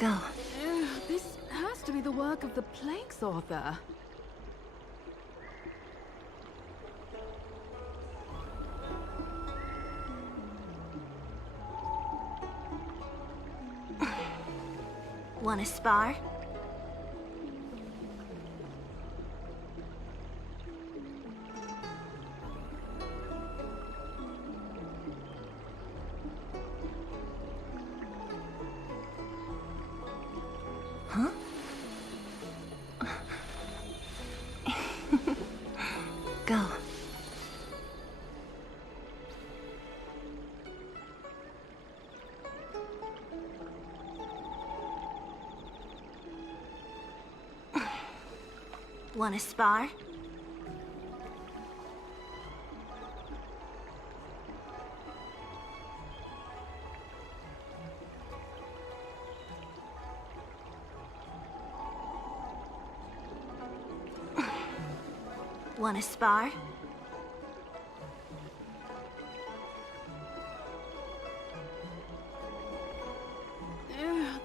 Go. This has to be the work of the Plague's author. Wanna spar? Huh? Go. Wanna spar? Wanna spar?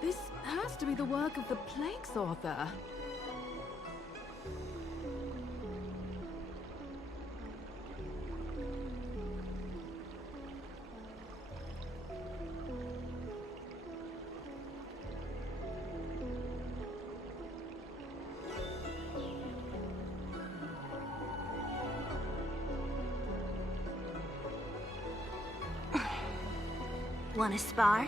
This has to be the work of the Plague's author. Wanna spar?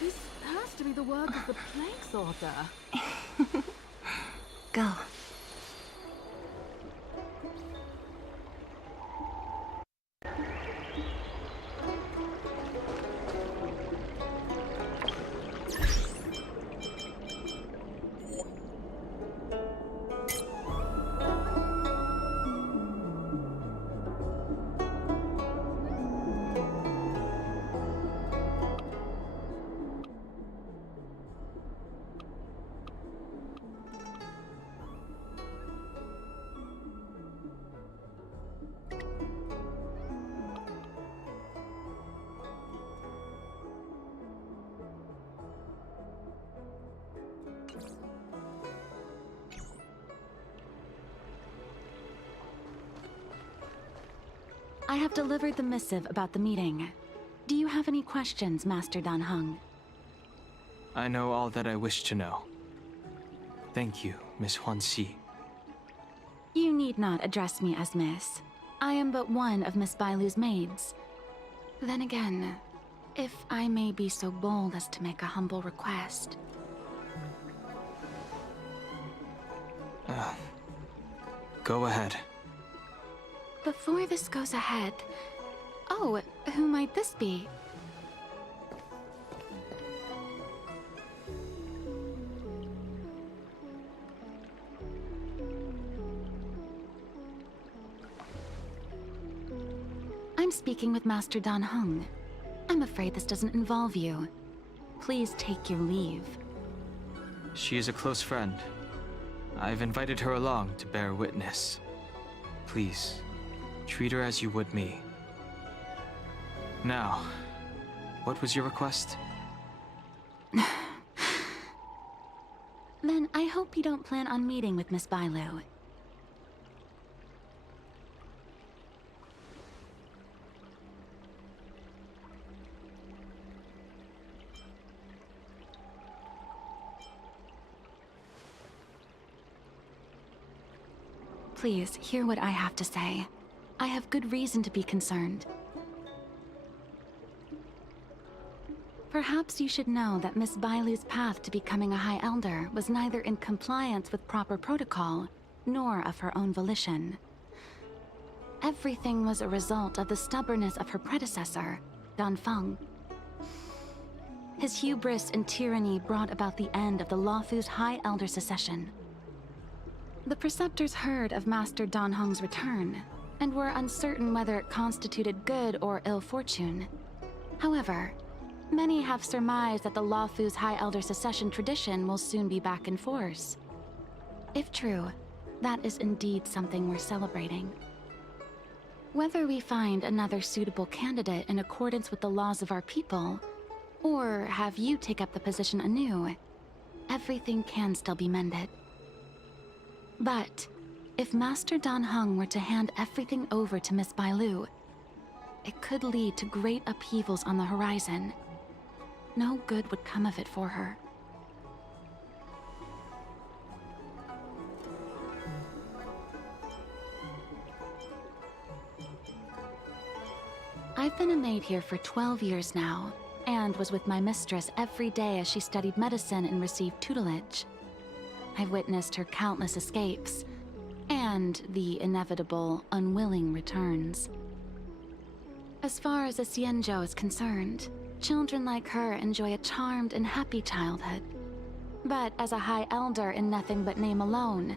This has to be the work of the Plague's author. Go. I have delivered the missive about the meeting. Do you have any questions, Master Dan Heng? I know all that I wish to know. Thank you, Miss Huanxi. You need not address me as Miss. I am but one of Miss Bailu's maids. Then again, if I may be so bold as to make a humble request. Go ahead. Before this goes ahead... Oh, who might this be? I'm speaking with Master Dan Heng. I'm afraid this doesn't involve you. Please take your leave. She is a close friend. I've invited her along to bear witness. Please, treat her as you would me. Now, what was your request? Then I hope you don't plan on meeting with Miss Bailu. Please, hear what I have to say. I have good reason to be concerned. Perhaps you should know that Miss Bailu's path to becoming a High Elder was neither in compliance with proper protocol, nor of her own volition. Everything was a result of the stubbornness of her predecessor, Danfeng. His hubris and tyranny brought about the end of the Luofu's High Elder succession. The Preceptors heard of Master Danheng's return, and were uncertain whether it constituted good or ill fortune. However, many have surmised that the Luofu's High Elder succession tradition will soon be back in force. If true, that is indeed something worth celebrating. Whether we find another suitable candidate in accordance with the laws of our people, or have you take up the position anew, everything can still be mended. But if Master Danheng were to hand everything over to Miss Bailu, it could lead to great upheavals on the horizon. No good would come of it for her. I've been a maid here for 12 years now, and was with my mistress every day as she studied medicine and received tutelage. I've witnessed her countless escapes, and the inevitable, unwilling returns. As far as a Xianzhou is concerned, children like her enjoy a charmed and happy childhood. But as a High Elder in nothing but name alone,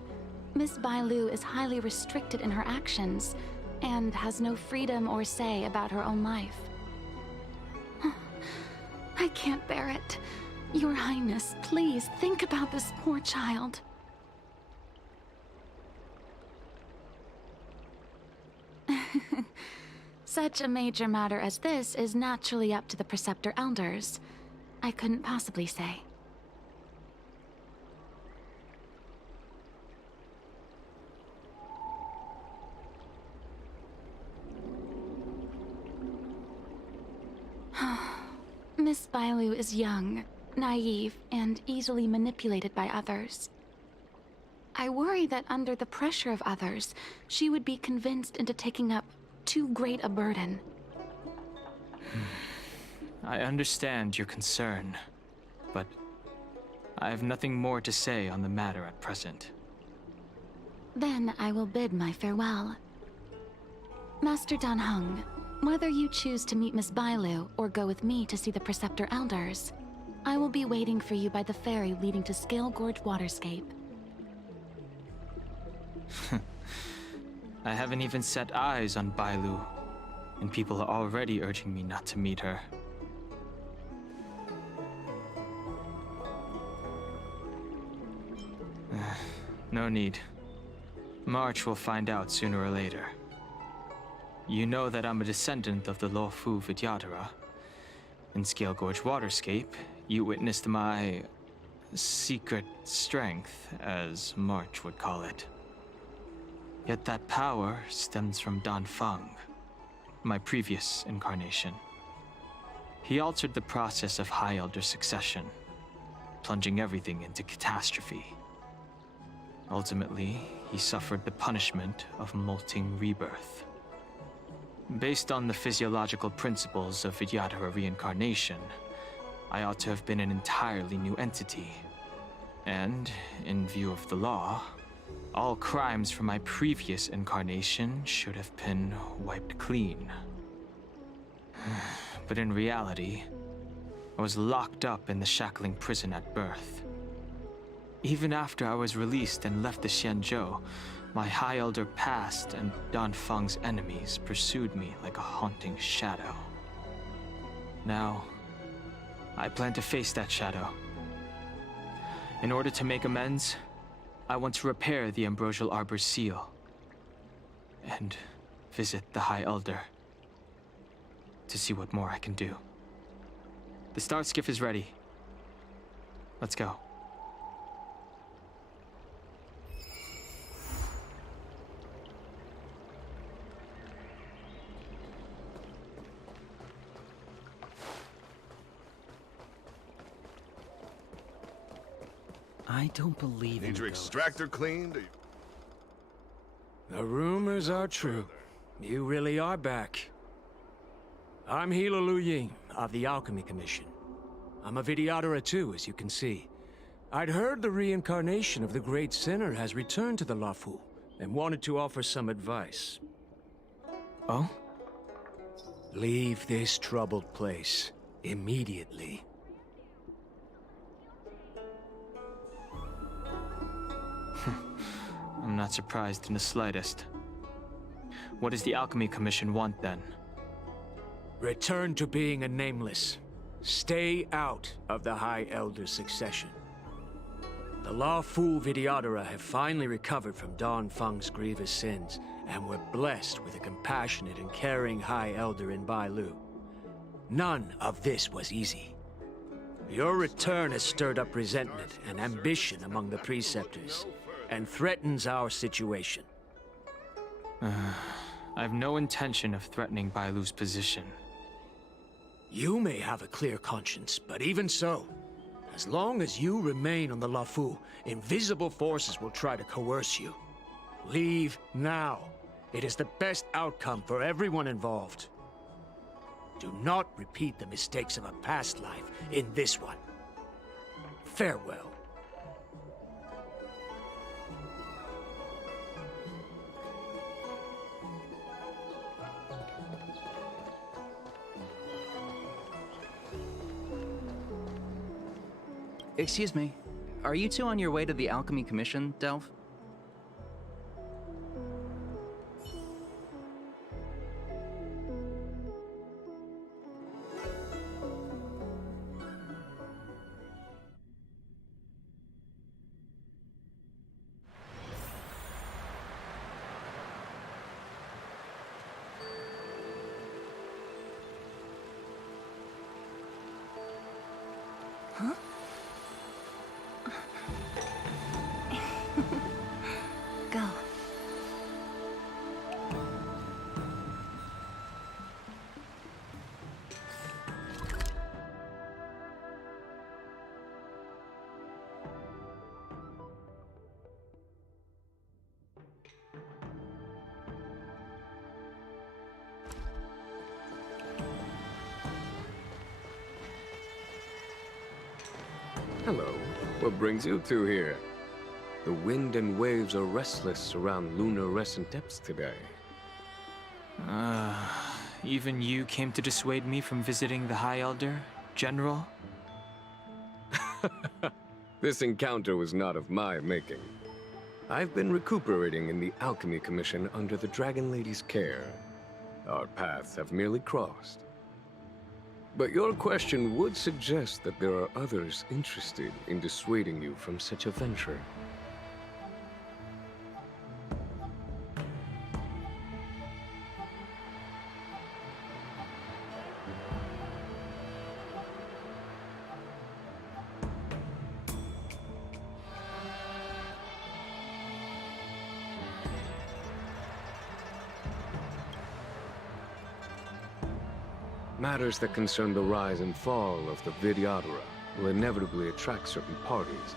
Miss Bailu is highly restricted in her actions, and has no freedom or say about her own life. I can't bear it. Your Highness, please think about this poor child. Such a major matter as this is naturally up to the Preceptor Elders. I couldn't possibly say. Miss Bailu is young, naive, and easily manipulated by others. I worry that under the pressure of others, she would be convinced into taking up too great a burden. I understand your concern, but I have nothing more to say on the matter at present. Then I will bid my farewell. Master Danheng, whether you choose to meet Miss Bailu or go with me to see the Preceptor Elders, I will be waiting for you by the ferry leading to Scale Gorge Waterscape. I haven't even set eyes on Bailu, and people are already urging me not to meet her. No need. March will find out sooner or later. You know that I'm a descendant of the Luofu Vidyadhara. In Scale Gorge Waterscape, you witnessed my secret strength, as March would call it. Yet that power stems from Danfeng, my previous incarnation. He altered the process of High Elder succession, plunging everything into catastrophe. Ultimately, he suffered the punishment of molting rebirth. Based on the physiological principles of Vidyadhara reincarnation, I ought to have been an entirely new entity. And, in view of the law, all crimes from my previous incarnation should have been wiped clean. But in reality, I was locked up in the shackling prison at birth. Even after I was released and left the Xianzhou, my High Elder past and Danfeng's enemies pursued me like a haunting shadow. Now, I plan to face that shadow. In order to make amends, I want to repair the Ambrosial Arbor's seal and visit the High Elder to see what more I can do. The Star Skiff is ready. Let's go. I don't believe in Need your ghosts. extractor cleaned? The rumors are true. You really are back. I'm Hila Lu Ying of the Alchemy Commission. I'm a Vidyadhara too, as you can see. I'd heard the reincarnation of the Great Sinner has returned to the Luofu, and wanted to offer some advice. Oh? Leave this troubled place immediately. I'm not surprised in the slightest. What does the Alchemy Commission want then? Return to being a nameless. Stay out of the High Elder's succession. The Luofu Vidyadhara have finally recovered from Don Feng's grievous sins, and were blessed with a compassionate and caring High Elder in Bailu. None of this was easy. Your return has stirred up resentment and ambition among the Preceptors, and threatens our situation. I have no intention of threatening Bailu's position. You may have a clear conscience, but even so, as long as you remain on the Luofu, invisible forces will try to coerce you. Leave now. It is the best outcome for everyone involved. Do not repeat the mistakes of a past life in this one. Farewell. Excuse me. Are you two on your way to the Alchemy Commission, Delph? Go. Hello. What brings you two here? The wind and waves are restless around lunar-rescent depths today. Even you came to dissuade me from visiting the High Elder, General? This encounter was not of my making. I've been recuperating in the Alchemy Commission under the Dragon Lady's care. Our paths have merely crossed. But your question would suggest that there are others interested in dissuading you from such a venture. Matters that concern the rise and fall of the Vidyadhara will inevitably attract certain parties,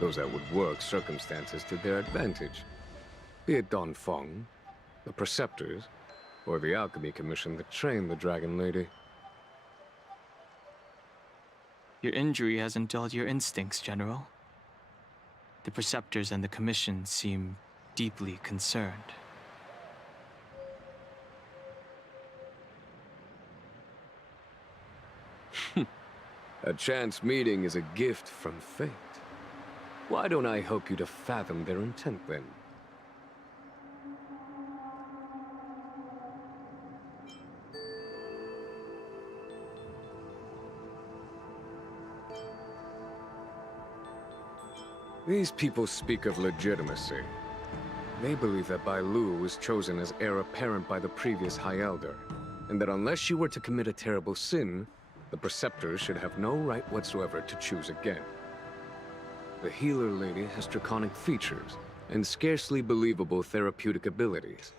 those that would work circumstances to their advantage, be it Don Feng, the Preceptors, or the Alchemy Commission that trained the Dragon Lady. Your injury hasn't dulled your instincts, General. The Preceptors and the Commission seem deeply concerned. A chance meeting is a gift from fate. Why don't I help you to fathom their intent, then? These people speak of legitimacy. They believe that Bailu was chosen as heir apparent by the previous High Elder, and that unless you were to commit a terrible sin, the Preceptors should have no right whatsoever to choose again. The Healer Lady has draconic features and scarcely believable therapeutic abilities.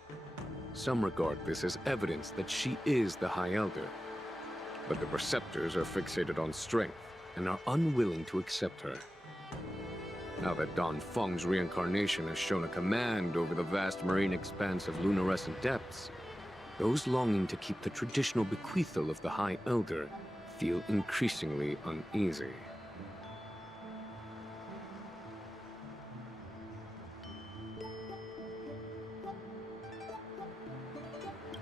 Some regard this as evidence that she is the High Elder, but the Preceptors are fixated on strength and are unwilling to accept her. Now that Don Feng's reincarnation has shown a command over the vast marine expanse of lunar-rescent depths, those longing to keep the traditional bequeathal of the High Elder feel increasingly uneasy.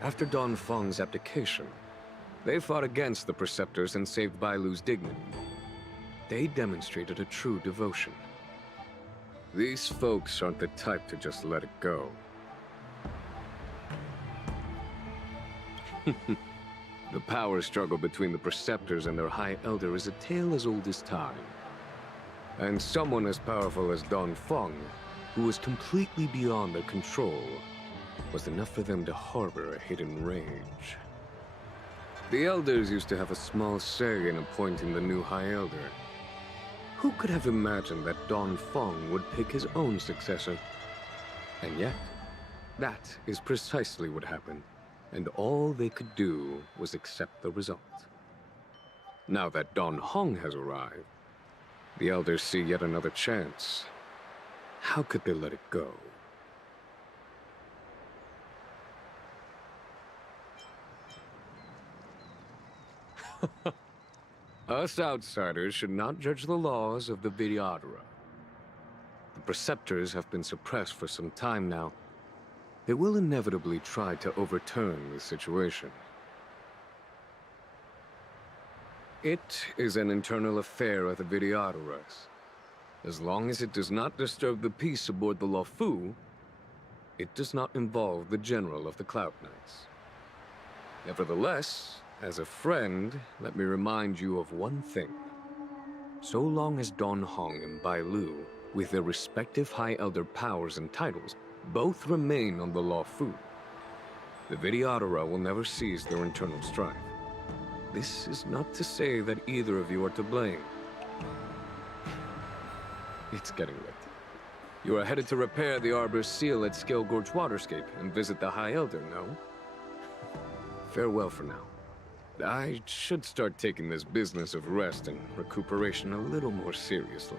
After Don Feng's abdication, they fought against the Preceptors and saved Bailu's dignity. They demonstrated a true devotion. These folks aren't the type to just let it go. The power struggle between the Preceptors and their High Elder is a tale as old as time. And someone as powerful as Don Feng, who was completely beyond their control, was enough for them to harbor a hidden rage. The Elders used to have a small say in appointing the new High Elder. Who could have imagined that Don Feng would pick his own successor? And yet, that is precisely what happened, and all they could do was accept the result. Now that Don Hong has arrived, the Elders see yet another chance. How could they let it go? Us outsiders should not judge the laws of the Vidyadhara. The Preceptors have been suppressed for some time now. They will inevitably try to overturn the situation. It is an internal affair of the Vidyadharas. As long as it does not disturb the peace aboard the Luofu, it does not involve the General of the Cloud Knights. Nevertheless, as a friend, let me remind you of one thing. So long as Don Hong and Bai Lu, with their respective High Elder powers and titles, both remain on the Luofu, the Vidyadhara will never cease their internal strife. This is not to say that either of you are to blame. It's getting late. You are headed to repair the Arbor's seal at Scale Gorge Waterscape and visit the High Elder, no? Farewell for now. I should start taking this business of rest and recuperation a little more seriously.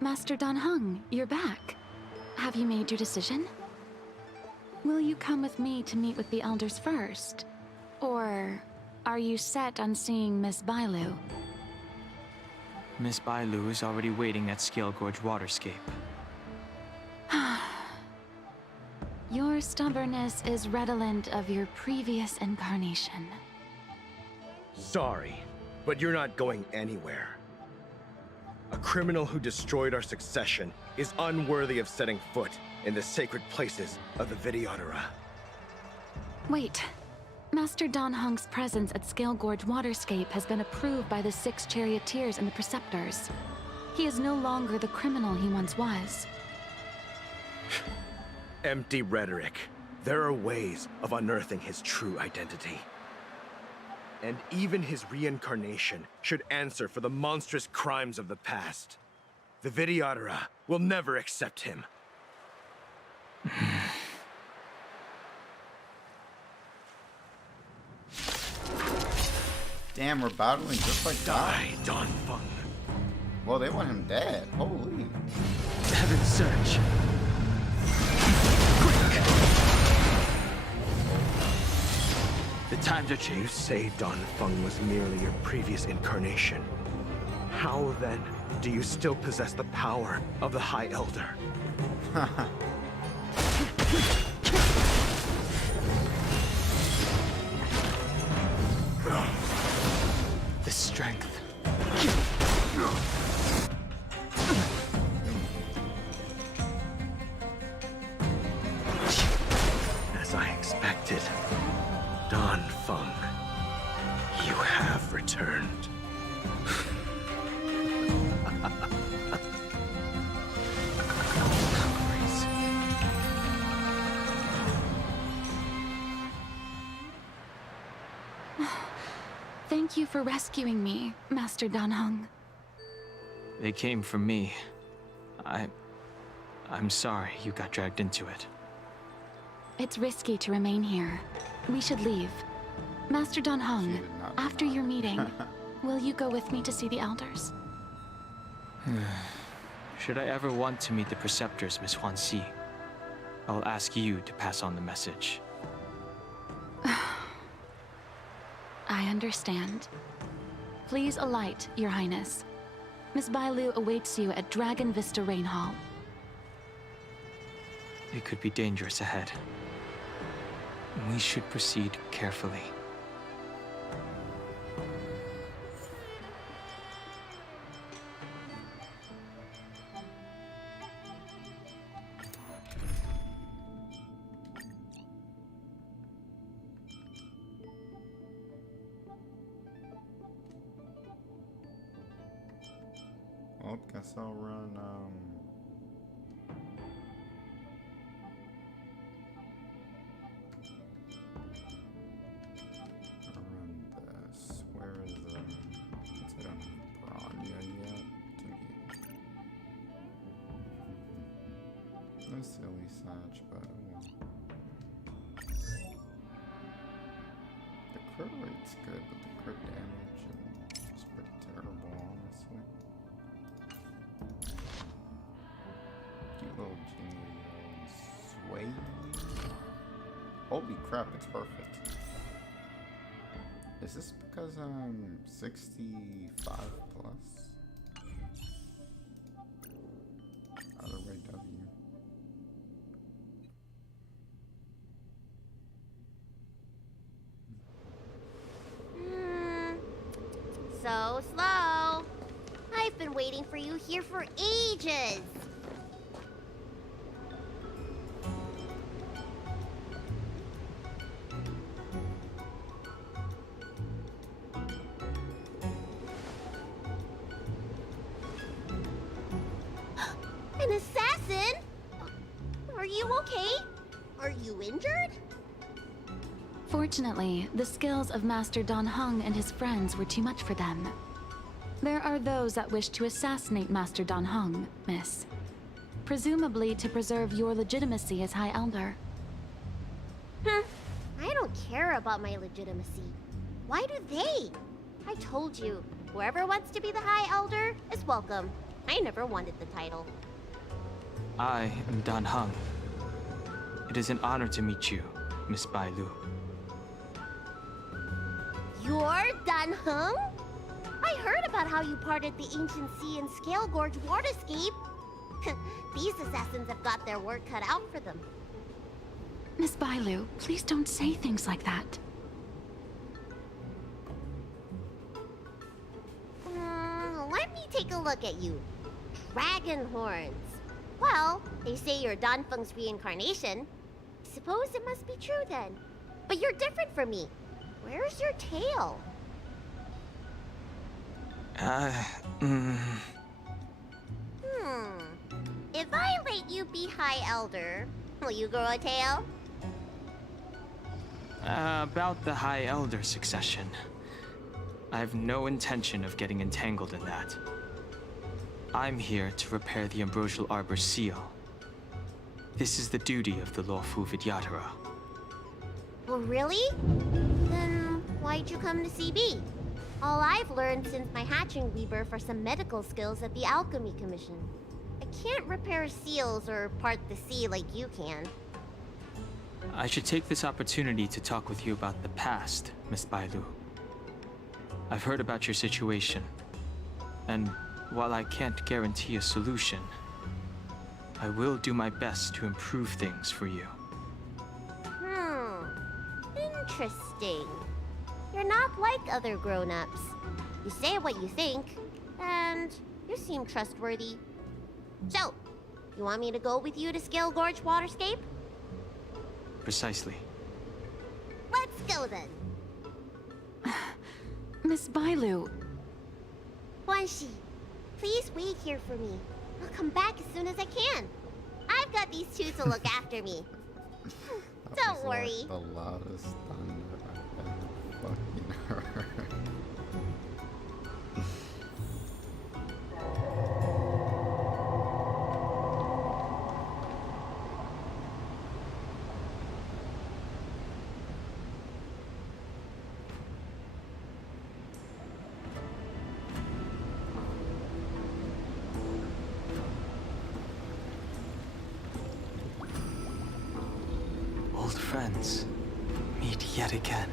Master Dan Heng, you're back. Have you made your decision? Will you come with me to meet with the elders first? Or are you set on seeing Miss Bailu? Miss Bailu is already waiting at Scale Gorge Waterscape. Your stubbornness is redolent of your previous incarnation. Sorry, but you're not going anywhere. A criminal who destroyed our succession is unworthy of setting foot in the sacred places of the Vidyadhara. Wait. Master Dan Heng's presence at Scale Gorge Waterscape has been approved by the 6 charioteers and the preceptors. He is no longer the criminal he once was. Empty rhetoric. There are ways of unearthing his true identity. And even his reincarnation should answer for the monstrous crimes of the past. The Vidyadhara will never accept him. Damn, we're battling just like Die, that. Don Fung. Well, they want him dead. Holy. Heaven search. The times are You changed. say Don Fung was merely your previous incarnation. How, then, do you still possess the power of the High Elder? The strength. As I expected, Don Fung, you have returned. Thank you for rescuing me, Master Dan Heng. They came for me. I'm sorry you got dragged into it. It's risky to remain here. We should leave. Master Dan She Heng, did not after deny. your meeting, will you go with me to see the elders? Should I ever want to meet the preceptors, Miss Huan Si, I'll ask you to pass on the message. I understand. Please alight, Your Highness. Miss Bailu awaits you at Dragon Vista Rain Hall. It could be dangerous ahead. We should proceed carefully. Well, guess I'll run, I'll run this. Where is, since I don't have Bronya yet, no silly Satch, but oh well. The crit rate's good, but the crit damage is pretty terrible, honestly. Cute little Jingle Sway. Holy crap, it's perfect. Is this because I'm 65 plus? Other way W. So slow. I've been waiting for you here for ages. An assassin? Are you okay? Are you injured? Fortunately, the skills of Master Dan Heng and his friends were too much for them. There are those that wish to assassinate Master Dan Heng, Miss. Presumably to preserve your legitimacy as High Elder. I don't care about my legitimacy. Why do they? I told you, whoever wants to be the High Elder is welcome. I never wanted the title. I am Dan Heng. It is an honor to meet you, Miss Bailu. You're Dan Heng? I heard about how you parted the ancient sea and Scale Gorge waterscape. These assassins have got their work cut out for them. Miss Bailu, please don't say things like that. Let me take a look at you. Dragon horns. Well, they say you're Dan Feng's reincarnation. Suppose it must be true then. But you're different from me. Where's your tail? If I let you be High Elder, will you grow a tail? About the High Elder succession. I have no intention of getting entangled in that. I'm here to repair the Ambrosial Arbor's seal. This is the duty of the Lawful Vidyadhara. Well, really? Then why'd you come to CB? All I've learned since my hatching rebirth are some medical skills at the Alchemy Commission. I can't repair seals or part the sea like you can. I should take this opportunity to talk with you about the past, Miss Bailu. I've heard about your situation, and while I can't guarantee a solution, I will do my best to improve things for you. Interesting. You're not like other grown-ups. You say what you think, and you seem trustworthy. So, you want me to go with you to Scale Gorge Waterscape? Precisely. Let's go then. Miss Bailu, Guanxi, please wait here for me. I'll come back as soon as I can. I've got these two to look after me. Don't worry. Like the loudest thunder I've ever fucking heard. Old friends, meet yet again.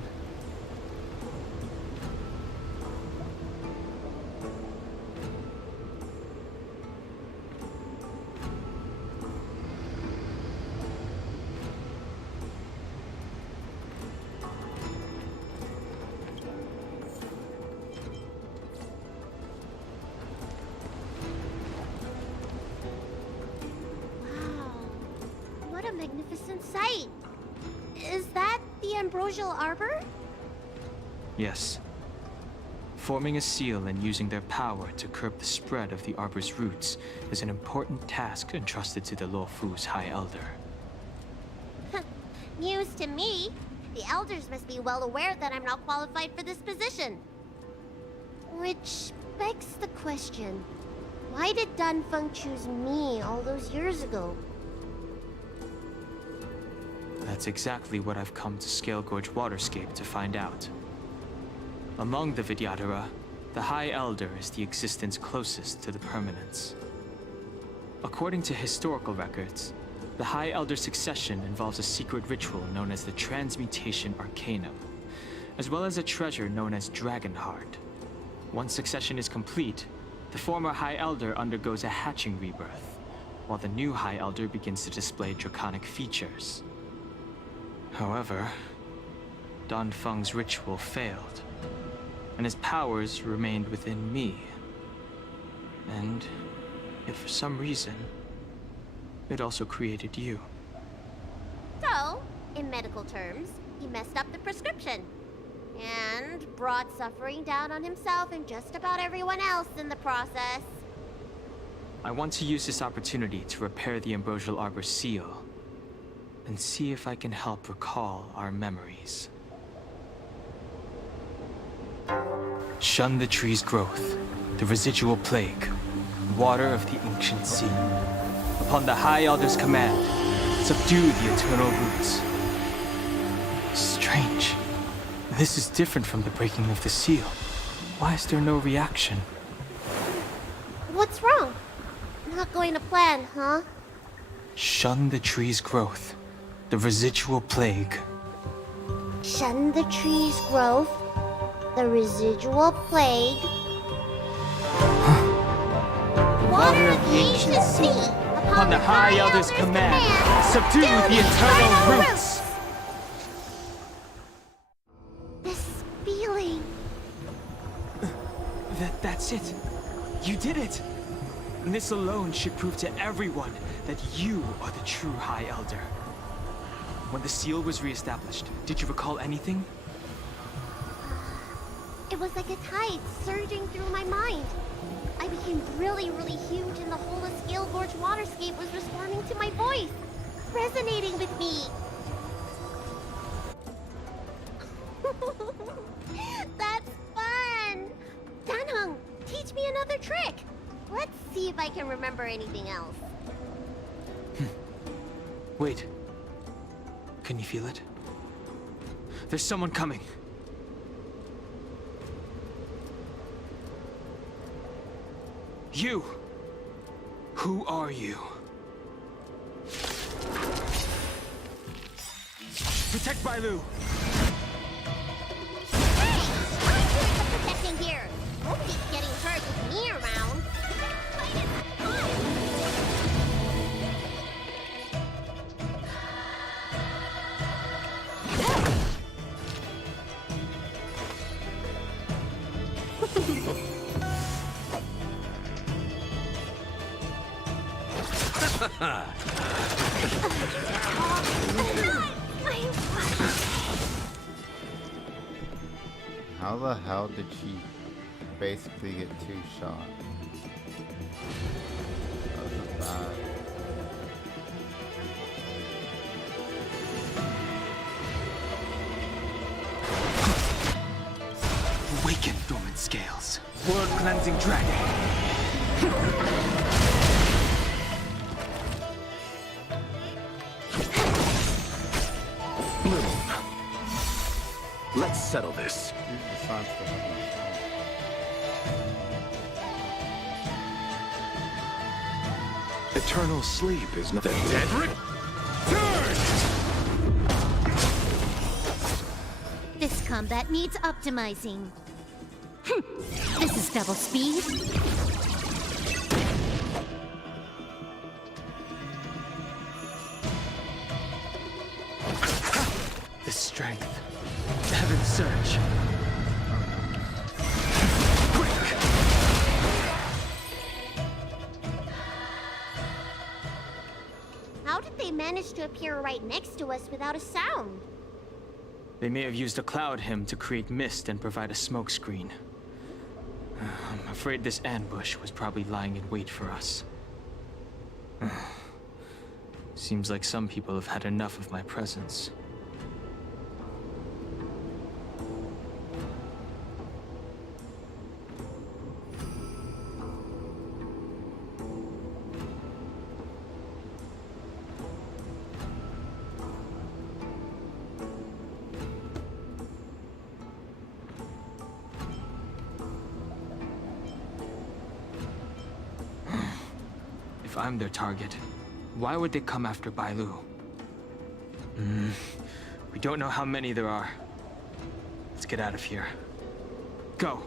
Wow. What a magnificent sight. Is that the Ambrosial Arbor? Yes. Forming a seal and using their power to curb the spread of the Arbor's roots is an important task entrusted to the Luofu's High Elder. News to me. The Elders must be well aware that I'm not qualified for this position. Which begs the question, why did Dan Feng choose me all those years ago? That's exactly what I've come to Scale Gorge Waterscape to find out. Among the Vidyadhara, the High Elder is the existence closest to the permanence. According to historical records, the High Elder succession involves a secret ritual known as the Transmutation Arcanum, as well as a treasure known as Dragonheart. Once succession is complete, the former High Elder undergoes a hatching rebirth, while the new High Elder begins to display draconic features. However, Dan Feng's ritual failed, and his powers remained within me. And if for some reason, it also created you. So, in medical terms, he messed up the prescription. And brought suffering down on himself and just about everyone else in the process. I want to use this opportunity to repair the Ambrosial Arbor seal, and see if I can help recall our memories. Shun the tree's growth, the residual plague, water of the ancient sea. Upon the High Elder's command, subdue the eternal roots. Strange. This is different from the breaking of the seal. Why is there no reaction? What's wrong? Not going to plan, huh? Shun the tree's growth. The residual plague. Shun the tree's growth. The residual plague. Water of the ancient sea. Upon the High Elder's command, subdue the eternal roots! This feeling. That's it. You did it. And this alone should prove to everyone that you are the true High Elder. When the seal was reestablished, did you recall anything? It was like a tide surging through my mind. I became really, really huge, and the whole of Scale Gorge waterscape was responding to my voice, resonating with me. That's fun! Danheng, teach me another trick. Let's see if I can remember anything else. Wait. Can you feel it? There's someone coming. You! Who are you? Protect Bailu! Hey! I'm doing the protecting here. Nobody's getting hurt with me around. How the hell did she basically get 2 shots? That wasn't bad. Awaken, dormant scales. World-cleansing dragon. Bloom. Let's settle this. Use the signs to help myself. Eternal sleep is not the dead. This combat needs optimizing. This is double speed. The strength. Heaven's surge. How did they manage to appear right next to us without a sound? They may have used a cloud hymn to create mist and provide a smokescreen. I'm afraid this ambush was probably lying in wait for us. Seems like some people have had enough of my presence. If I'm their target, why would they come after Bailu? We don't know how many there are. Let's get out of here. Go!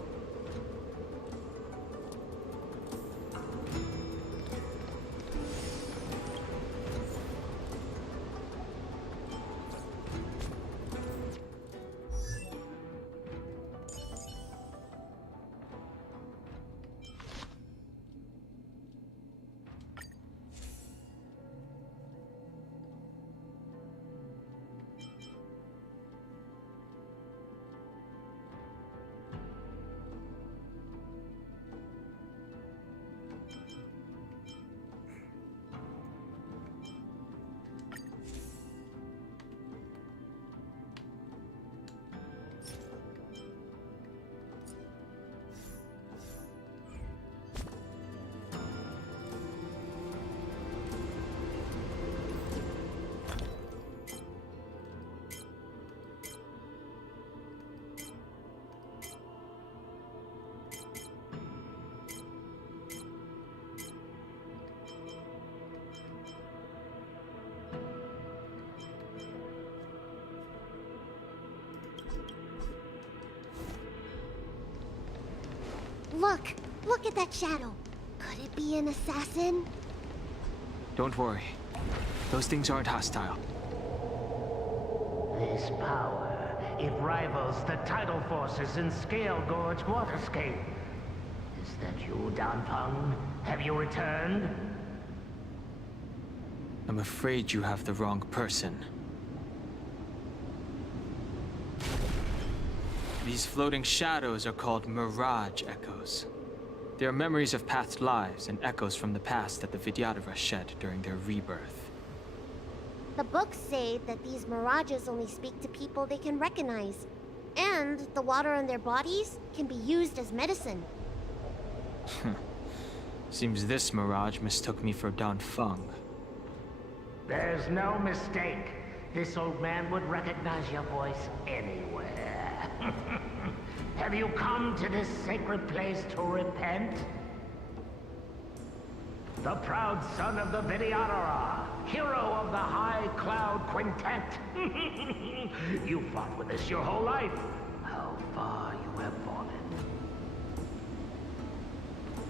Look! Look at that shadow! Could it be an assassin? Don't worry. Those things aren't hostile. This power, it rivals the tidal forces in Scale Gorge Waterscape. Is that you, Danfeng? Have you returned? I'm afraid you have the wrong person. These floating shadows are called Mirage Echoes. They are memories of past lives and echoes from the past that the Vidyadhara shed during their rebirth. The books say that these mirages only speak to people they can recognize. And the water on their bodies can be used as medicine. Seems this mirage mistook me for Danfeng. There's no mistake. This old man would recognize your voice anywhere. Have you come to this sacred place to repent? The proud son of the Vidyadhara, hero of the High Cloud Quintet. You fought with us your whole life. How far you have fallen.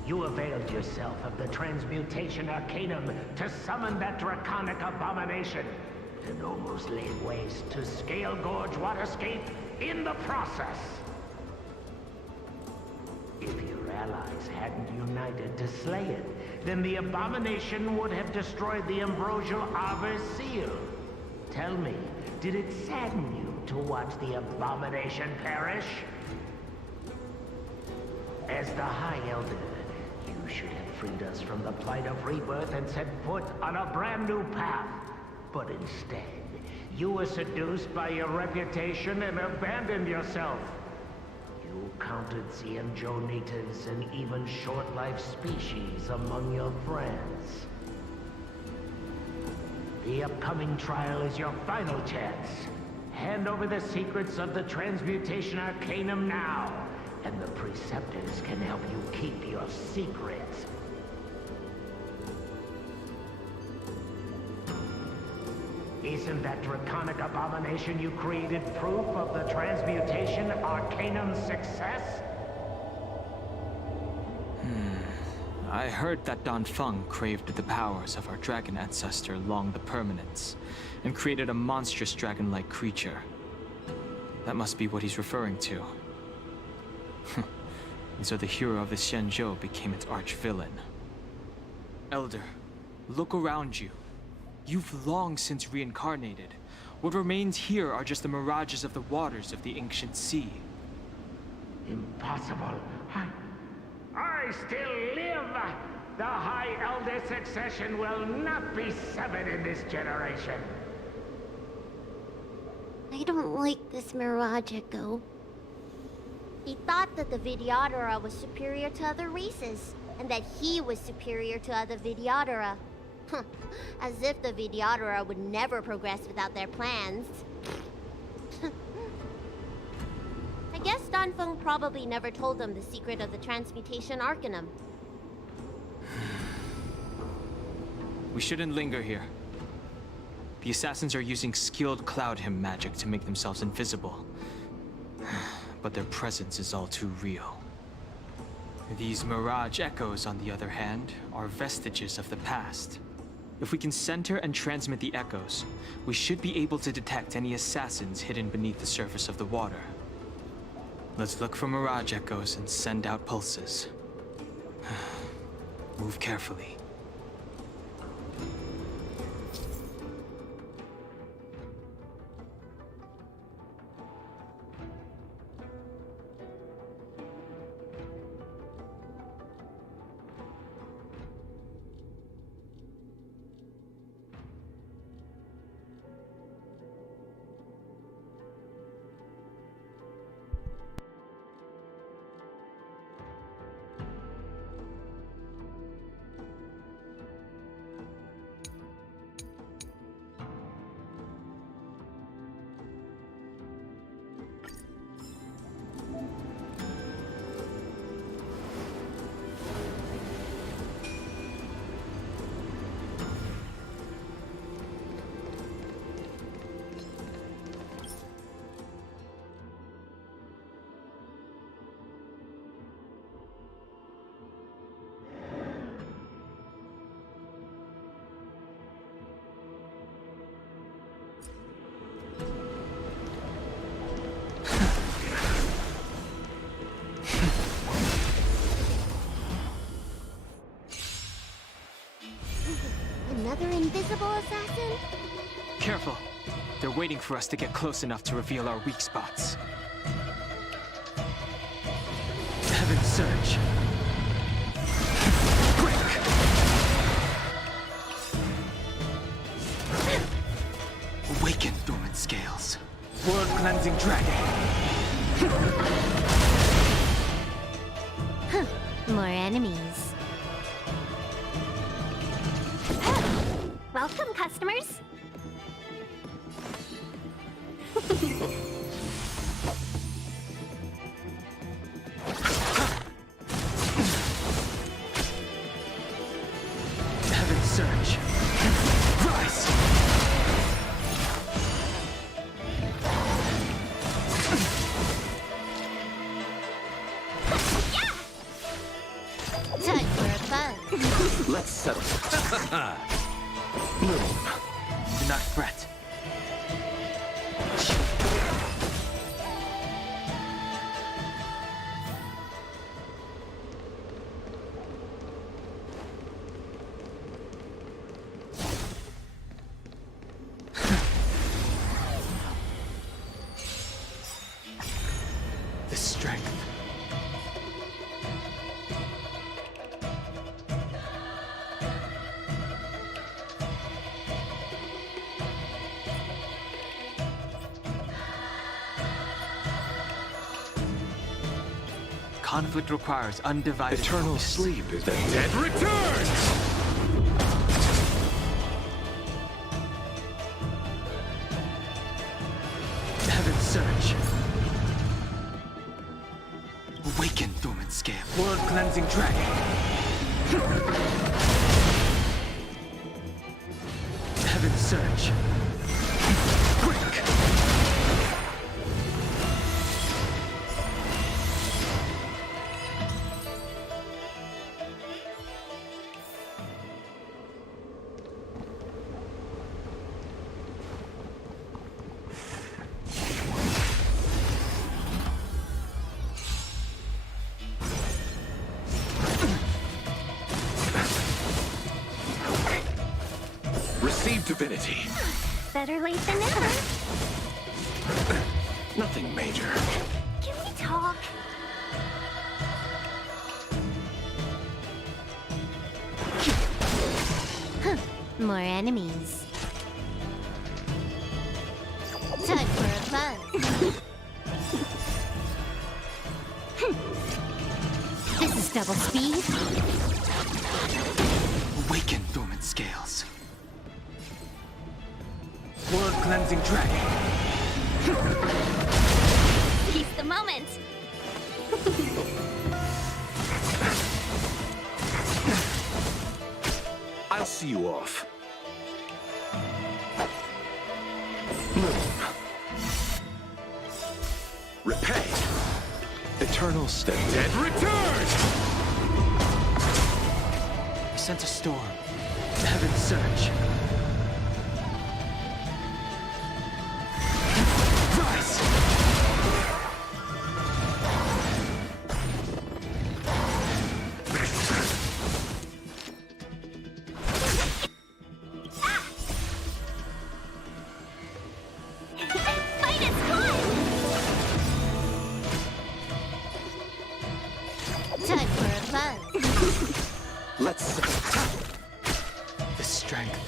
You availed yourself of the Transmutation Arcanum to summon that draconic abomination, and almost laid waste to Scale Gorge Waterscape in the process. If your allies hadn't united to slay it, then the abomination would have destroyed the Ambrosial Arbor Seal. Tell me, did it sadden you to watch the abomination perish? As the High Elder, you should have freed us from the plight of rebirth and set foot on a brand new path. But instead, you were seduced by your reputation and abandoned yourself. You counted Xianzhou and even short-life species among your friends. The upcoming trial is your final chance. Hand over the secrets of the Transmutation Arcanum now, and the Preceptors can help you keep your secrets. Isn't that draconic abomination you created proof of the Transmutation Arcanum's success? I heard that Danfeng craved the powers of our dragon ancestor Long the Permanence, and created a monstrous dragon-like creature. That must be what he's referring to. And so the hero of the Xianzhou became its arch-villain. Elder, look around you. You've long since reincarnated. What remains here are just the mirages of the waters of the ancient sea. Impossible. I still live! The High Elder succession will not be severed in this generation. I don't like this Mirage Echo. He thought that the Vidyadhara was superior to other races, and that he was superior to other Vidyadhara. As if the Vidyadhara would never progress without their plans. I guess Danfeng probably never told them the secret of the Transmutation Arcanum. We shouldn't linger here. The assassins are using skilled cloud hymn magic to make themselves invisible. But their presence is all too real. These Mirage Echoes, on the other hand, are vestiges of the past. If we can center and transmit the echoes, we should be able to detect any assassins hidden beneath the surface of the water. Let's look for Mirage Echoes and send out pulses. Move carefully. Another invisible assassin? Careful. They're waiting for us to get close enough to reveal our weak spots. Heaven's Surge. Awaken dormant scales. World cleansing dragon. More enemies. Welcome, customers. Heaven's Surge. Rise! Time for a fun. Let's settle. Do not fret. The strength. Conflict requires undivided Eternal focus. sleep is the dead returns! Heaven's Surge. Awaken dormant scale. World cleansing dragon. Heaven's Surge. Quick. Receive divinity. Better late than never. Nothing major. Can we talk? More enemies. Time for a fun. This is double speed. Awaken dormant scales. World cleansing dragon. Seize the moment. I'll see you off. Repay. Eternal state. Dead returns! I sense a storm. Heaven's Surge. Rise! Fight is fun! Time for a fun. Let's... The strength.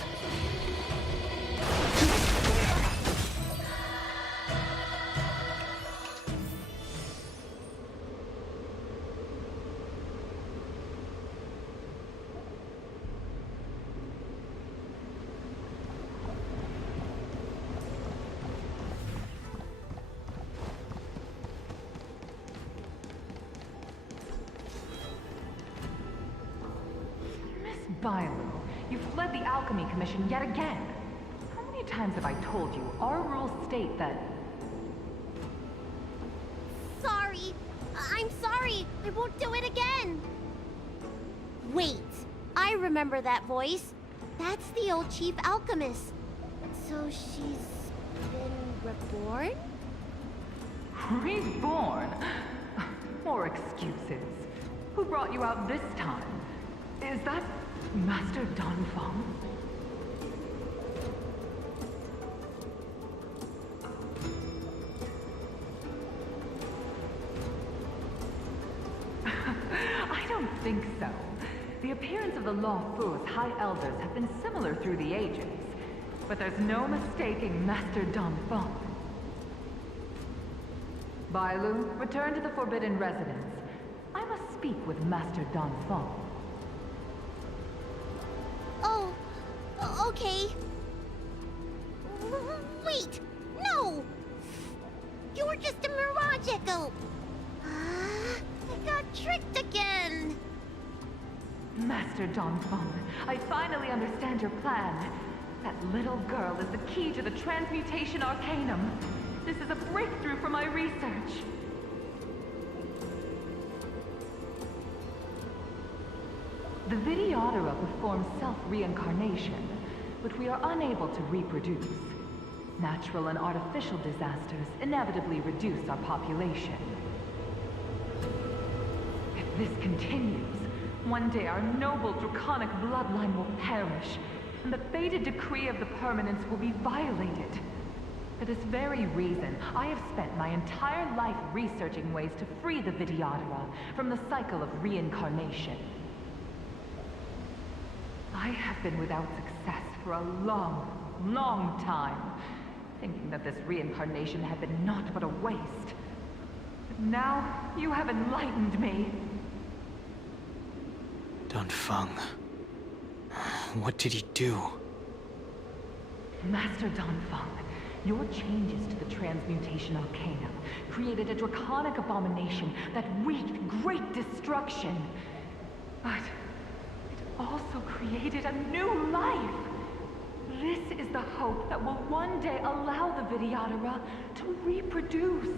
Bailu, you've led the Alchemy Commission yet again. How many times have I told you our rules state that... Sorry. I'm sorry. I won't do it again. Wait. I remember that voice. That's the old chief alchemist. So she's been reborn? Reborn? More excuses. Who brought you out this time? Is that Master Danfeng? think so. The appearance of the Lawful's High Elders have been similar through the ages. But there's no mistaking Master Donphan. Bailu, return to the Forbidden Residence. I must speak with Master Donphan. Oh, okay. Wait, no! You were just a mirage echo. I got tricked again. Master Donphan, I finally understand your plan. That little girl is the key to the Transmutation Arcanum. This is a breakthrough for my research. The Videodora performs self-reincarnation, but we are unable to reproduce. Natural and artificial disasters inevitably reduce our population. If this continues, one day our noble draconic bloodline will perish, and the fated decree of the Permanence will be violated. For this very reason, I have spent my entire life researching ways to free the Videodora from the cycle of reincarnation. I have been without success for a long, long time, thinking that this reincarnation had been naught but a waste. But now, you have enlightened me. Donphan. What did he do? Master Donphan, your changes to the Transmutation Arcanum created a draconic abomination that wreaked great destruction. But it also created a new life. This is the hope that will one day allow the Videodora to reproduce.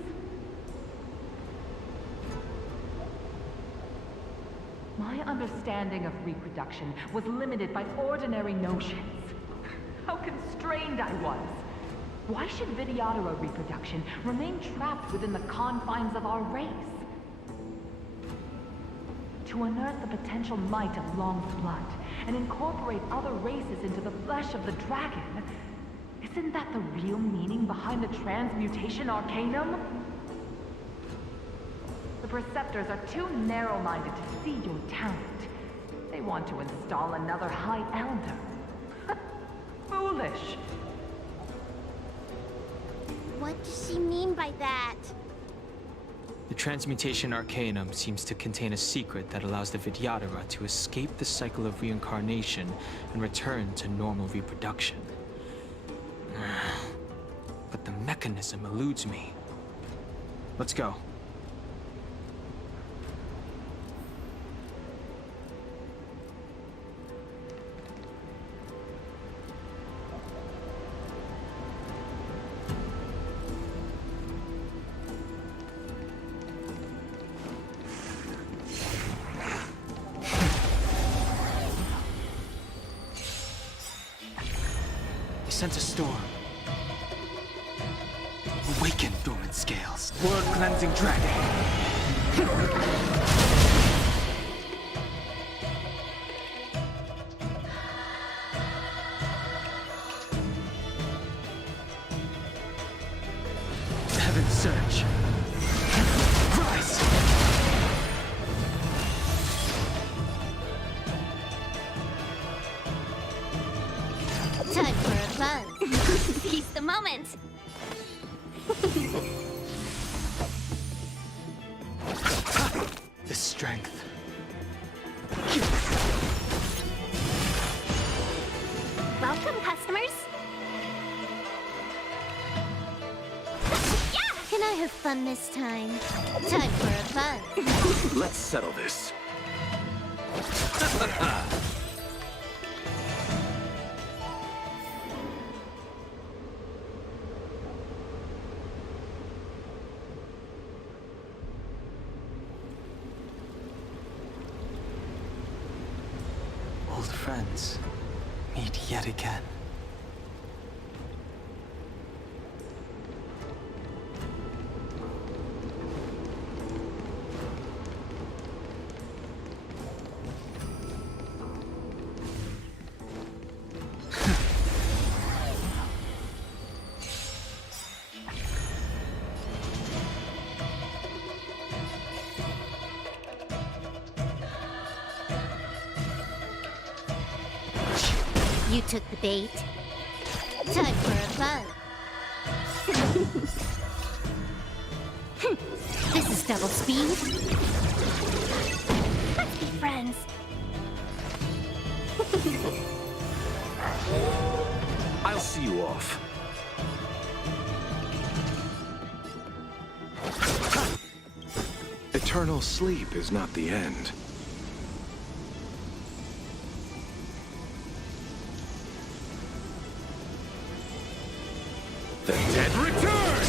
My understanding of reproduction was limited by ordinary notions. How constrained I was. Why should Videodora reproduction remain trapped within the confines of our race? To unearth the potential might of Long's blood and incorporate other races into the flesh of the dragon, isn't that the real meaning behind the Transmutation Arcanum? The Preceptors are too narrow-minded to see your talent. They want to install another High Elder. Foolish. What does she mean by that? The Transmutation Arcanum seems to contain a secret that allows the Videodora to escape the cycle of reincarnation and return to normal reproduction. But the mechanism eludes me. Let's go. Sense a storm. Awaken, dormant scales. World-cleansing dragon. Heaven surge. Rise. Time for a buzz. Seize the moment. The strength. Welcome, customers. Yeah! Can I have fun this time? Time for a buzz. Let's settle this. Old friends meet yet again. You took the bait. Time for a fun. This is double speed. Let's be friends. I'll see you off. Eternal sleep is not the end. The dead return!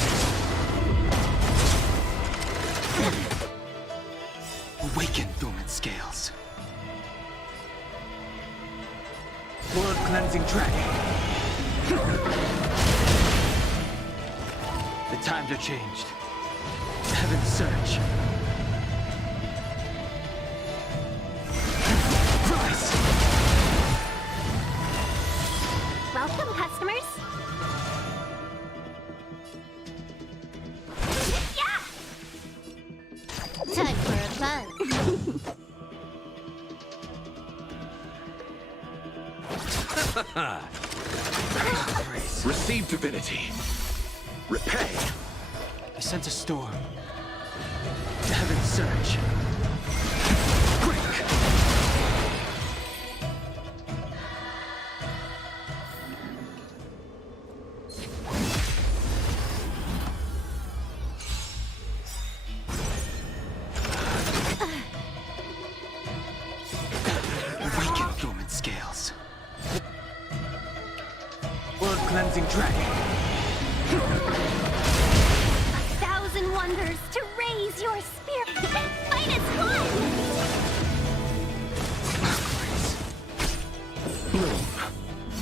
Awaken, dormant scales. World cleansing dragon. The times are changed. Heaven's surge. Rise! Welcome, customers. Yeah! Time for a fun. Receive divinity. Repay. I sense a storm. Heaven's surge. Quick! Awaken, dormant scales. World cleansing dragon. 1,000 wonders to raise your spirit. Fight as one! Bloom.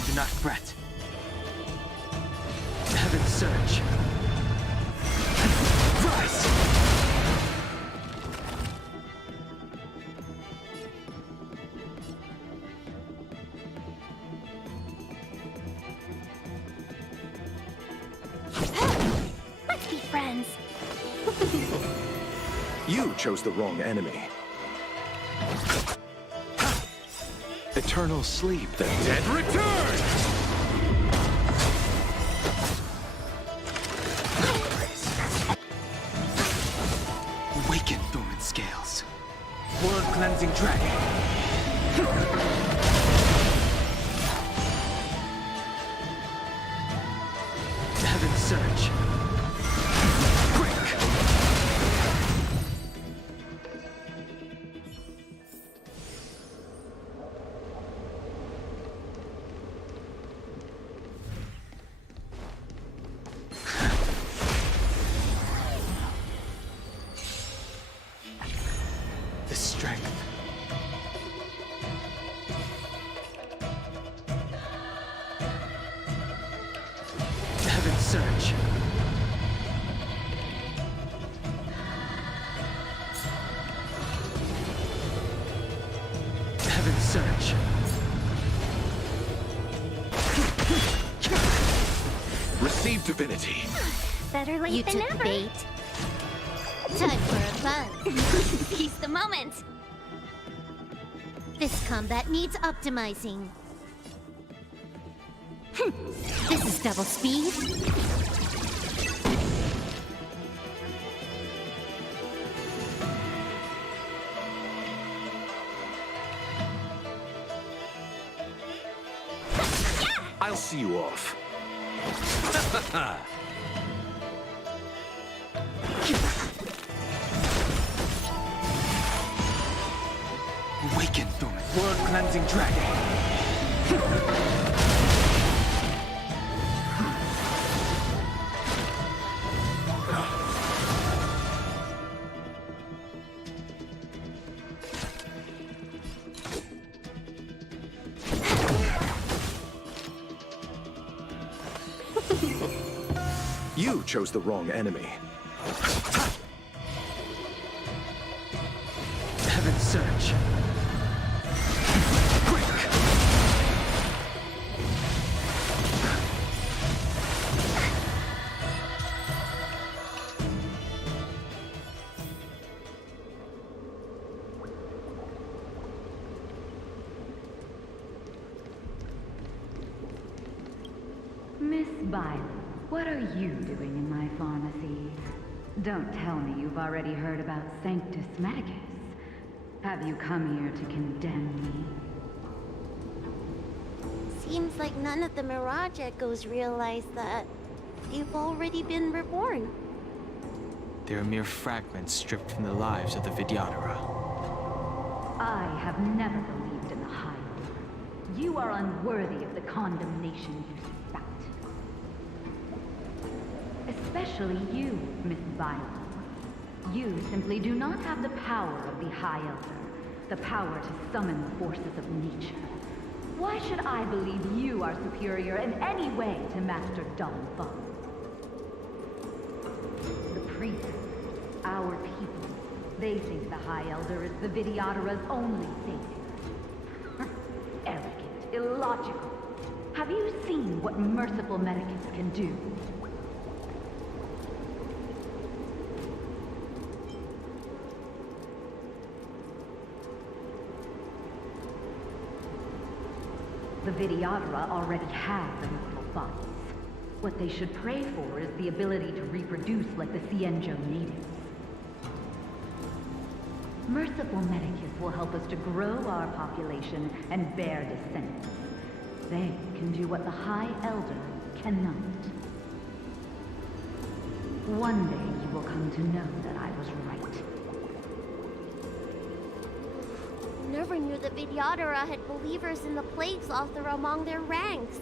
Do not fret. Heaven's surge. Rise! Let's be friends. You chose the wrong enemy. Eternal sleep. The dead return! Awaken, dormant scales. World cleansing dragon. Heaven's surge. Quick! The strength. Heaven's surge. Heaven's surge. Receive divinity. Better late You than took the never. bait. Time for a fun. Seize the moment. This combat needs optimizing. This is double speed. I'll see you off. Awaken, dormant. World cleansing dragon. You chose the wrong enemy. Heaven's surge. Quick! Bailu, what are you doing in my pharmacy? Don't tell me you've already heard about Sanctus Medicus. Have you come here to condemn me? Seems like none of the Mirage Echoes realize that you've already been reborn. They are mere fragments stripped from the lives of the Vidyadhara. I have never believed in the High Elder. You are unworthy of the condemnation you spout. Especially you, Miss Bailu. You simply do not have the power of the High Elder, the power to summon the forces of nature. Why should I believe you are superior in any way to Master Don Feng? The priests, our people, they think the High Elder is the Vidyadhara's only savior. Arrogant, illogical. Have you seen what merciful Medicus can do? The Vidyadhara already have immortal bodies. What they should pray for is the ability to reproduce like the Xianzhou natives. Merciful Medicus will help us to grow our population and bear descendants. They can do what the High Elder cannot. One day you will come to know that I was right. Never knew the Vidyadhara had believers in the Plague Author among their ranks.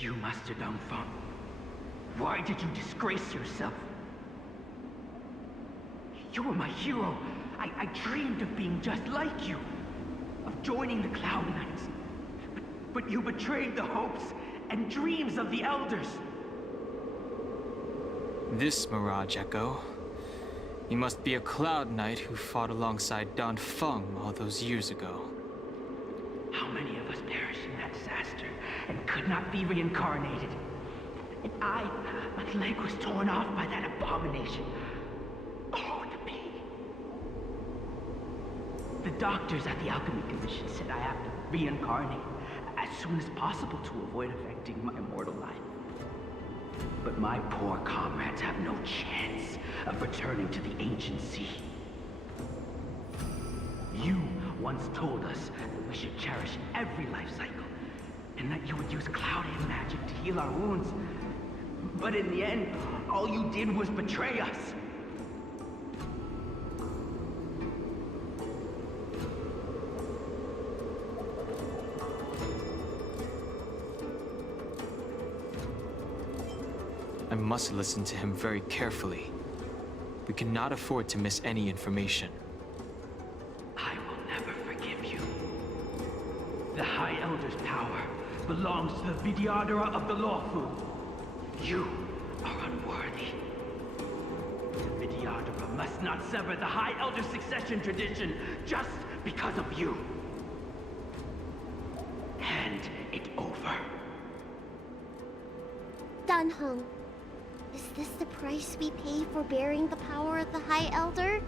You, Master Dong Feng. Why did you disgrace yourself? You were my hero. I dreamed of being just like you. Of joining the Cloud Knights. But you betrayed the hopes and dreams of the Elders. This Mirage Echo. He must be a Cloud Knight who fought alongside Don Feng all those years ago. How many of us perished in that disaster and could not be reincarnated? And my leg was torn off by that abomination. Oh, the pain. The doctors at the Alchemy Commission said I have to reincarnate as soon as possible to avoid affecting my immortal life. But my poor comrades have no chance of returning to the ancient sea. You once told us that we should cherish every life cycle, and that you would use cloud-hand magic to heal our wounds. But in the end, all you did was betray us. I must listen to him very carefully. We cannot afford to miss any information. I will never forgive you. The High Elder's power belongs to the Vidyadhara of the Lawful. You are unworthy. The Vidyadhara must not sever the High Elder's succession tradition just because of you. Hand it over. Dan Heng, is this the price we pay for bearing the power of the High Elder?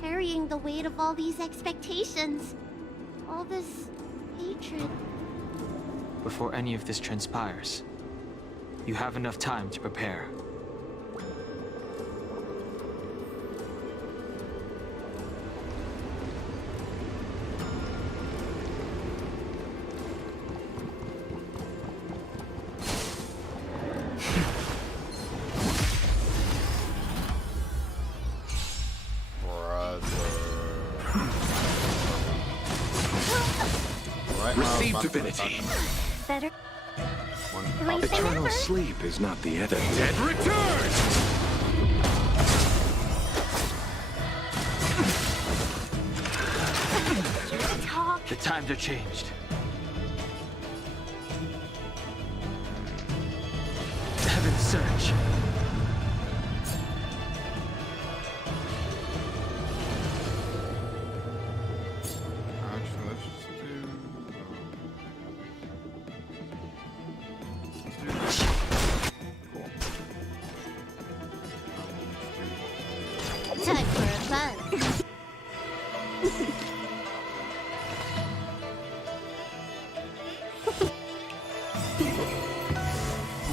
Carrying the weight of all these expectations. All this hatred. Before any of this transpires, you have enough time to prepare. Receive divinity. Better. Eternal sleep is not the end. The dead return! The times are changed. Heaven surge.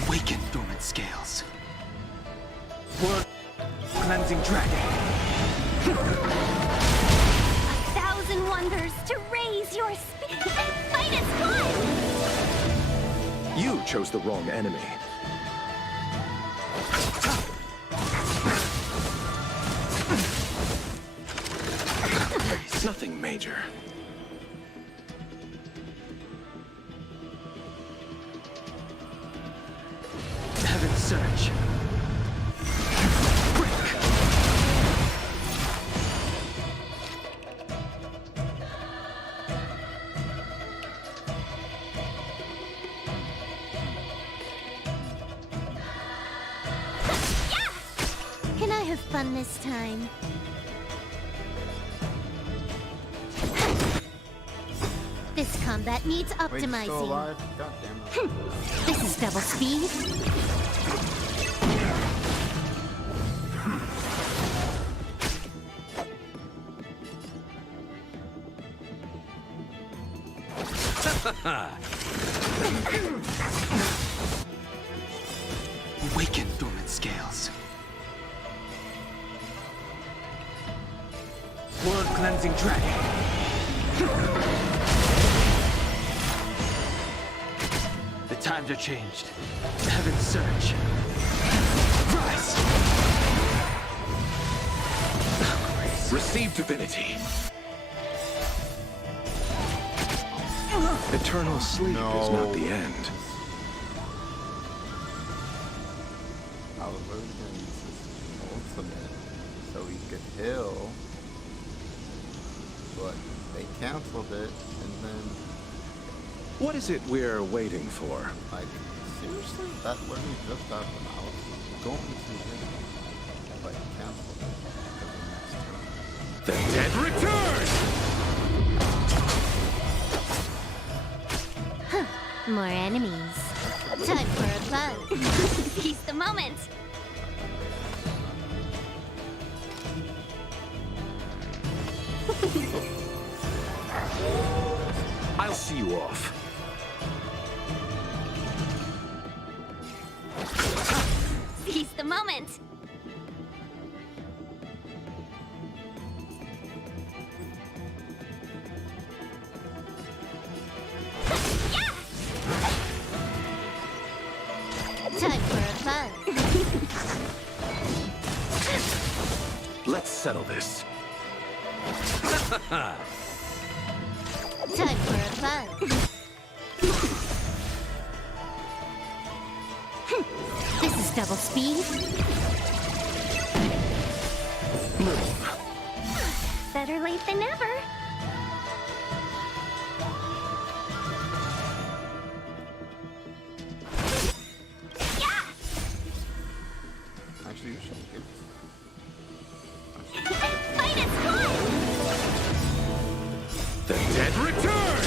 Awaken, dormant scales. World cleansing dragon. 1,000 wonders to raise your fight as one! You chose the wrong enemy. Nothing major. Heaven's Surge. Can I have fun this time? This combat needs Wait, still optimizing. alive? God damn it. This is double speed. Awaken, dormant scales. World cleansing dragon. The times are changed. Heaven's Surge. Rise! Receive divinity. Eternal sleep is not the end. I was really gonna use this ultimate so he could heal. But they canceled it, and then, What is it we're waiting for? like, seriously? That literally just happened. I was going to win, but he canceled it because of next turn. The dead return! More enemies. Time for a buzz. Seize the moment. I'll see you off. Seize the moment. Time for a buzz. Let's settle this. Time for a buzz. This is double speed. Better late than never. Actually, you should give Fight as one! The dead return!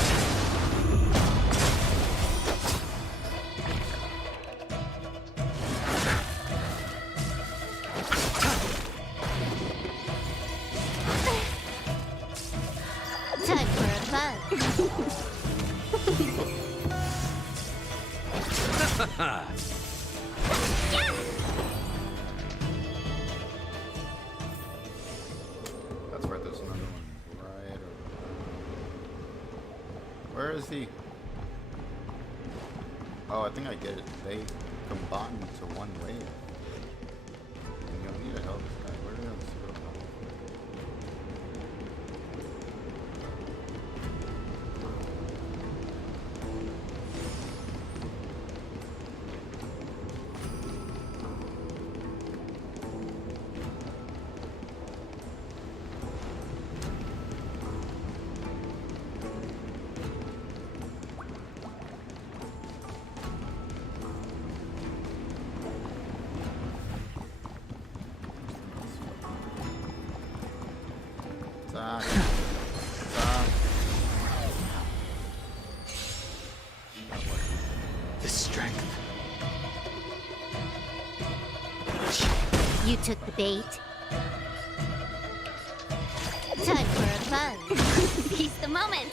Time for a buzz. That's right, there's another one right over there. Where is he? Oh, I think I get it. They combine into one wave. And you'll need to help this guy. Where do you have Attack. Attack. The strength. You took the bait. Time for a buzz. Seize the moment.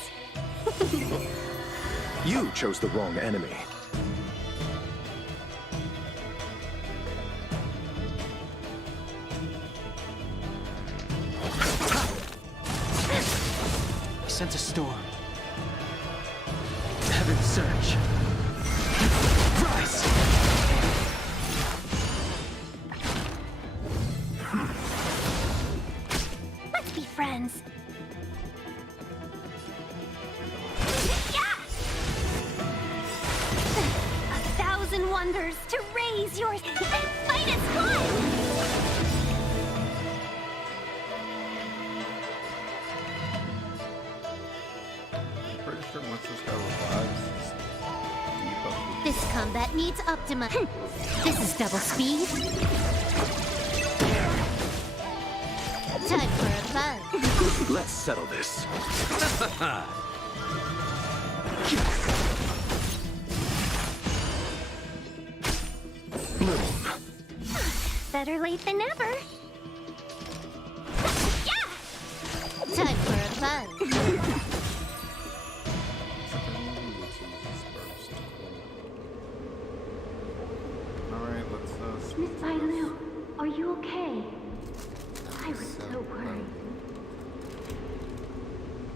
You chose the wrong enemy. sense a storm. Heaven surge. Rise! Let's be friends. A thousand wonders to raise your finest climb. I'm pretty sure once this guy revives, he's deep up the This combat needs Optima. This is double speed. Time for a buzz. Let's settle this. Better late than never. Yeah! Time for a buzz. Alright, let's Miss Bailu, are you okay? I was so worried.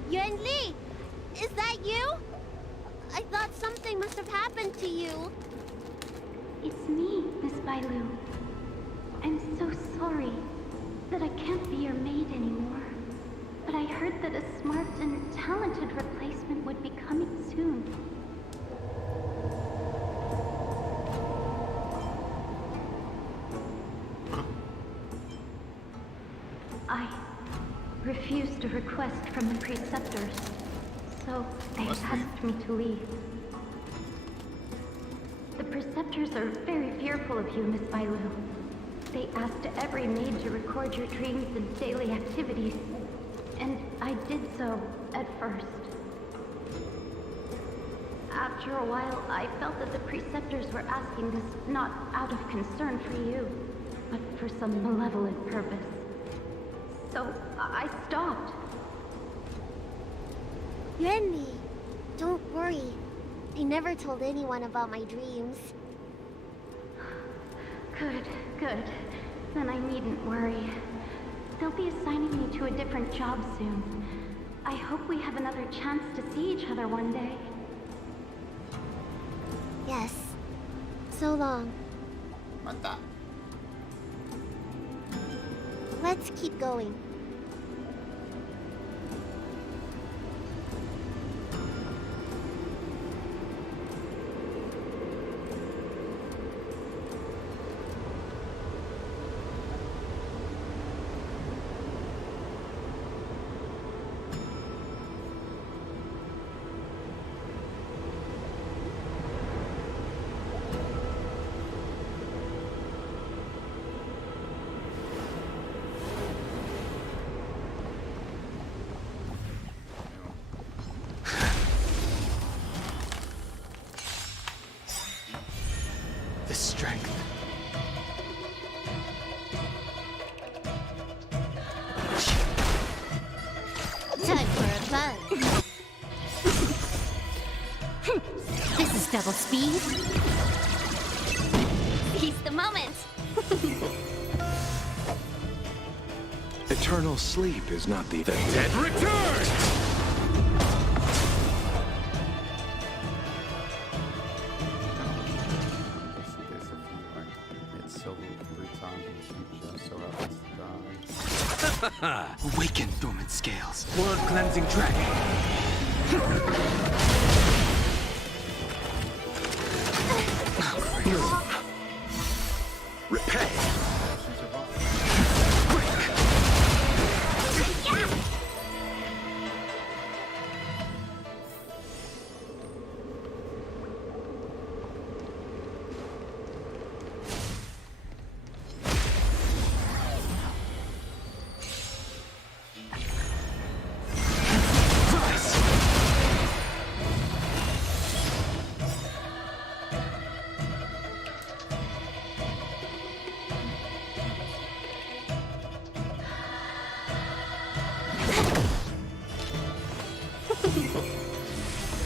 Yuan Li, is that you? I thought something must have happened to you. It's me, Miss Bailu. I'm so sorry that I can't be your maid anymore. But I heard that a smart and talented replacement would be coming soon. I refused a request from the preceptors, so they asked me to leave. The preceptors are very fearful of you, Miss Bailu. They asked every maid to record your dreams and daily activities, and I did so at first. After a while, I felt that the preceptors were asking this not out of concern for you, but for some malevolent purpose. So I stopped. Yuan Li, don't worry. I never told anyone about my dreams. Good, good. Then I needn't worry. They'll be assigning me to a different job soon. I hope we have another chance to see each other one day. Yes. So long. Mata. Let's keep going. The strength. Time for a buzz. This is double speed. Seize the moment. Eternal sleep is not the Dead return! Awaken, dormant scales. Blood cleansing dragon. repay.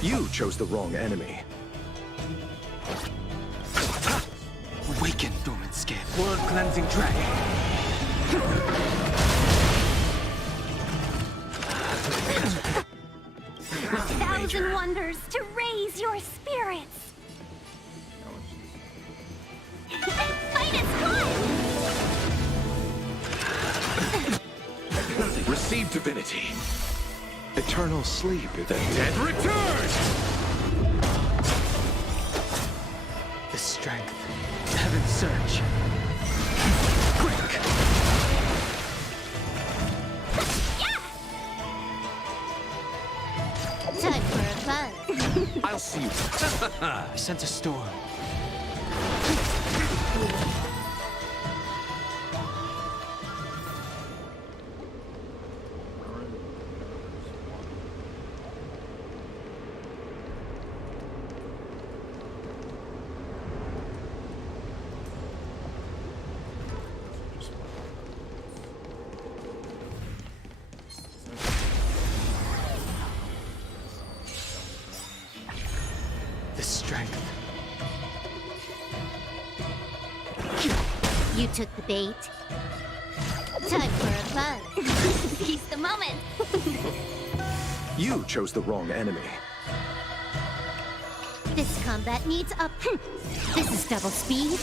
You chose the wrong enemy. Awaken, dormant scale. Blood cleansing dragon. and wonders to raise your spirits. Fight is fun! Receive divinity. Eternal sleep is The dead return! The strength. Heaven's surge. Quick! Time for a buzz. I'll see you. I sense a storm. The strength. You took the bait. Time for a buzz. Seize the moment. You chose the wrong enemy. This combat needs a... This is double speed.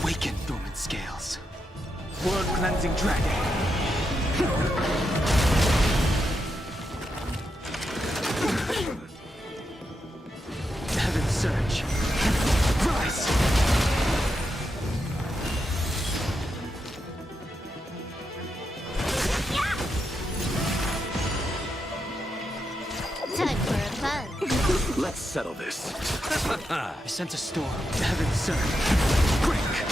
Awaken, dormant scales. World-cleansing dragon. Heaven's surge. Rise! Time for a buzz. Let's settle this. I sense a storm. Heaven's surge. Quick!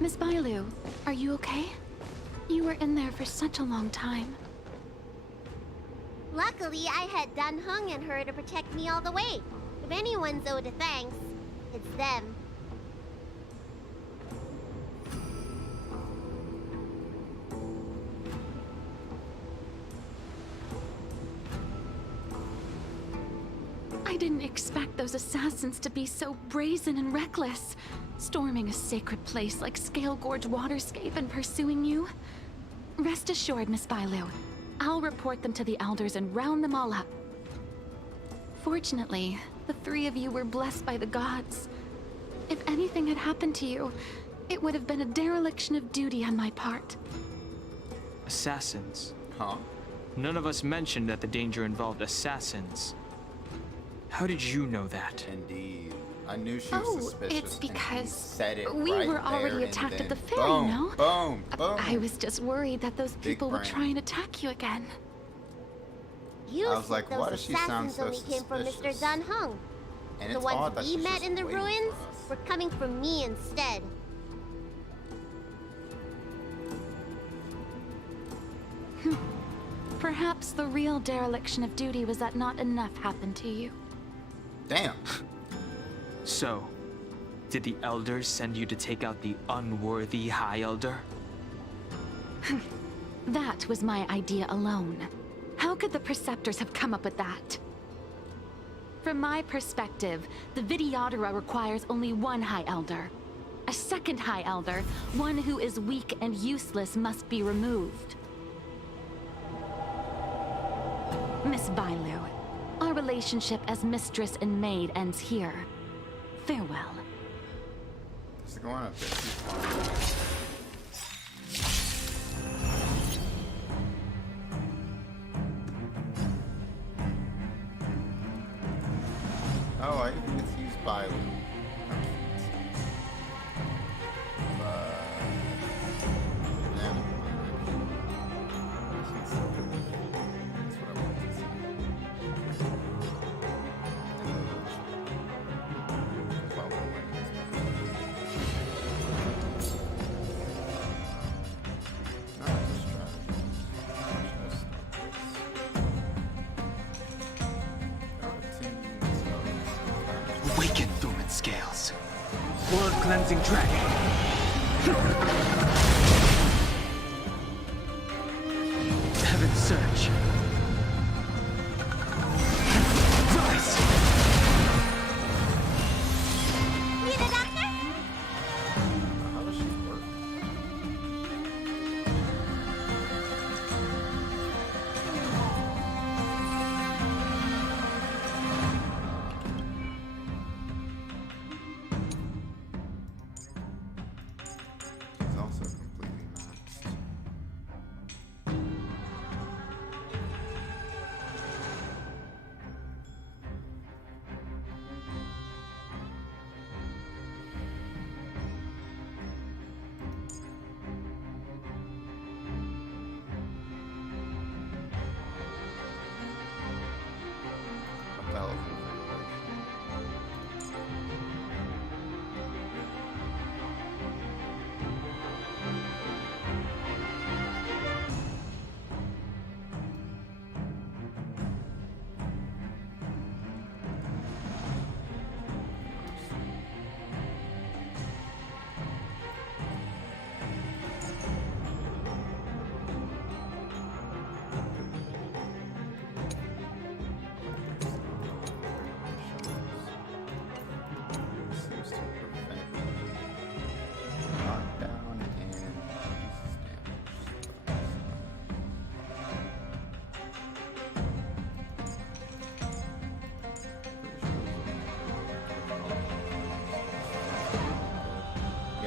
Miss Bailu, are you okay? You were in there for such a long time. Luckily, I had Dan Heng and her to protect me all the way. If anyone's owed a thanks, it's them. I didn't expect those assassins to be so brazen and reckless, storming a sacred place like Scale Gorge Waterscape and pursuing you. Rest assured, Miss Bailu, I'll report them to the elders and round them all up. Fortunately, the three of you were blessed by the gods. If anything had happened to you, it would have been a dereliction of duty on my part. Assassins. Huh? None of us mentioned that the danger involved assassins. How did you know that? Indeed. I knew she was Oh, suspicious. it's and he because said it we right were there already and attacked at the then fair, boom, you know? Boom, boom. I was just worried that those Big people would brain. try and attack you again. You I was think like, those why does she sound assassins so only came from Mr. suspicious? Dan Heng. And The it's ones odd that we she's met just in the waiting ruins for us. were coming from me instead. Perhaps the real dereliction of duty was that not enough happened to you. Damn. So, did the elders send you to take out the unworthy High Elder? That was my idea alone. How could the Preceptors have come up with that? From my perspective, the Videodora requires only one High Elder. A second High Elder, one who is weak and useless, must be removed. Miss Bailu, our relationship as mistress and maid ends here. Farewell. It's going up there. Oh, I even get to use Bailu. Awaken, dormant scales. World-cleansing dragon. Heaven's surge.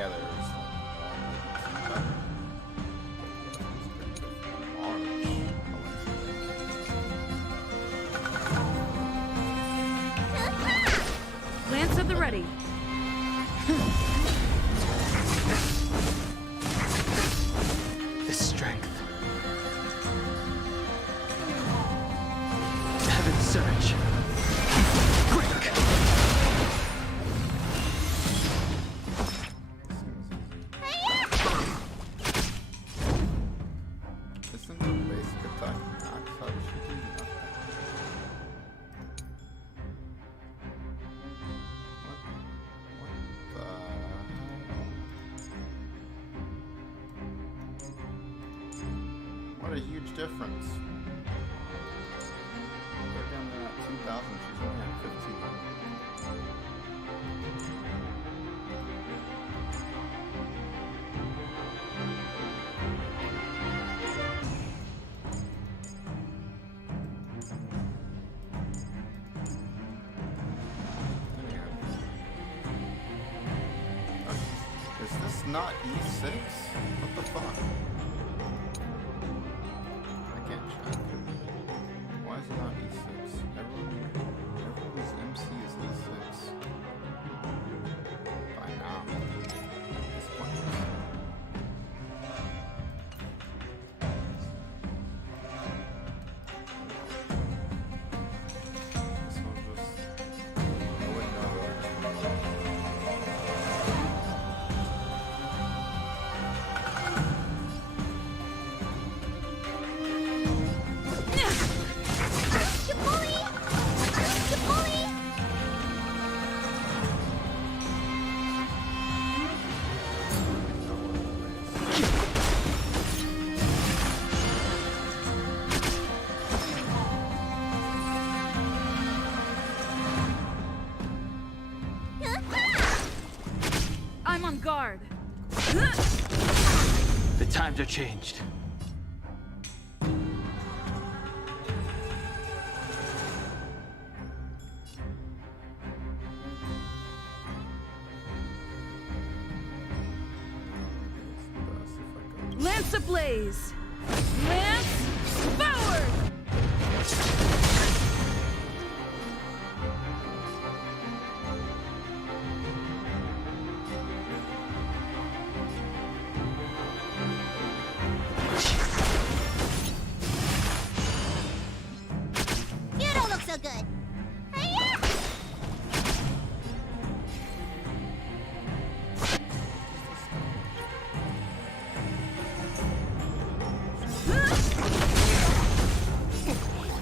Yeah, there's like Lance at the ready. The strength. Heaven's surge. Quick! Isn't the basic attack max? How does she do nothing? What a huge difference. They're down there at 2,000, she's only at 15. Is this not E6? What the fuck? I can't check. Why is it not E6? Everyone's MC is E6. By now. At this point. This one just... I wouldn't know. I'm on guard. The times are changed. Lance ablaze. Lance forward. You don't look so good. Hiya!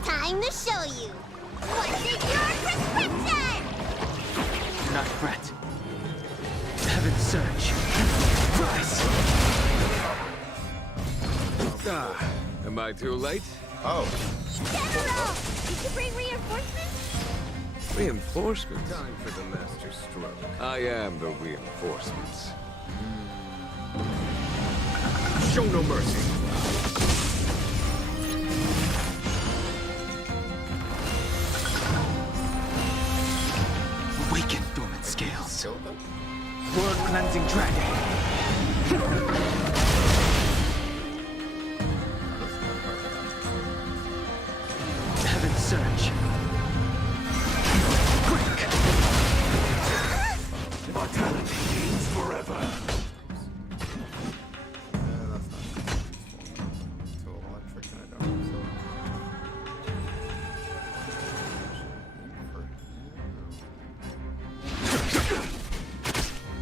Time to show you. What's in your prescription? Not fret. Heaven's surge. Rise! Ah, am I too late? Oh. General! Did you bring reinforcements? Reinforcements? Time for the master stroke. I am the reinforcements. Show no mercy. Awaken dormant scales. World cleansing dragon. Heaven's surge. Quick! Mortality reigns forever. Yeah, that's not useful. Too electric and I don't, so...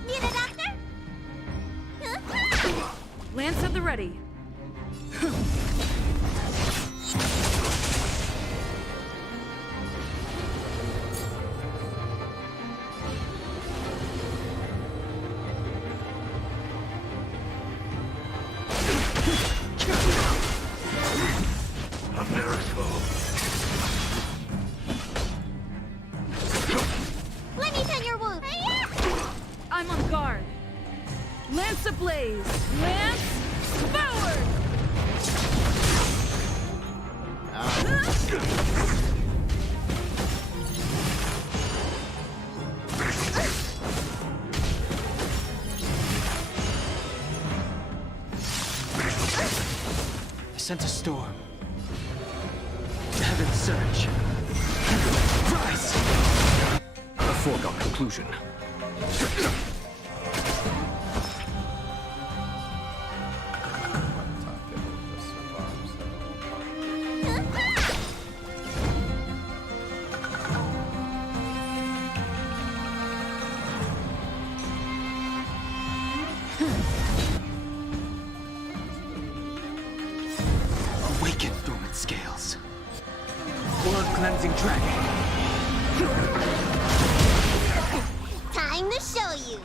Need a doctor? Lance at the ready. A miracle. Let me tend your wound. I'm on guard. Lance ablaze. Lance forward. sense a storm. Heaven surge. Rise! A foregone conclusion. Awaken, dormant scales. Blood-cleansing dragon. Time to show you.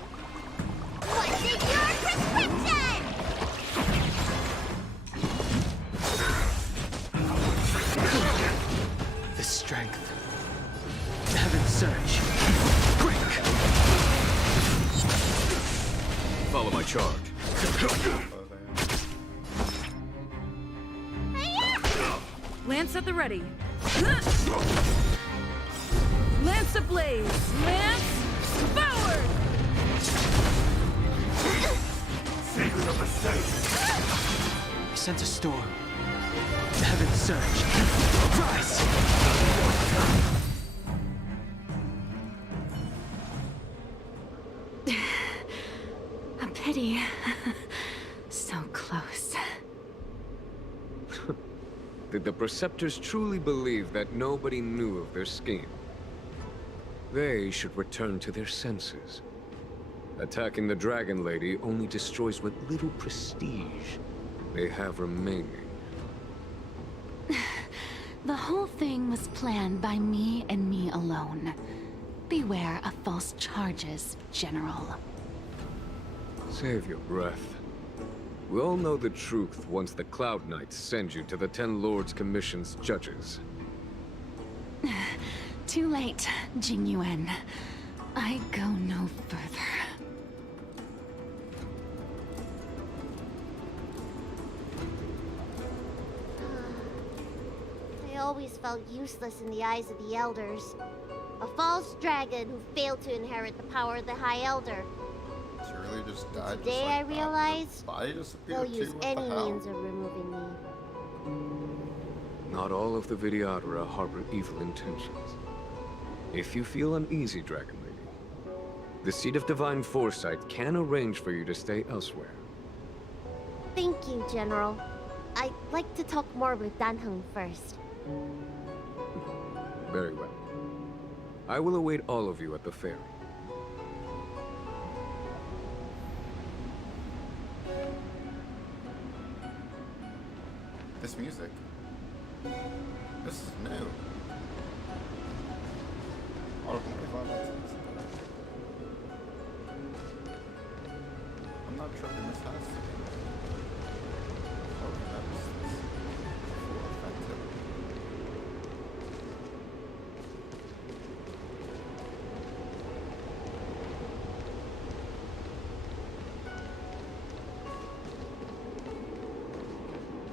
What's in your prescription? The strength. Heaven surge. Break! Follow my charge. Lance at the ready. Lance ablaze. Lance forward. Secret of the state. I sense a storm. Heaven surge. Rise! A pity. So close. Did the Preceptors truly believe that nobody knew of their scheme? They should return to their senses. Attacking the Dragon Lady only destroys what little prestige they have remaining. The whole thing was planned by me and me alone. Beware of false charges, General. Save your breath. We all know the truth once the Cloud Knights send you to the Ten Lords Commission's judges. Too late, Jing Yuan. I go no further. I always felt useless in the eyes of the Elders. A false dragon who failed to inherit the power of the High Elder. She really just died. Today just like I realized body they'll disappeared use too. What any the hell? means of removing me. Not all of the Vidyadhara harbor evil intentions. If you feel uneasy, Dragon Lady, the Seat of Divine Foresight can arrange for you to stay elsewhere. Thank you, General. I'd like to talk more with Danheng first. Very well. I will await all of you at the ferry. This music. This is new. I'm not sure if this has to be. Or that was this full effective.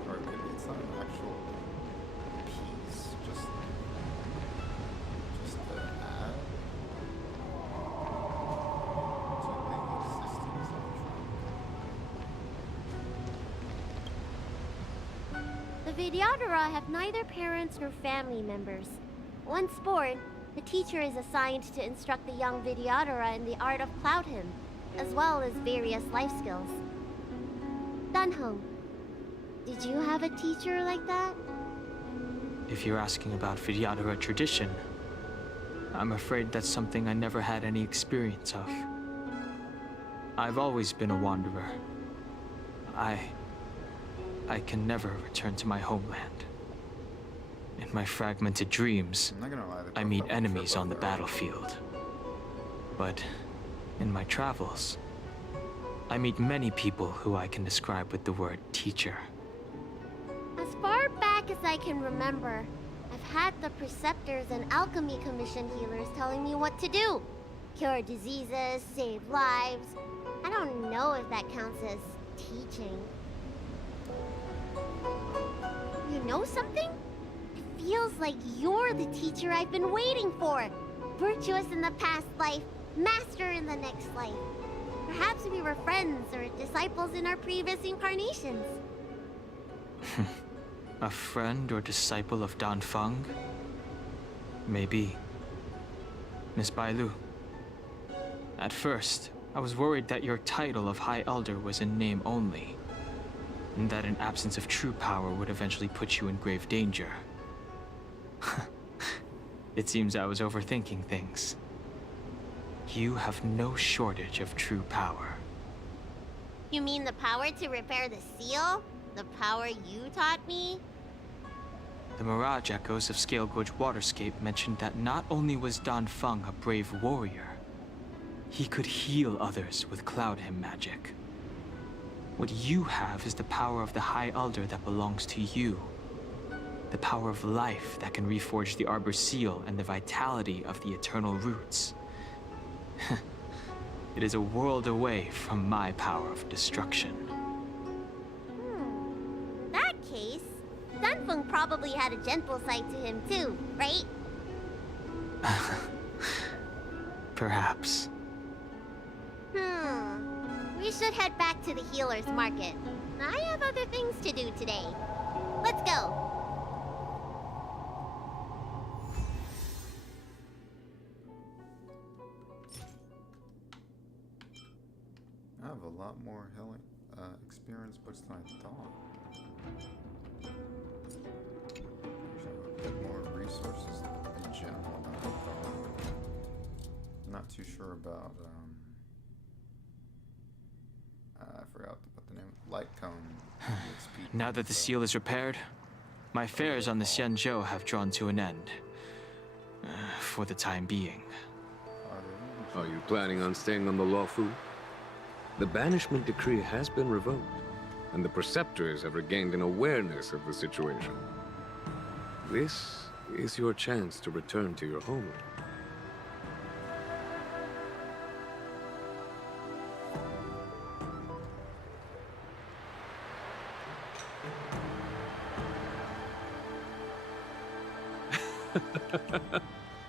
Or maybe it's not an actual piece, just the ad to the existing soundtrack. The Vidyadhara have neither parents nor family members. Once born, the teacher is assigned to instruct the young Vidyadhara in the art of Cloud Hymn, as well as various life skills. Danheng, did you have a teacher like that? If you're asking about Vidyadhara tradition, I'm afraid that's something I never had any experience of. I've always been a wanderer. I can never return to my homeland. In my fragmented dreams, I'm not gonna lie, I meet enemies on the battlefield. But in my travels, I meet many people who I can describe with the word teacher. As far back as I can remember, I've had the Preceptors and Alchemy Commission healers telling me what to do. Cure diseases, save lives. I don't know if that counts as teaching. You know something? It feels like you're the teacher I've been waiting for. Virtuous in the past life, master in the next life. Perhaps we were friends or disciples in our previous incarnations. A friend or disciple of Dan Feng? Maybe. Miss Bailu. At first, I was worried that your title of High Elder was in name only, and that an absence of true power would eventually put you in grave danger. It seems I was overthinking things. You have no shortage of true power. You mean the power to repair the seal? The power you taught me? The Mirage Echoes of Scale Gorge Waterscape mentioned that not only was Dan Feng a brave warrior, he could heal others with Cloud Hymn magic. What you have is the power of the High Elder that belongs to you. The power of life that can reforge the Arbor Seal and the vitality of the Eternal Roots. It is a world away from my power of destruction. In that case, Dunfeng probably had a gentle side to him too, right? Perhaps. We should head back to the healer's market. I have other things to do today. Let's go. I have a lot more healing experience books than I thought. There's a bit more resources in general than I thought. I'm not too sure about I forgot what the name. Light cone. EXP. Now that the seal is repaired, my affairs on the Xianzhou have drawn to an end. For the time being. Are you planning on staying on the Luofu? The banishment decree has been revoked, and the preceptors have regained an awareness of the situation. This is your chance to return to your homeland.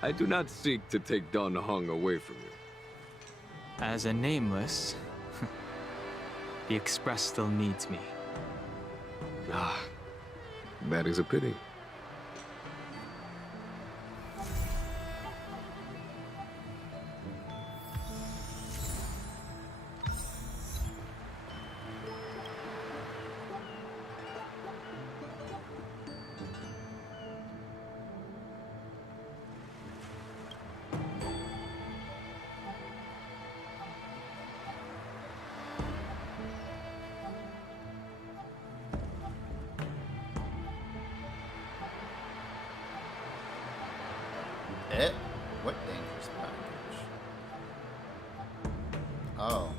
I do not seek to take Dan Heng away from you. As a nameless, the Express still needs me. Ah, that is a pity. What dangerous package? Oh.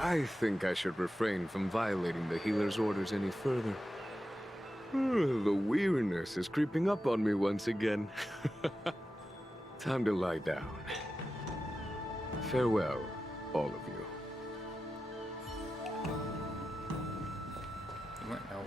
I think I should refrain from violating the healer's orders any further. The weariness is creeping up on me once again. Time to lie down. Farewell, all of you. He went nowhere.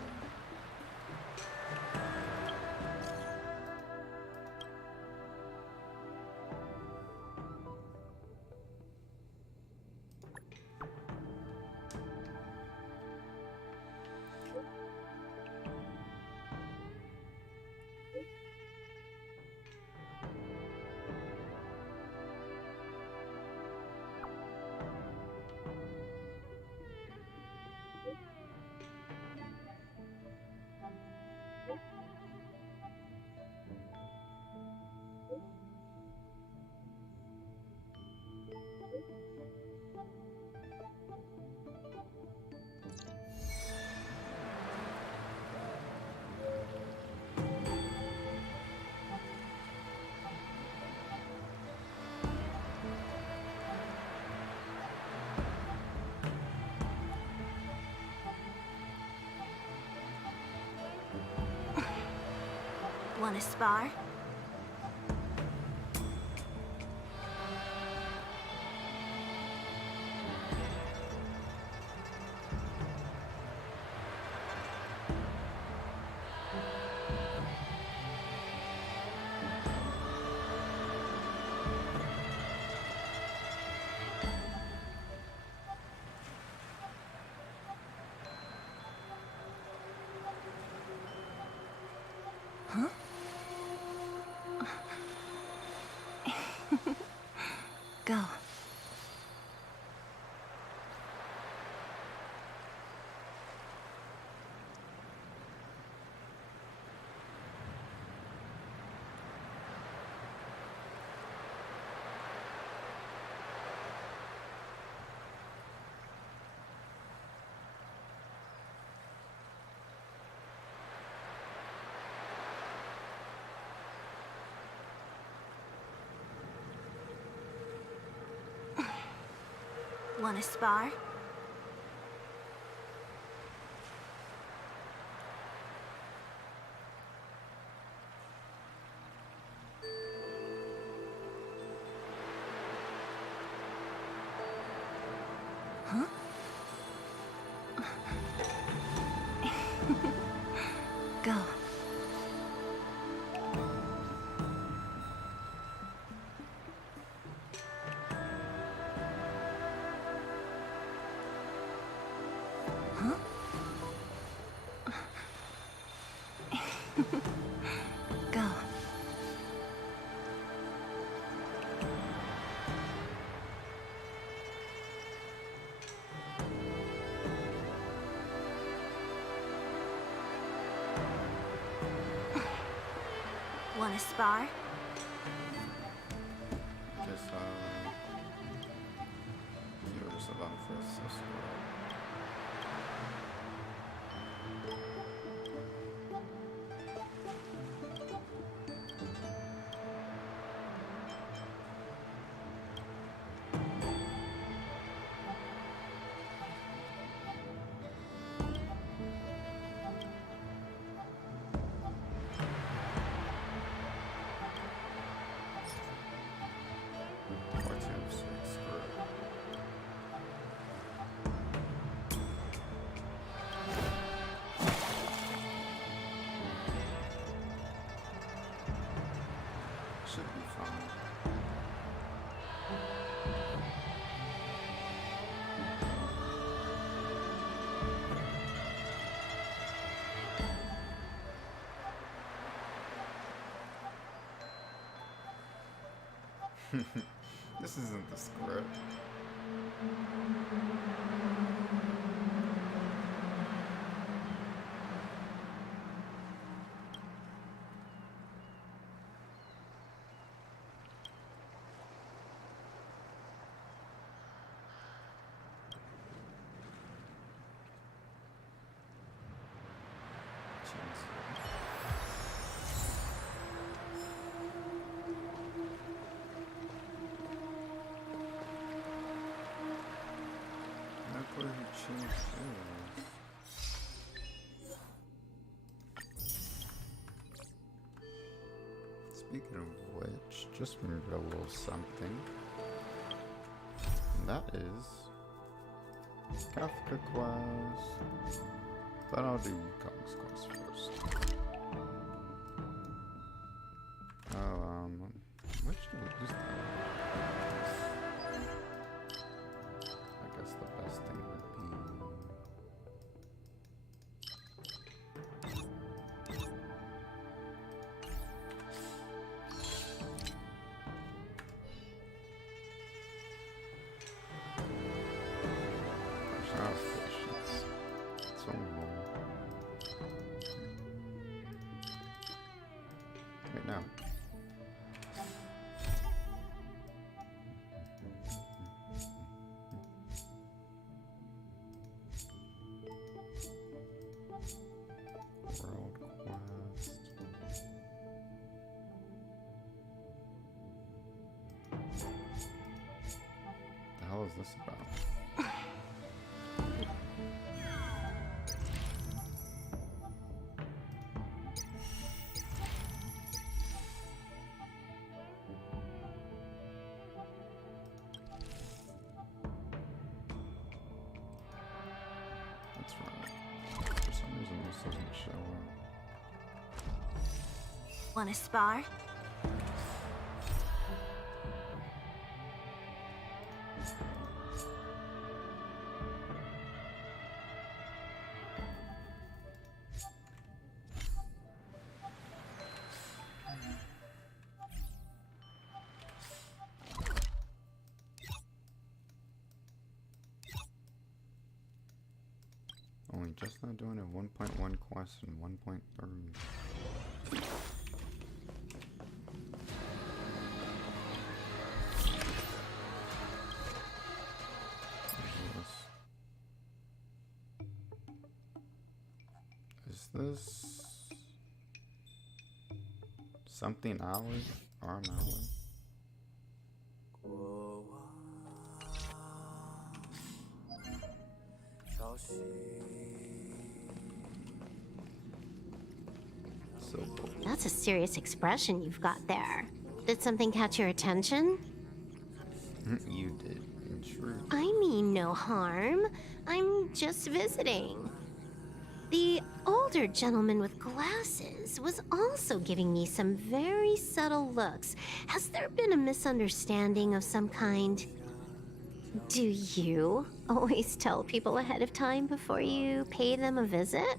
Wanna spar? Go. Wanna spar? Huh? Go. Go. Wanna spar? Guess curious about this as well. Should be fine. This isn't the script. Speaking of which, just remembered a little something. And that is Kafka quest. But I'll do Yukong's quest first. Which do we use that? I guess the best thing would be patience. It's only one. Wait, now. World quest. The hell is this about? Want to spar? Only just not doing a 1.1 quest and 1.3. Is this something alley? Arm alley? So cool. That's a serious expression you've got there. Did something catch your attention? You did, in truth. I mean no harm. I'm just visiting. The older gentleman with glasses was also giving me some very subtle looks. Has there been a misunderstanding of some kind? Do you always tell people ahead of time before you pay them a visit?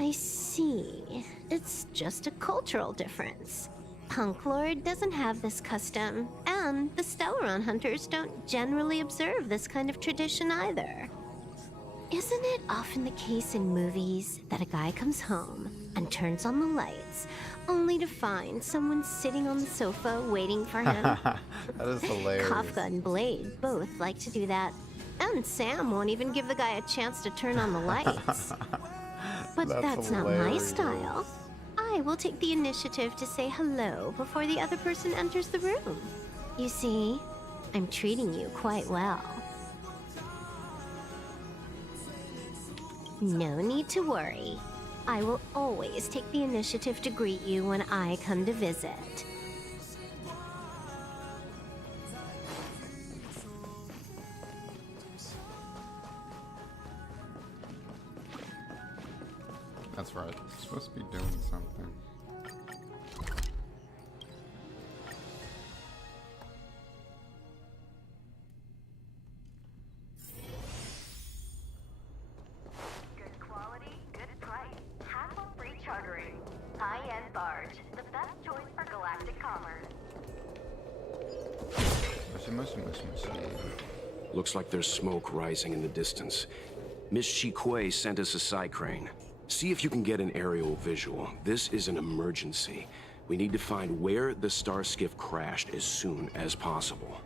I see. It's just a cultural difference. Punk Lord doesn't have this custom, and the Stellaron hunters don't generally observe this kind of tradition either. Isn't it often the case in movies that a guy comes home and turns on the lights, only to find someone sitting on the sofa waiting for him? That is hilarious. Kafka and Blade both like to do that, and Sam won't even give the guy a chance to turn on the lights. But that's not my style. I will take the initiative to say hello before the other person enters the room. You see, I'm treating you quite well. No need to worry. I will always take the initiative to greet you when I come to visit. That's right. It's supposed to be doing something. Good quality, good price. Hassle-free chartering. High-end barge. The best choice for galactic commerce. Looks like there's smoke rising in the distance. Miss Shikue sent us a side crane. See if you can get an aerial visual. This is an emergency. We need to find where the star skiff crashed as soon as possible.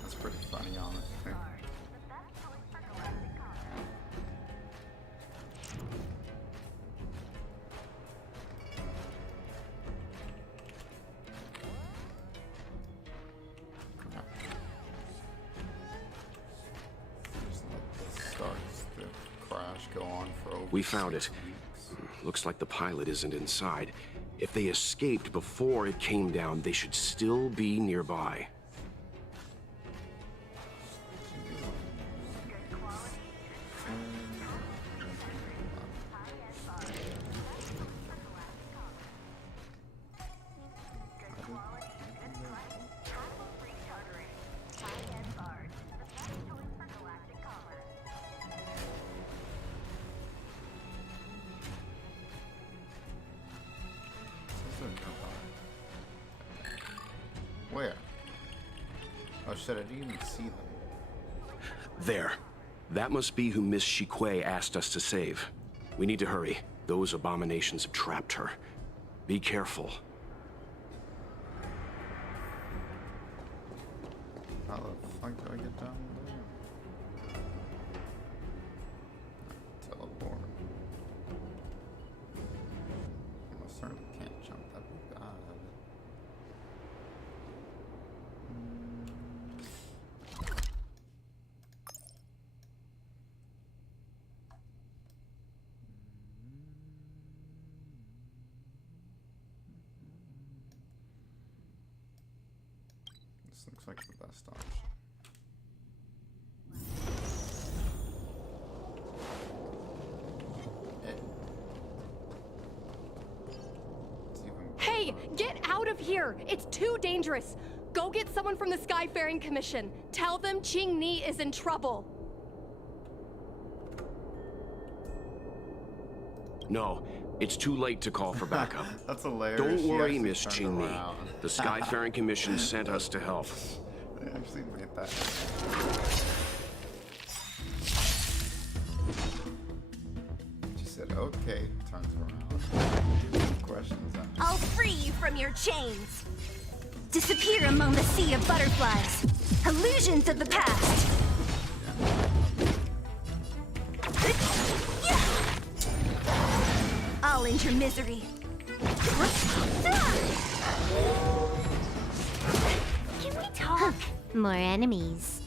That's pretty funny, honestly. We found it. Looks like the pilot isn't inside. If they escaped before it came down, they should still be nearby. Where? Oh shit, I didn't even see them. There. That must be who Miss Shikue asked us to save. We need to hurry. Those abominations have trapped her. Be careful. How the fuck do I get down there? Teleport. I certainly can't jump that bad. This looks like the best option. out of here! It's too dangerous! Go get someone from the Skyfaring Commission. Tell them Qing Ni is in trouble. No, it's too late to call for backup. That's hilarious. Don't She worry, actually Miss turned Qing Ni. around. The Skyfaring Commission sent us to help. They actually made that. She said, okay, turns around. Questions then. I'll free you from your chains. Disappear among the sea of butterflies. Illusions of the past. I'll end your misery. Can we talk? More enemies.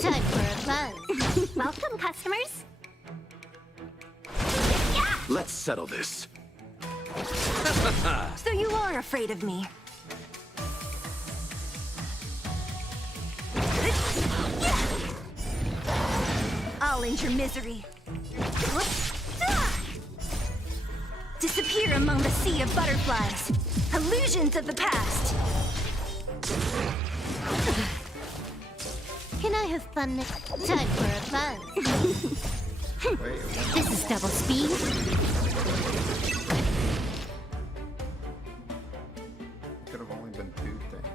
Time for a buzz. Welcome, customers. Let's settle this. So you are afraid of me. I'll end your misery. Disappear among the sea of butterflies. Illusions of the past. Can I have fun next time for a buzz? This is double speed. Could have only been 2 things.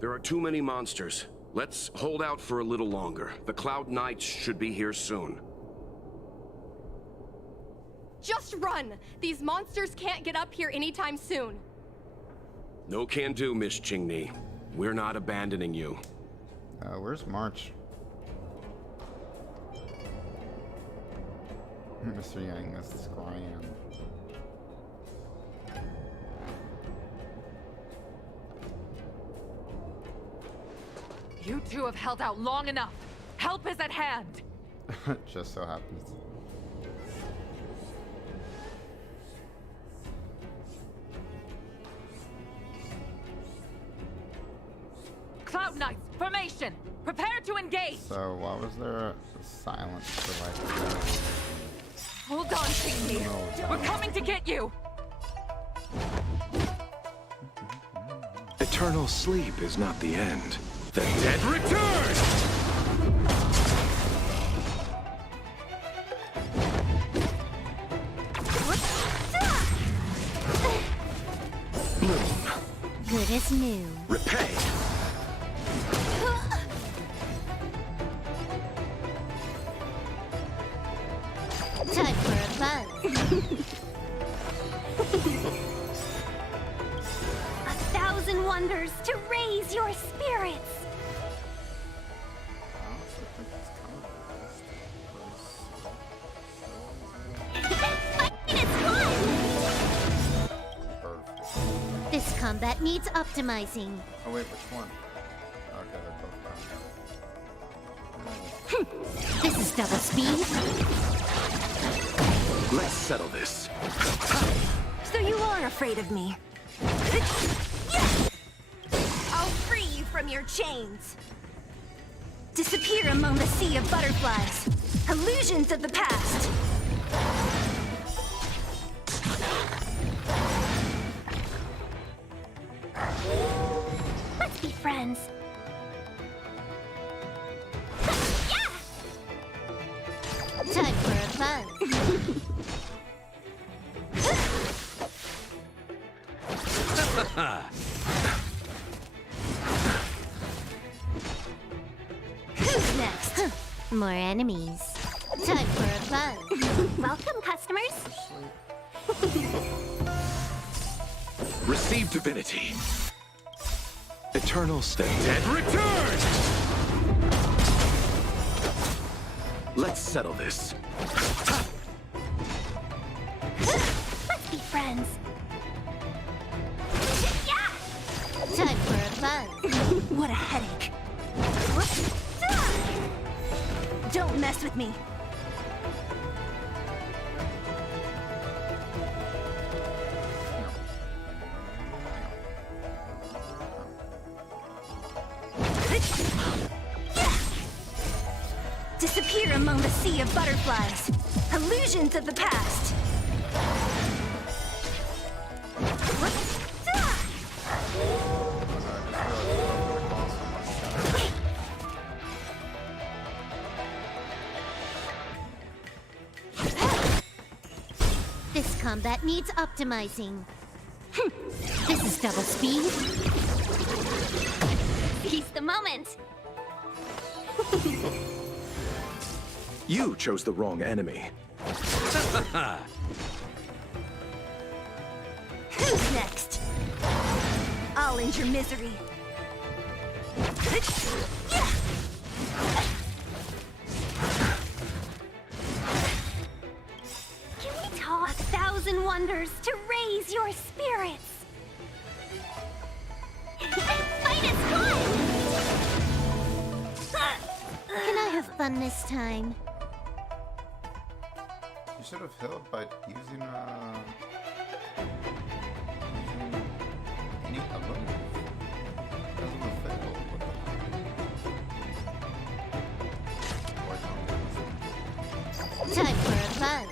There are too many monsters. Let's hold out for a little longer. The Cloud Knights should be here soon. Just run! These monsters can't get up here anytime soon. No can do, Miss Qing Ni. We're not abandoning you. Where's March? Mr. Yang, this is grand. You two have held out long enough. Help is at hand. Just so happens. Cloud Knights, formation! Prepare to engage! So why was there a silence for like... Hold on, Qing Ni. We're coming to get you! Eternal sleep is not the end. The dead return! Bloom. Good as new. Repay. Time for a buzz. 1,000 wonders to raise your spirits. This combat needs optimizing. Oh wait, which one? Okay, they're both This is double speed. Let's settle this. So you are afraid of me. I'll free you from your chains. Disappear among the sea of butterflies. Illusions of the past. Let's be friends. Time for a buzz. Who's next? More enemies. Time for a buzz. Welcome, customers. Receive divinity. Eternal state. Dead return! Let's settle this. Let's be friends. Time for a buzz. What a headache. Don't mess with me. Disappear among the sea of butterflies. Illusions of the past. This combat needs optimizing. This is double speed. Seize the moment. You chose the wrong enemy. Who's next? I'll end your misery. Can we talk? 1,000 wonders to raise your spirits. Fight is fun! Can I have fun this time? You should have healed by using any move. That would have failed. Time for a fun.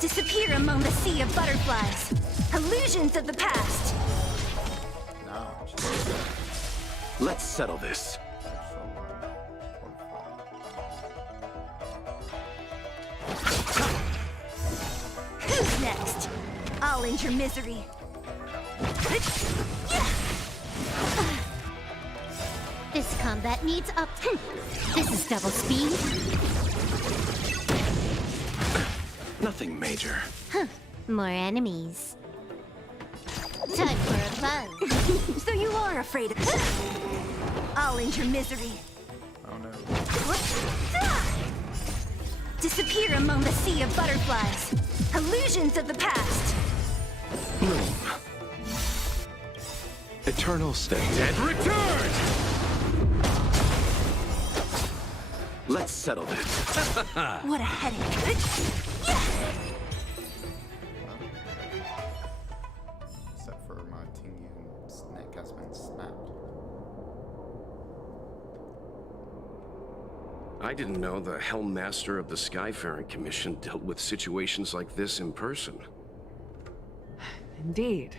Disappear among the sea of butterflies. Illusions of the past. Let's settle this. Who's next? I'll end your misery. This combat needs up. This is double speed. Nothing major. Huh. More enemies. Time for a fun. So you are afraid of I'll end your misery. Oh no. Disappear among the sea of butterflies. Illusions of the past. Bloom. Eternal state. And return! Let's settle this. What a headache. Except for my Tingyun's neck has been snapped. I didn't know the Helm Master of the Skyfaring Commission dealt with situations like this in person. Indeed.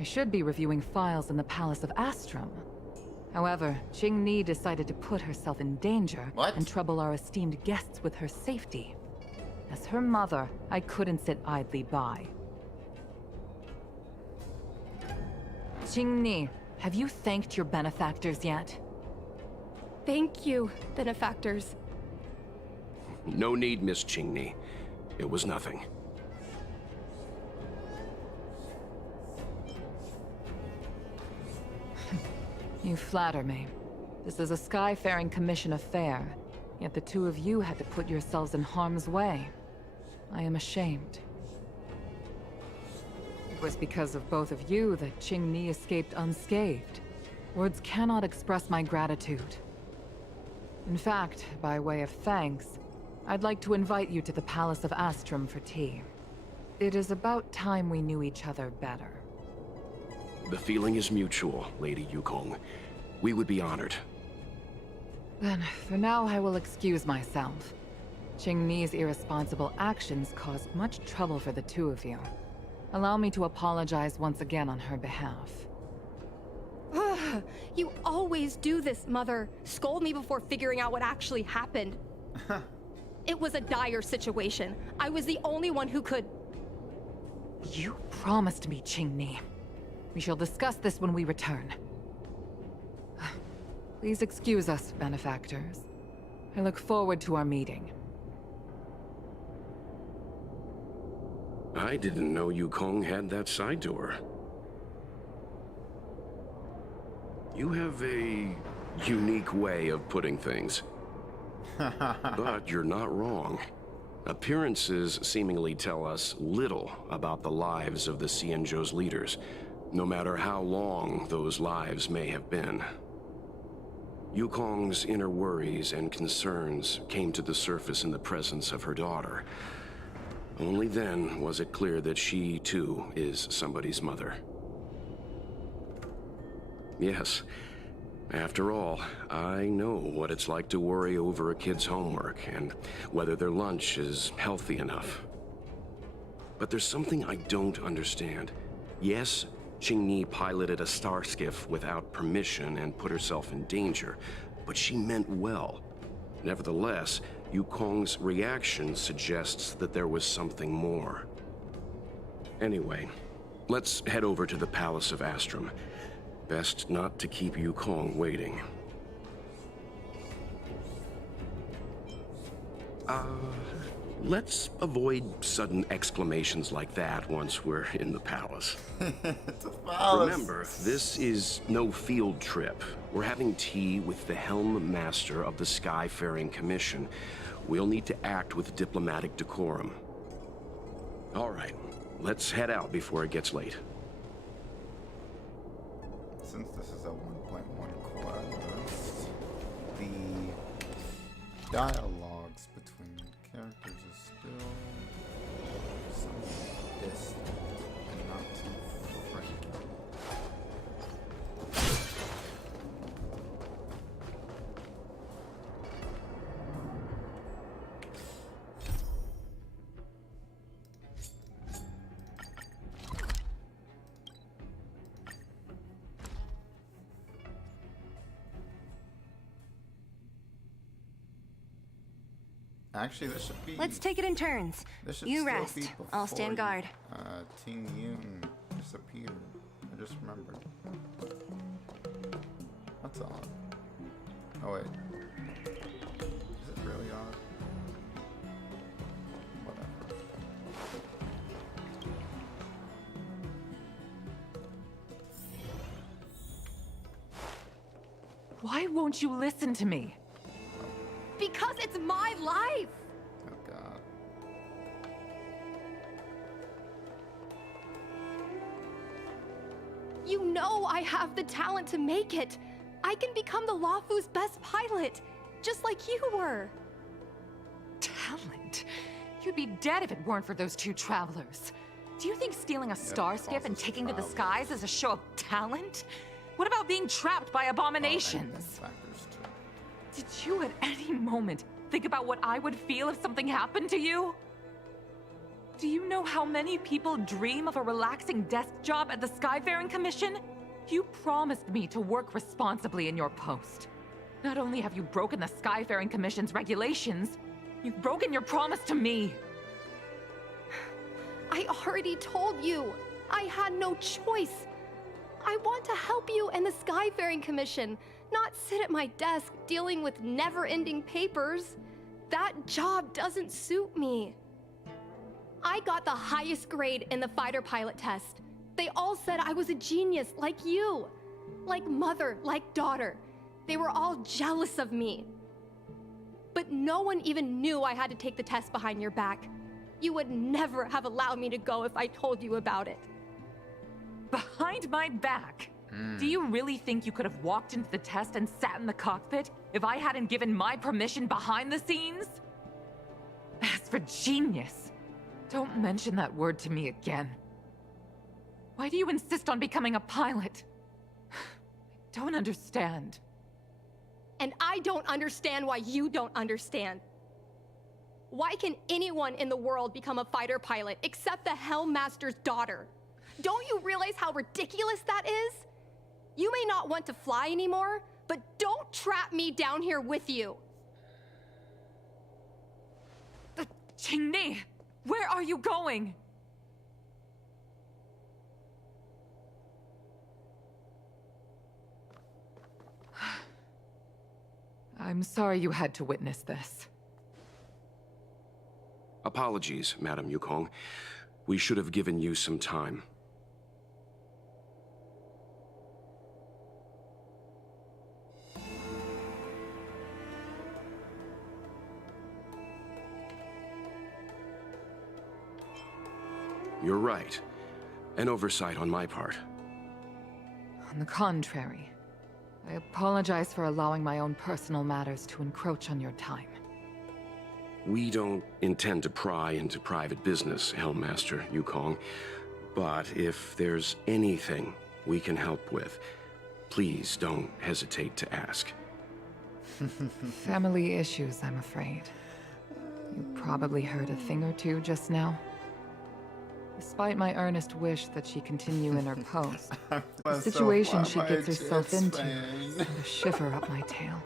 I should be reviewing files in the Palace of Astrum. However, Qing Ni decided to put herself in danger and trouble our esteemed guests with her safety. As her mother, I couldn't sit idly by. Qing Ni, have you thanked your benefactors yet? Thank you, benefactors. No need, Miss Qingni. It was nothing. You flatter me. This is a Skyfaring Commission affair, yet the two of you had to put yourselves in harm's way. I am ashamed. It was because of both of you that Qing Ni escaped unscathed. Words cannot express my gratitude. In fact, by way of thanks, I'd like to invite you to the Palace of Astrum for tea. It is about time we knew each other better. The feeling is mutual, Lady Yukong. We would be honored. Then, for now, I will excuse myself. Qing Ni's irresponsible actions caused much trouble for the two of you. Allow me to apologize once again on her behalf. You always do this, Mother. Scold me before figuring out what actually happened. It was a dire situation. I was the only one who could... You promised me, Qing Ni. We shall discuss this when we return. Please excuse us, benefactors. I look forward to our meeting. I didn't know Yukong had that side to her. You have a unique way of putting things. But you're not wrong. Appearances seemingly tell us little about the lives of the Xianzhou's leaders, no matter how long those lives may have been. Yukong's inner worries and concerns came to the surface in the presence of her daughter. Only then was it clear that she, too, is somebody's mother. Yes. After all, I know what it's like to worry over a kid's homework and whether their lunch is healthy enough. But there's something I don't understand. Yes, Qingni piloted a star skiff without permission and put herself in danger, but she meant well. Nevertheless, Yukong's reaction suggests that there was something more. Anyway, let's head over to the Palace of Astrum. Best not to keep Yukong waiting. Let's avoid sudden exclamations like that once we're in the palace. It's a palace. Remember, this is no field trip. We're having tea with the Helm Master of the Skyfaring Commission. We'll need to act with diplomatic decorum. All right, let's head out before it gets late. Since this is a 1.1 quest, the dialogues between characters is still somewhat distant and not too freaky. Actually, this should be. Let's take it in turns. This should You still rest. be I'll stand before guard. Ting Yun disappeared. I just remembered. That's odd. Oh wait. Is it really odd? Whatever. Why won't you listen to me? Because it's my life! Oh god. You know I have the talent to make it. I can become the Luofu's best pilot, just like you were. Talent? You'd be dead if it weren't for those two travelers. Do you think stealing a star skiff and taking to the skies is a show of talent? What about being trapped by abominations? Did you at any moment think about what I would feel if something happened to you? Do you know how many people dream of a relaxing desk job at the Skyfaring Commission? You promised me to work responsibly in your post. Not only have you broken the Skyfaring Commission's regulations, you've broken your promise to me. I already told you. I had no choice. I want to help you and the Skyfaring Commission, not sit at my desk dealing with never-ending papers. That job doesn't suit me. I got the highest grade in the fighter pilot test. They all said I was a genius, like you. Like mother, like daughter. They were all jealous of me. But no one even knew I had to take the test behind your back. You would never have allowed me to go if I told you about it. Behind my back? Do you really think you could have walked into the test and sat in the cockpit if I hadn't given my permission behind the scenes? As for genius, don't mention that word to me again. Why do you insist on becoming a pilot? I don't understand. And I don't understand why you don't understand. Why can anyone in the world become a fighter pilot except the Helm Master's daughter? Don't you realize how ridiculous that is? You may not want to fly anymore, but don't trap me down here with you. Qingni, where are you going? I'm sorry you had to witness this. Apologies, Madam Yukong. We should have given you some time. You're right. An oversight on my part. On the contrary, I apologize for allowing my own personal matters to encroach on your time. We don't intend to pry into private business, Helmmaster Yukong. But if there's anything we can help with, please don't hesitate to ask. Family issues, I'm afraid. You probably heard a thing or two just now. Despite my earnest wish that she continue in her post, the situation she gets herself into sent a shiver up my tail.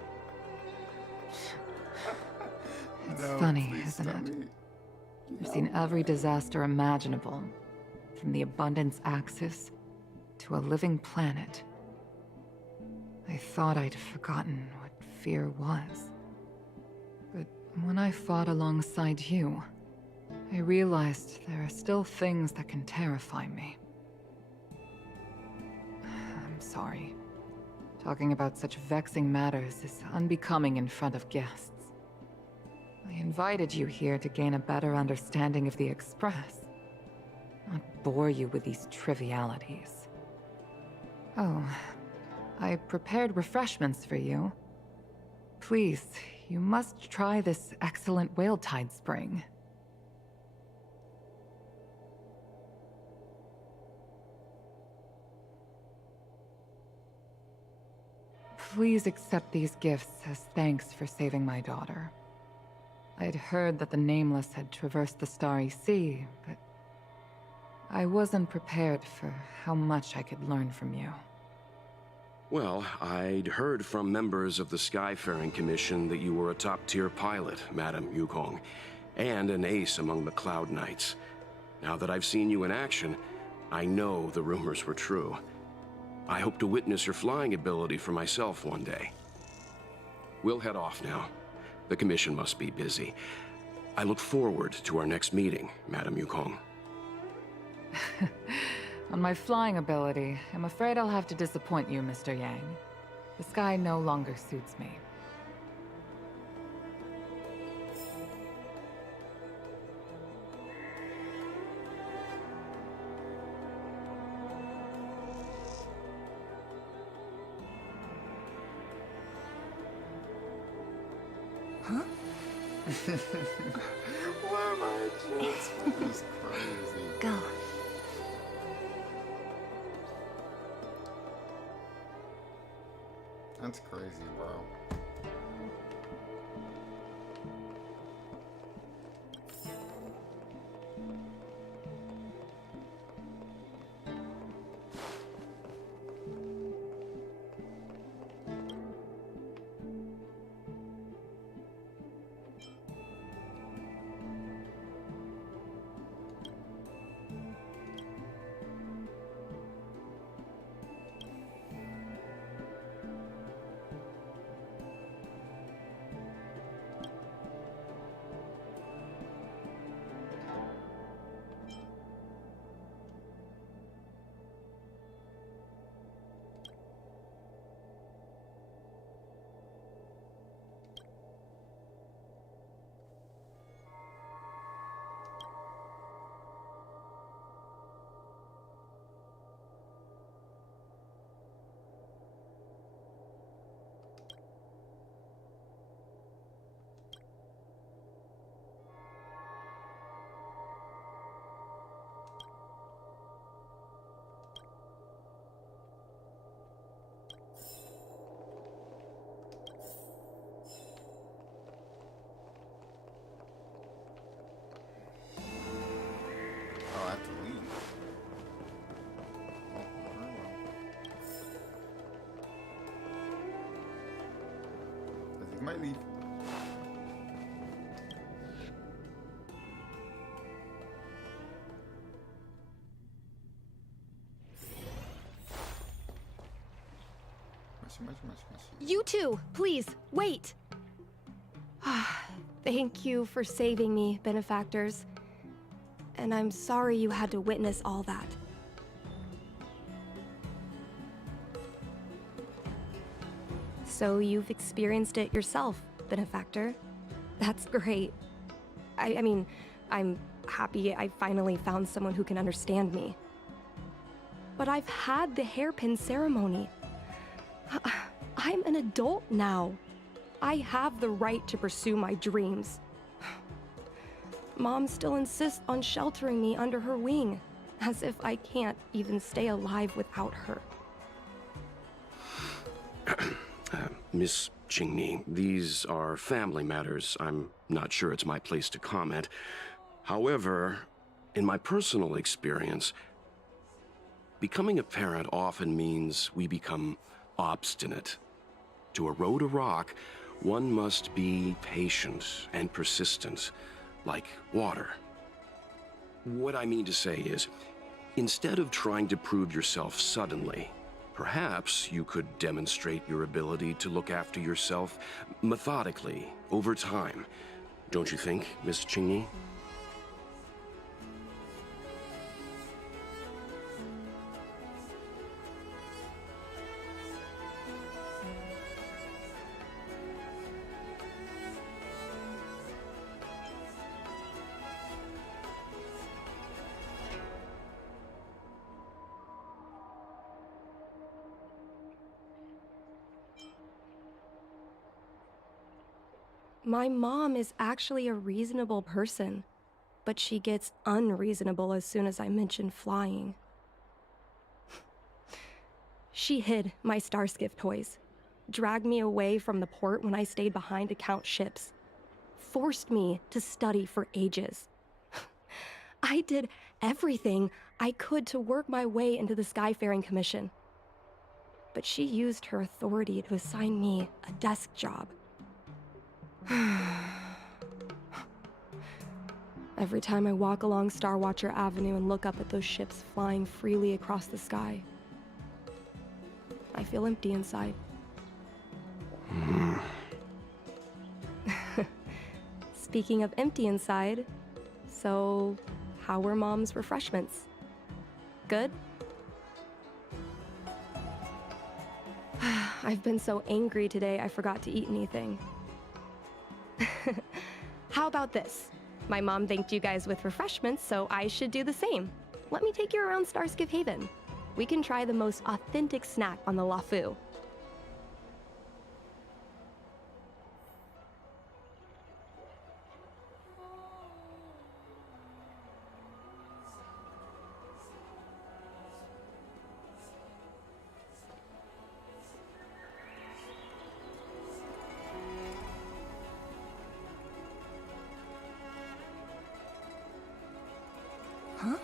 It's funny, isn't it? I've seen every disaster imaginable, from the abundance axis to a living planet. I thought I'd forgotten what fear was. But when I fought alongside you, I realized there are still things that can terrify me. I'm sorry. Talking about such vexing matters is unbecoming in front of guests. I invited you here to gain a better understanding of the Express, not bore you with these trivialities. Oh, I prepared refreshments for you. Please, you must try this excellent Whaletide spring. Please accept these gifts as thanks for saving my daughter. I'd heard that the Nameless had traversed the Starry Sea, but I wasn't prepared for how much I could learn from you. Well, I'd heard from members of the Skyfaring Commission that you were a top-tier pilot, Madam Yukong, and an ace among the Cloud Knights. Now that I've seen you in action, I know the rumors were true. I hope to witness your flying ability for myself one day. We'll head off now. The Commission must be busy. I look forward to our next meeting, Madam Yukong. On my flying ability, I'm afraid I'll have to disappoint you, Mr. Yang. The sky no longer suits me. Huh? Why am I just crazy? Go. That's crazy, bro. Oh, I have to leave. Oh, very well. I think I might leave. You too, please, wait! Thank you for saving me, benefactors. And I'm sorry you had to witness all that. So you've experienced it yourself, benefactor. That's great. I mean, I'm happy I finally found someone who can understand me. But I've had the hairpin ceremony. I'm an adult now. I have the right to pursue my dreams. Mom still insists on sheltering me under her wing, as if I can't even stay alive without her. Miss Qingni, these are family matters. I'm not sure it's my place to comment. However, in my personal experience, becoming a parent often means we become obstinate. To erode a rock, one must be patient and persistent, like water. What I mean to say is, instead of trying to prove yourself suddenly, perhaps you could demonstrate your ability to look after yourself methodically, over time. Don't you think, Miss Qingni? My mom is actually a reasonable person, but she gets unreasonable as soon as I mention flying. She hid my Starskiff toys, dragged me away from the port when I stayed behind to count ships, forced me to study for ages. I did everything I could to work my way into the Skyfaring Commission. But she used her authority to assign me a desk job. Every time I walk along Starwatcher Avenue and look up at those ships flying freely across the sky, I feel empty inside. Speaking of empty inside, so how were Mom's refreshments? Good? I've been so angry today I forgot to eat anything. How about this? My mom thanked you guys with refreshments, so I should do the same. Let me take you around Starskiff Haven. We can try the most authentic snack on the LaFu. Huh?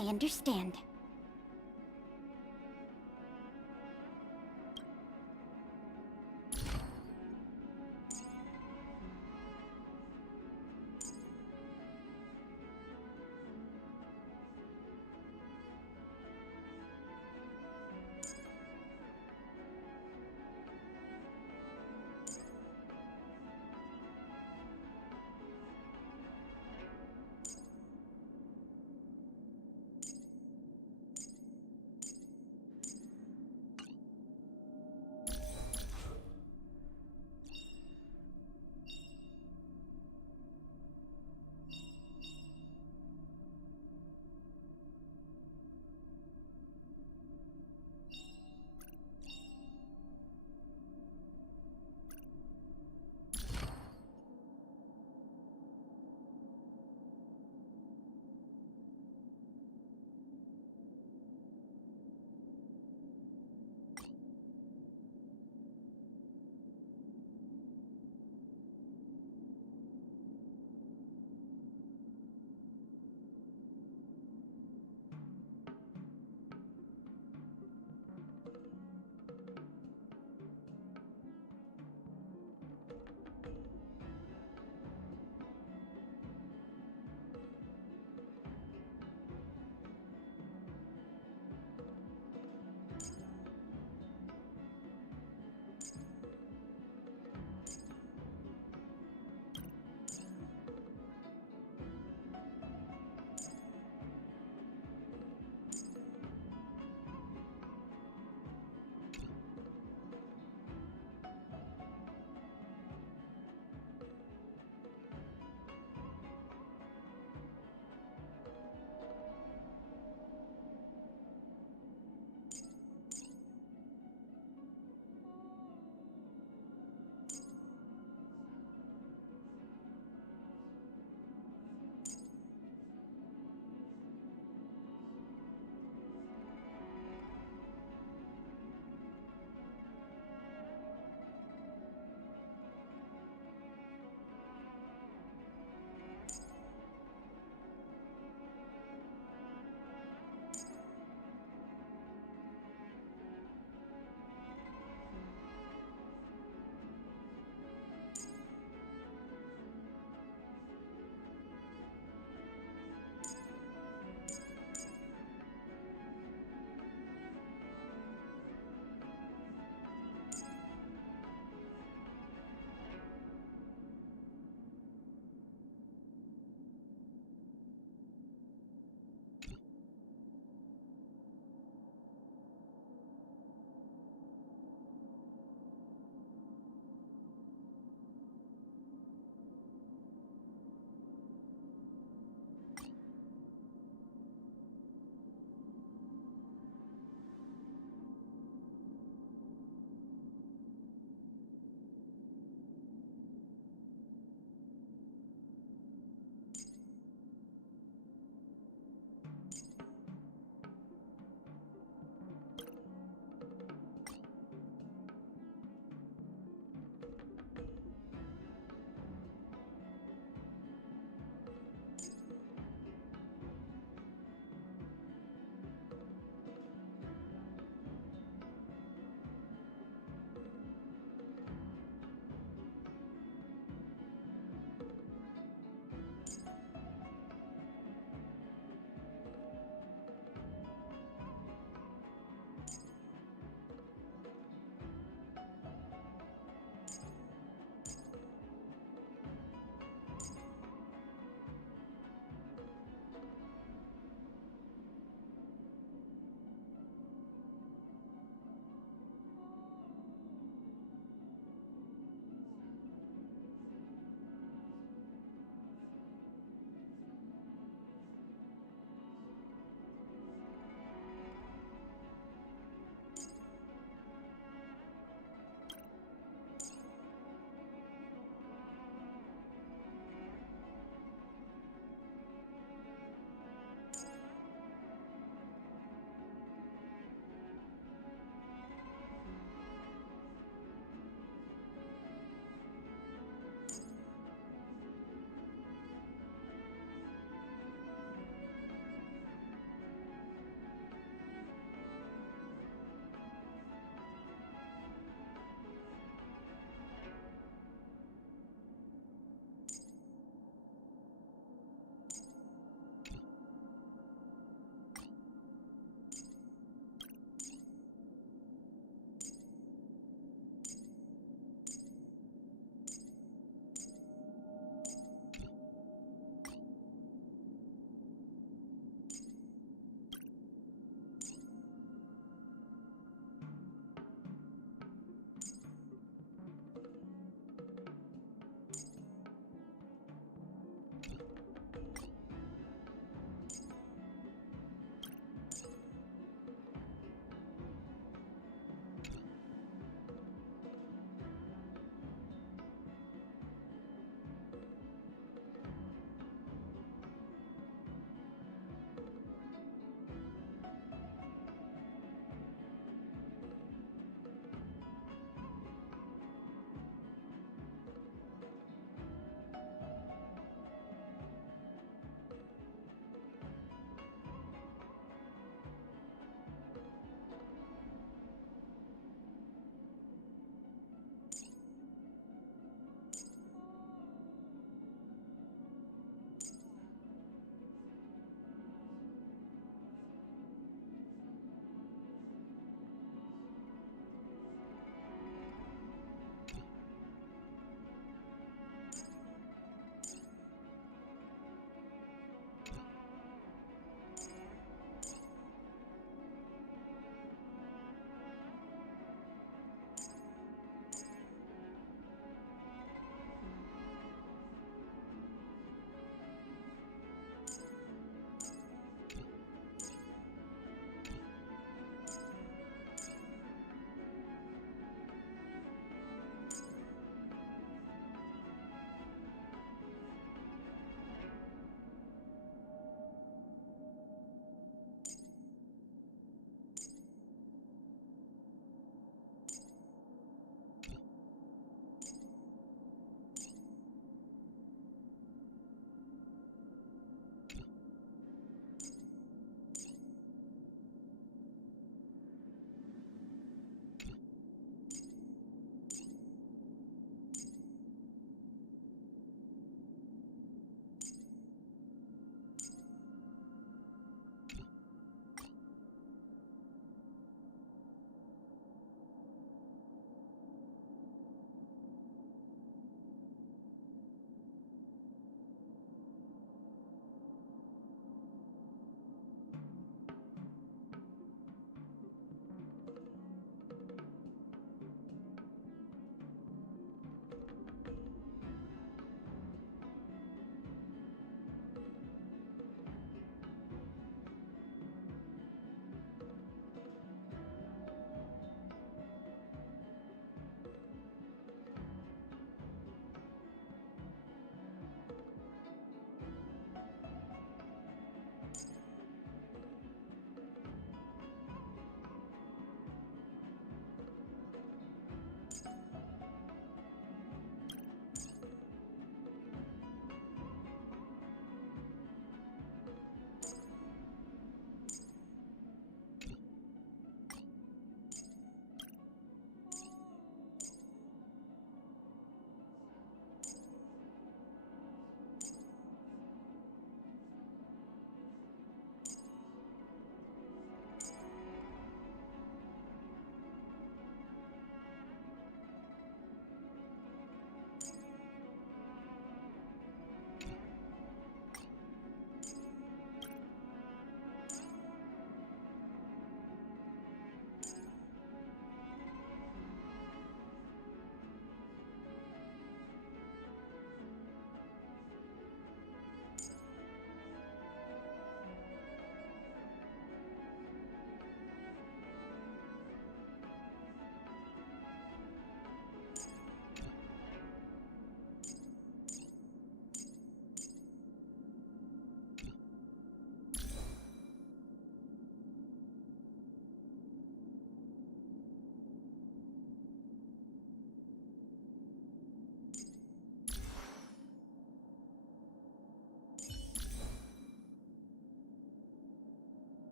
I understand.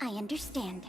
I understand.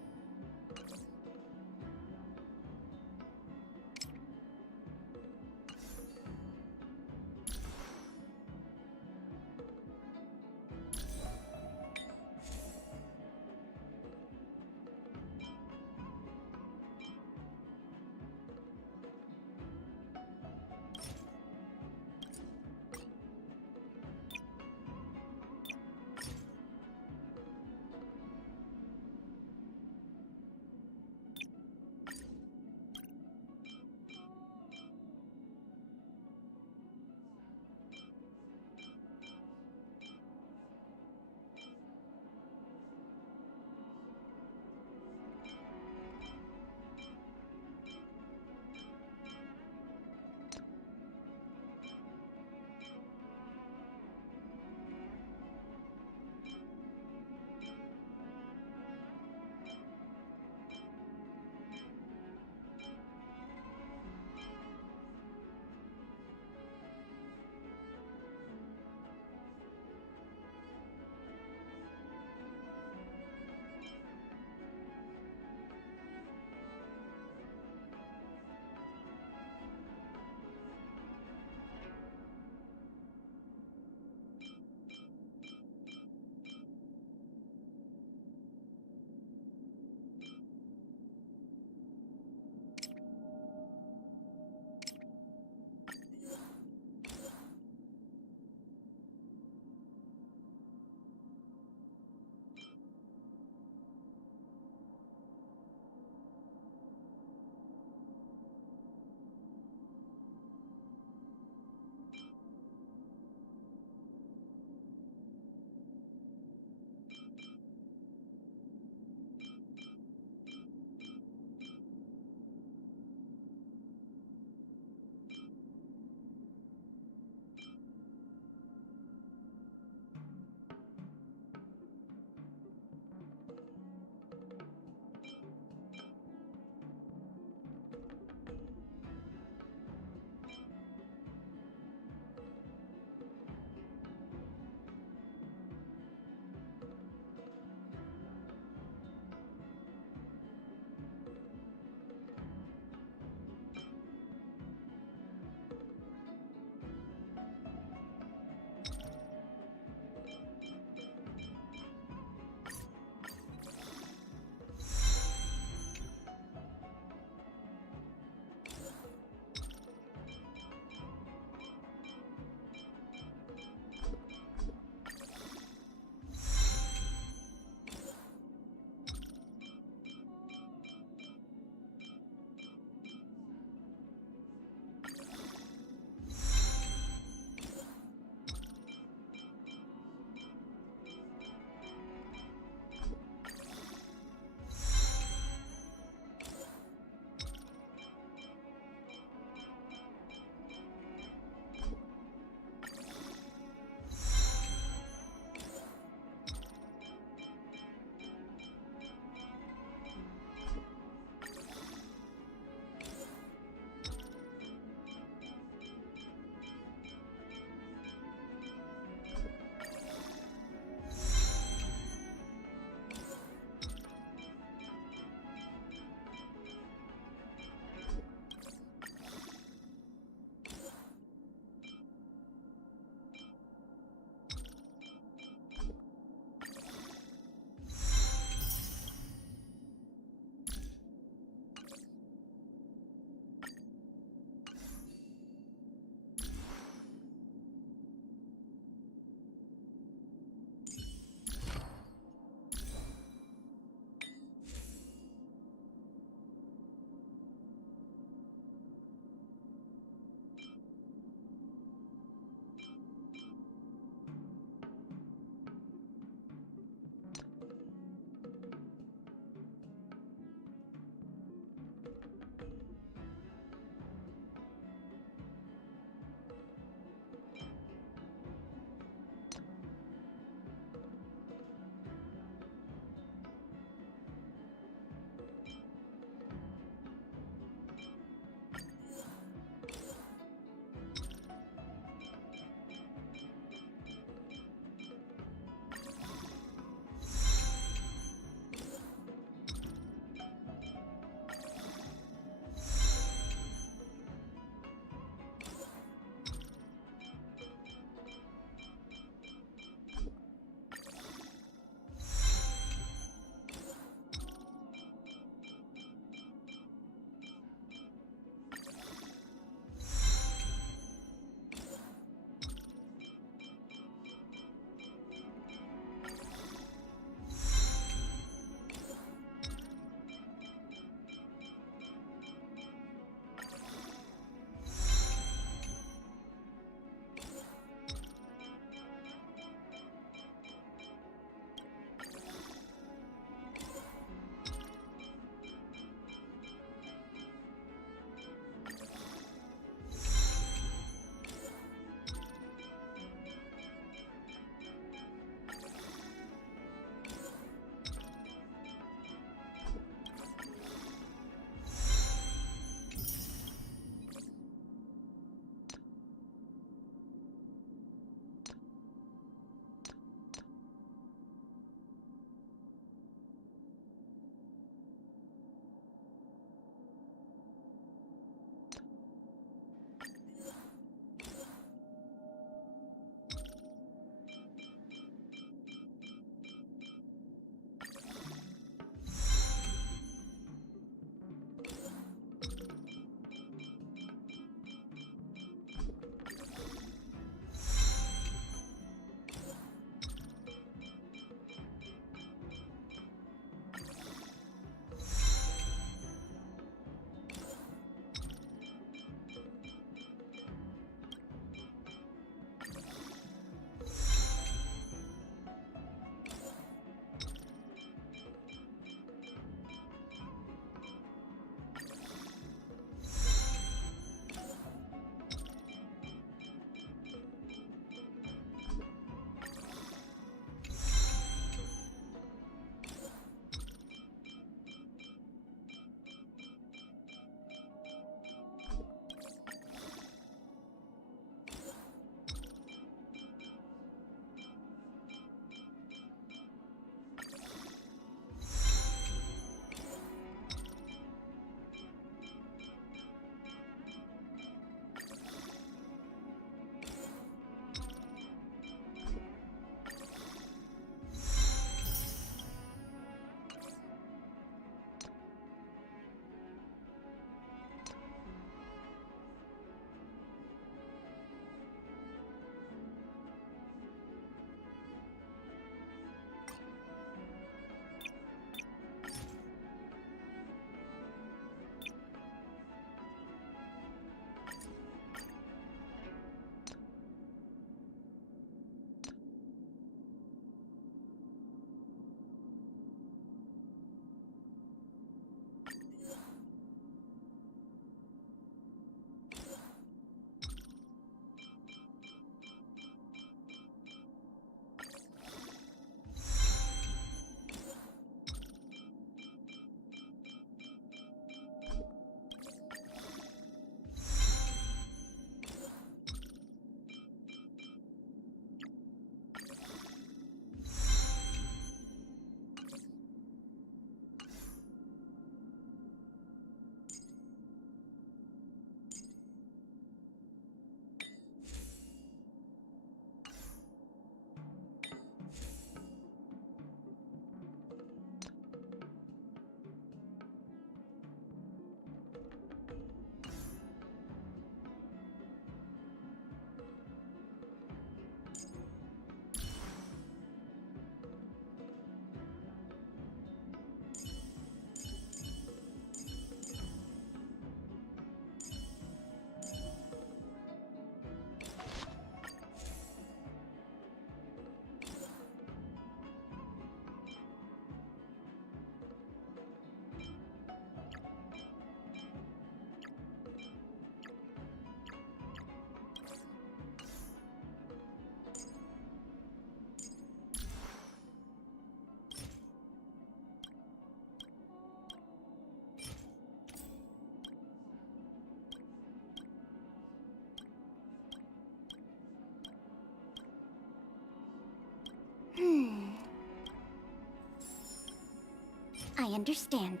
I understand.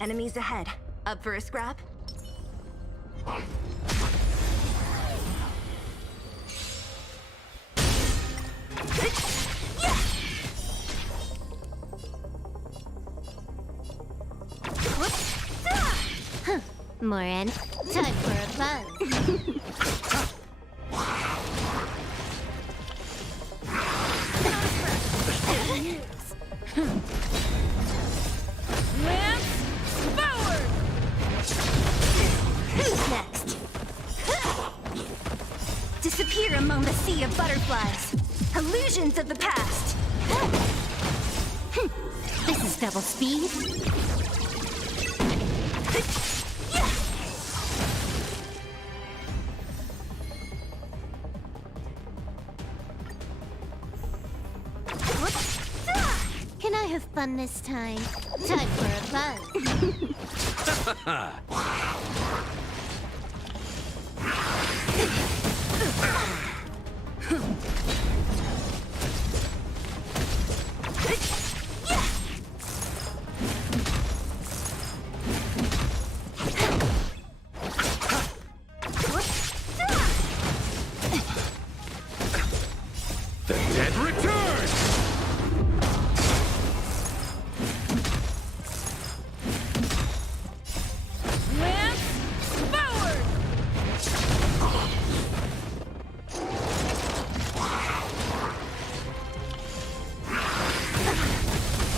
Enemies ahead. Up for a scrap? Morin, time for a buzz. Lance forward! Who's next? Disappear among the sea of butterflies. Illusions of the past. This is double speed. Can I have fun this time? Time for a The dead return! Lance forward!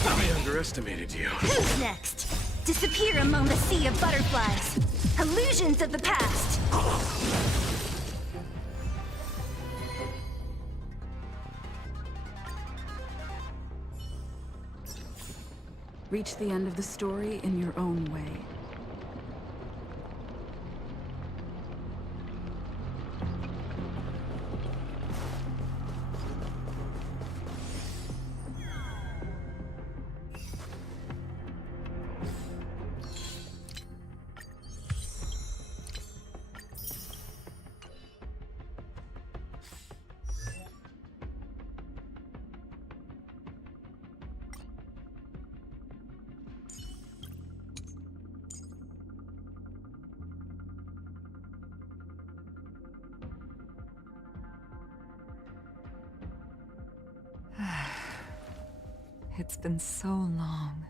I underestimated you. Who's next? Disappear among the sea of butterflies. Illusions of the past. Reach the end of the story in your own way. It's been so long.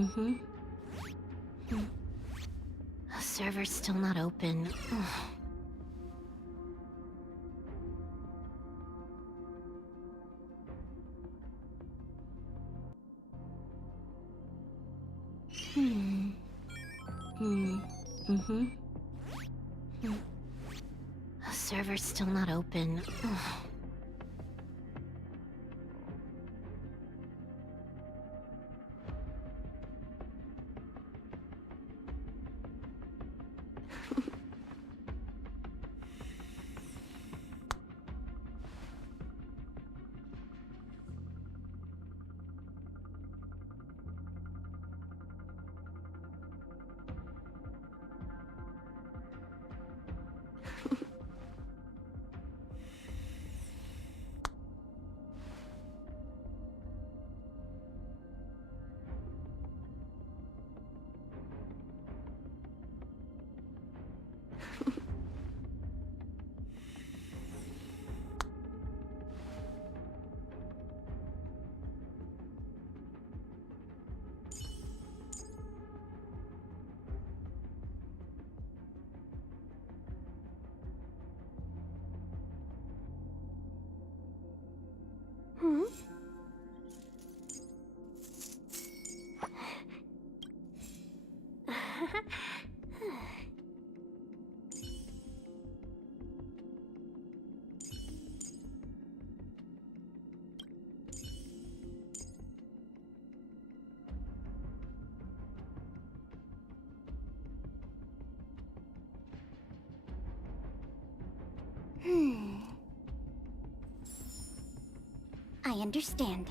Mm-hmm. The server's still not open. The server's still not open. I understand.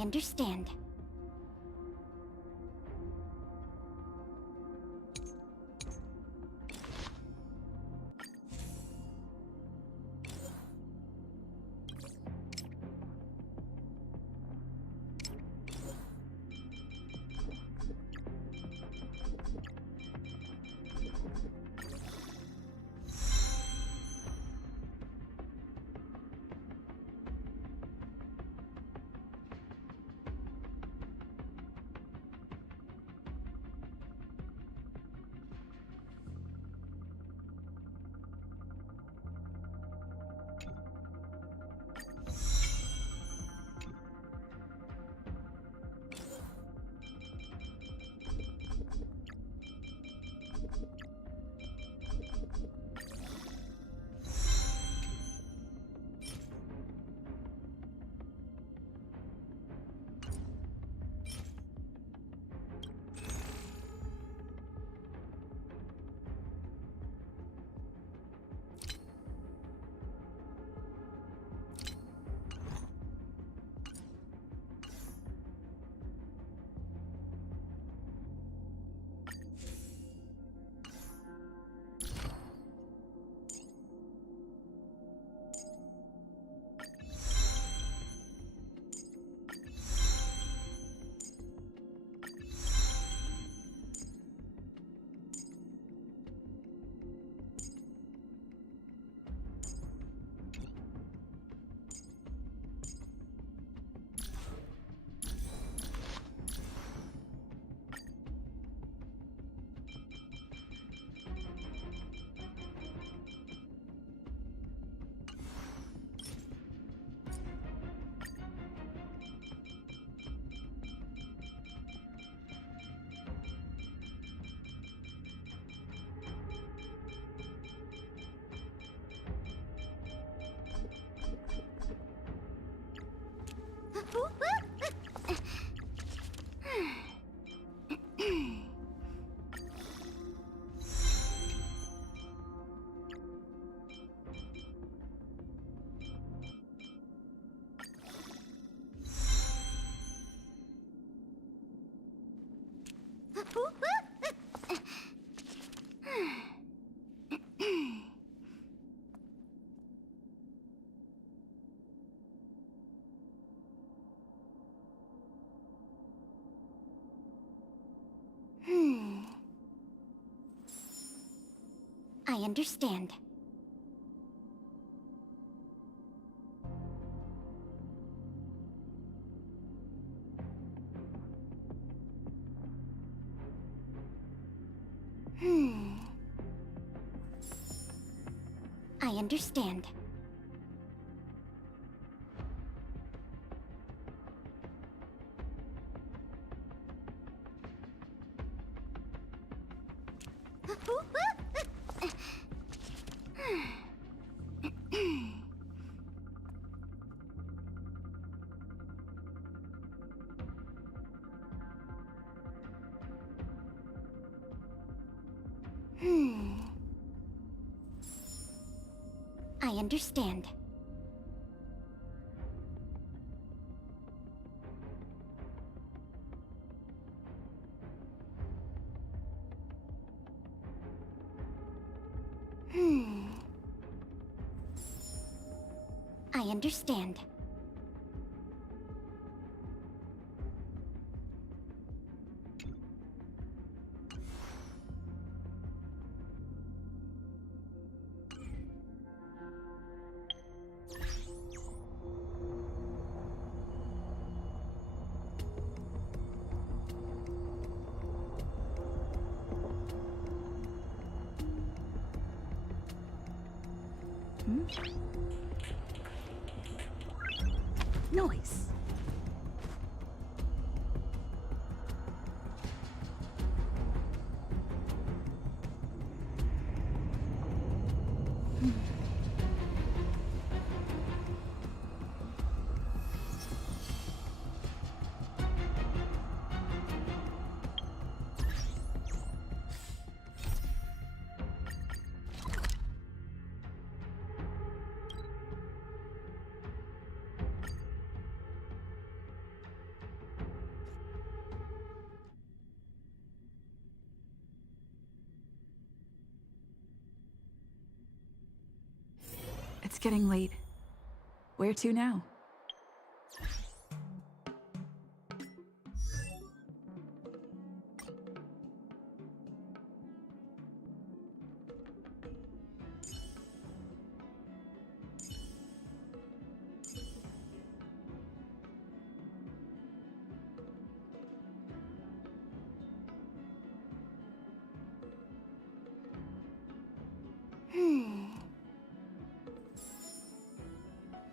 understand. I understand. I understand. I understand. I understand. Noise. It's getting late. Where to now?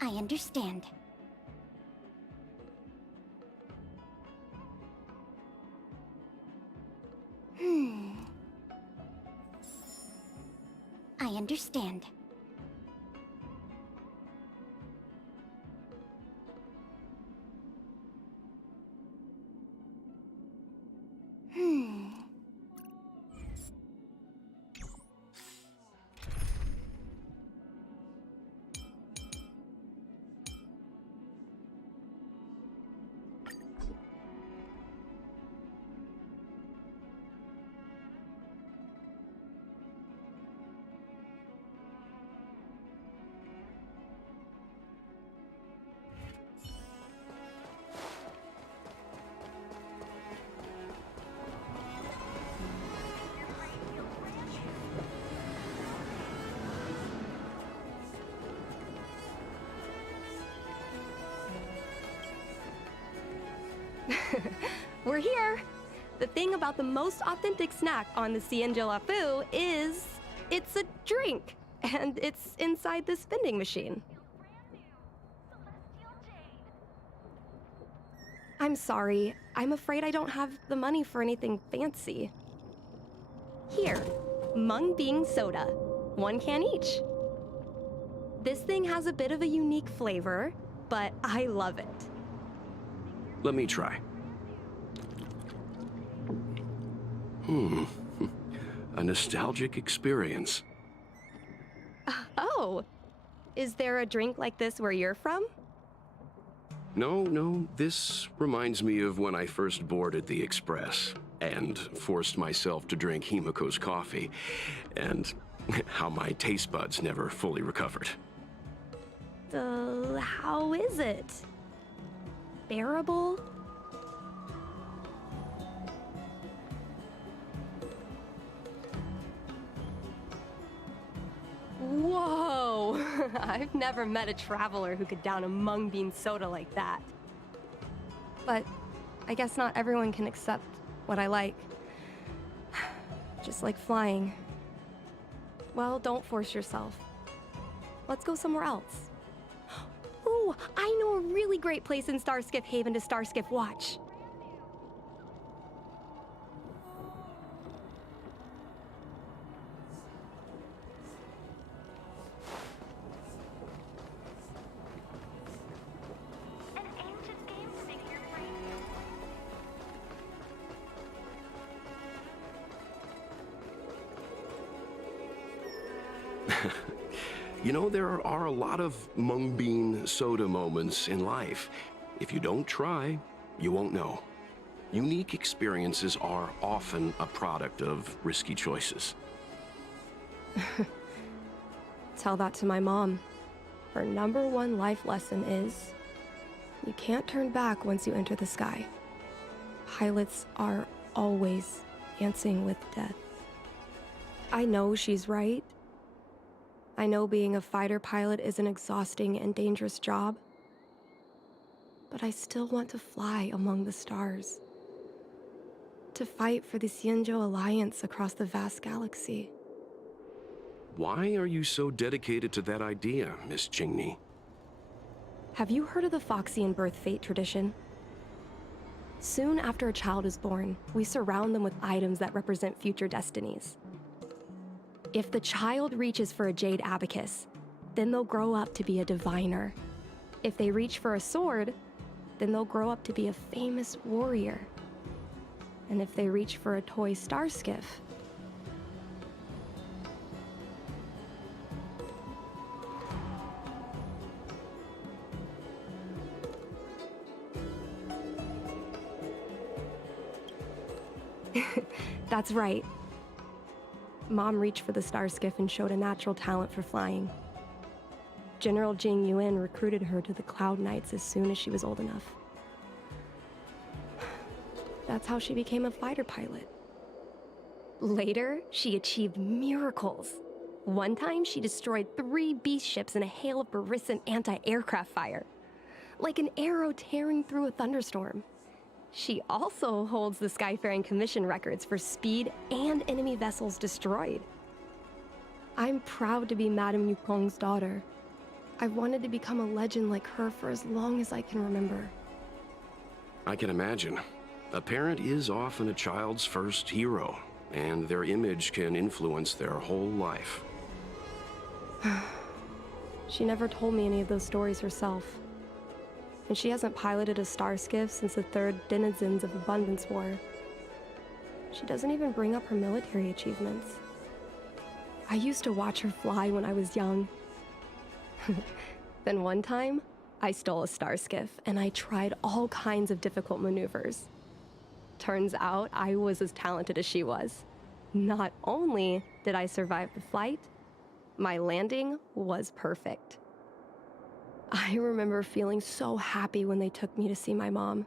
I understand. I understand. We're here! The thing about the most authentic snack on the Cienjo Lafu is it's a drink, and it's inside this vending machine. I'm sorry, I'm afraid I don't have the money for anything fancy. Here, Mung Bean Soda, 1 can each. This thing has a bit of a unique flavor, but I love it. Let me try. A nostalgic experience. Oh, is there a drink like this where you're from? No, this reminds me of when I first boarded the Express and forced myself to drink Himiko's coffee, and how my taste buds never fully recovered. How is it? Bearable? Whoa! I've never met a traveler who could down a mung bean soda like that. But I guess not everyone can accept what I like. Just like flying. Well, don't force yourself. Let's go somewhere else. Ooh, I know a really great place in Starskiff Haven to Starskiff watch. You know, there are a lot of mung bean soda moments in life. If you don't try, you won't know. Unique experiences are often a product of risky choices. Tell that to my mom. Her #1 life lesson is, you can't turn back once you enter the sky. Pilots are always dancing with death. I know she's right. I know being a fighter pilot is an exhausting and dangerous job. But I still want to fly among the stars. To fight for the Cienjo Alliance across the vast galaxy. Why are you so dedicated to that idea, Miss Qingni? Have you heard of the Foxian birth fate tradition? Soon after a child is born, we surround them with items that represent future destinies. If the child reaches for a jade abacus, then they'll grow up to be a diviner. If they reach for a sword, then they'll grow up to be a famous warrior. And if they reach for a toy starskiff, that's right. Mom reached for the starskiff and showed a natural talent for flying. General Jing Yuan recruited her to the Cloud Knights as soon as she was old enough. That's how she became a fighter pilot. Later, she achieved miracles. One time, she destroyed 3 beast ships in a hail of Barisan anti-aircraft fire, like an arrow tearing through a thunderstorm. She also holds the Skyfaring Commission records for speed and enemy vessels destroyed. I'm proud to be Madame Yukong's daughter. I've wanted to become a legend like her for as long as I can remember. I can imagine. A parent is often a child's first hero, and their image can influence their whole life. She never told me any of those stories herself. And she hasn't piloted a star skiff since the 3rd Denizens of Abundance War. She doesn't even bring up her military achievements. I used to watch her fly when I was young. Then one time, I stole a star skiff and I tried all kinds of difficult maneuvers. Turns out I was as talented as she was. Not only did I survive the flight, my landing was perfect. I remember feeling so happy when they took me to see my mom.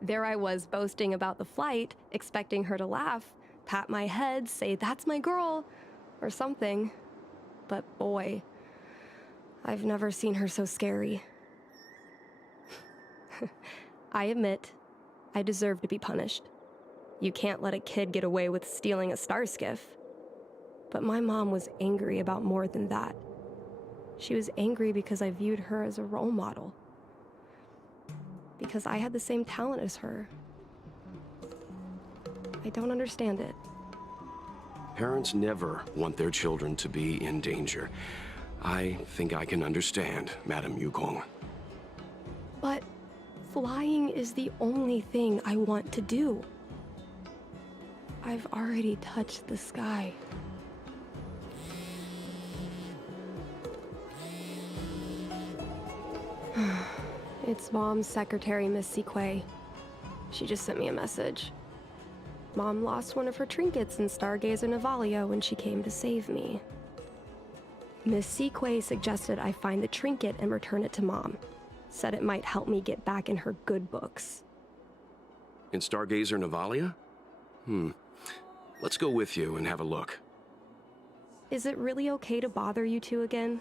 There I was boasting about the flight, expecting her to laugh, pat my head, say, "That's my girl," or something. But boy, I've never seen her so scary. I admit, I deserve to be punished. You can't let a kid get away with stealing a star skiff. But my mom was angry about more than that. She was angry because I viewed her as a role model. Because I had the same talent as her. I don't understand it. Parents never want their children to be in danger. I think I can understand, Madame Yukong. But flying is the only thing I want to do. I've already touched the sky. It's Mom's secretary, Miss Siquei. She just sent me a message. Mom lost one of her trinkets in Stargazer Navalia when she came to save me. Miss Siquei suggested I find the trinket and return it to Mom. Said it might help me get back in her good books. In Stargazer Navalia? Let's go with you and have a look. Is it really okay to bother you two again?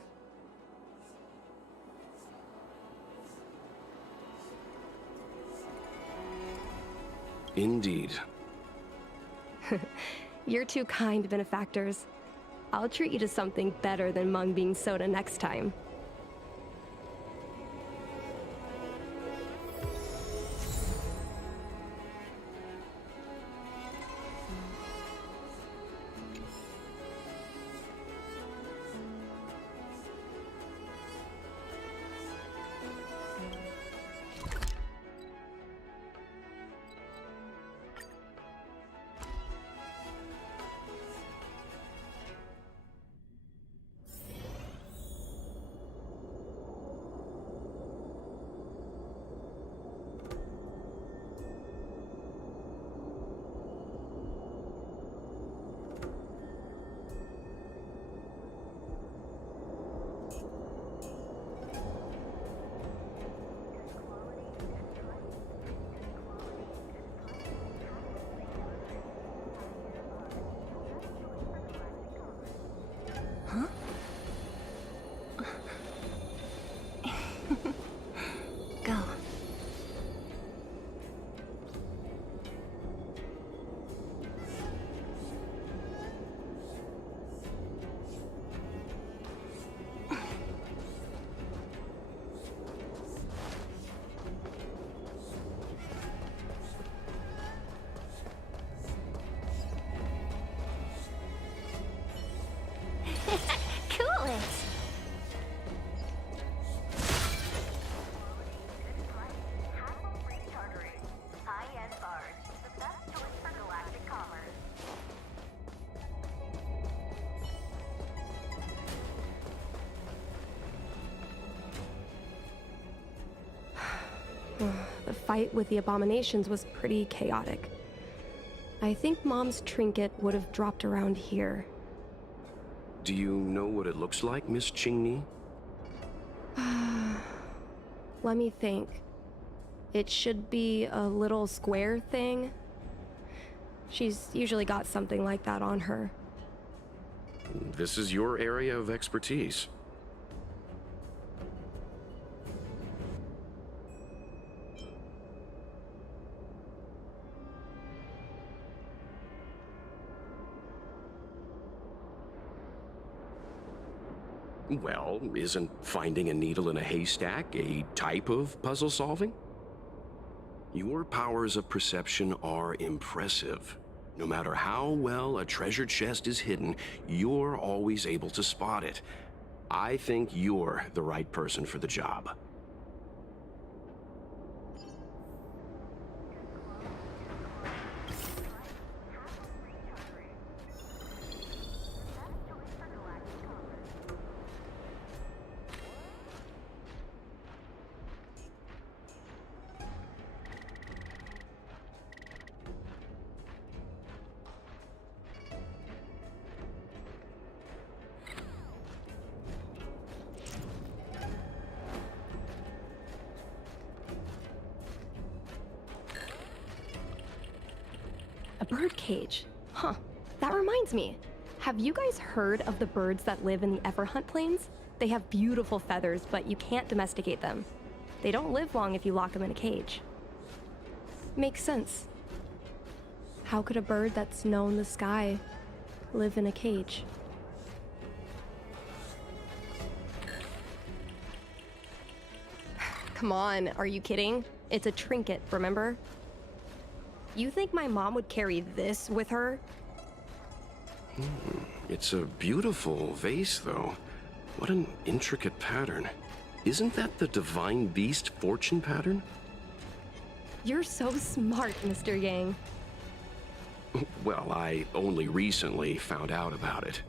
Indeed. You're two kind benefactors. I'll treat you to something better than mung bean soda next time. Go. Cool it! High-end barge, the best choice for galactic commerce. The fight with the abominations was pretty chaotic. I think Mom's trinket would have dropped around here. Do you know what it looks like, Miss Qingni? Let me think. It should be a little square thing. She's usually got something like that on her. This is your area of expertise. Well, isn't finding a needle in a haystack a type of puzzle solving? Your powers of perception are impressive. No matter how well a treasure chest is hidden, you're always able to spot it. I think you're the right person for the job. A bird cage. Huh. That reminds me. Have you guys heard of the birds that live in the Everhunt Plains? They have beautiful feathers, but you can't domesticate them. They don't live long if you lock them in a cage. Makes sense. How could a bird that's known the sky live in a cage? Come on, are you kidding? It's a trinket, remember? You think my mom would carry this with her? It's a beautiful vase, though. What an intricate pattern. Isn't that the Divine Beast fortune pattern? You're so smart, Mr. Yang. Well, I only recently found out about it.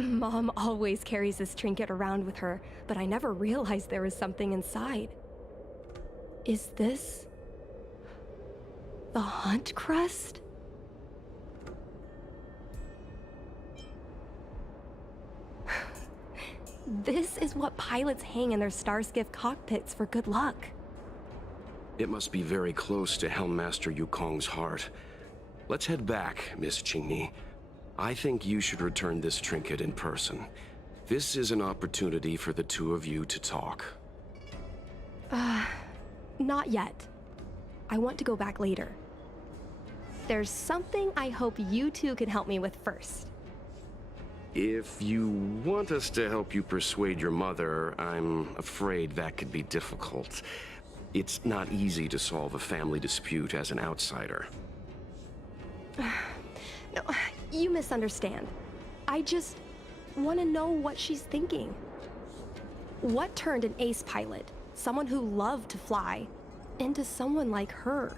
Mom always carries this trinket around with her, but I never realized there was something inside. Is this the Hunt Crest? This is what pilots hang in their Starskiff cockpits for good luck. It must be very close to Helmmaster Yukong's heart. Let's head back, Miss Qingni. I think you should return this trinket in person. This is an opportunity for the two of you to talk. Not yet. I want to go back later. There's something I hope you two can help me with first. If you want us to help you persuade your mother, I'm afraid that could be difficult. It's not easy to solve a family dispute as an outsider. No, you misunderstand. I just want to know what she's thinking. What turned an ace pilot, someone who loved to fly, into someone like her?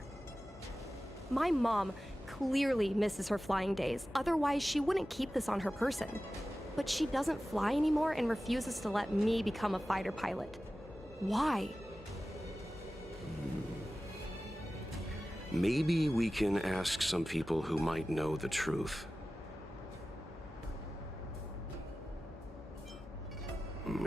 My mom clearly misses her flying days, otherwise she wouldn't keep this on her person. But she doesn't fly anymore and refuses to let me become a fighter pilot. Why? Maybe we can ask some people who might know the truth.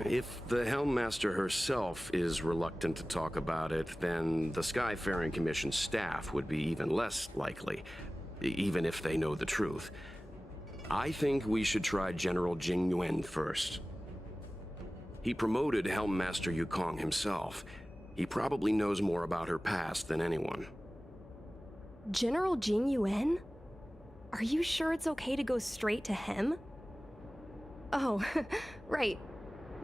If the Helmmaster herself is reluctant to talk about it, then the Skyfaring Commission staff would be even less likely, even if they know the truth. I think we should try General Jing Yuan first. He promoted Helmmaster Yukong himself. He probably knows more about her past than anyone. General Jing Yuan? Are you sure it's okay to go straight to him? Oh, right.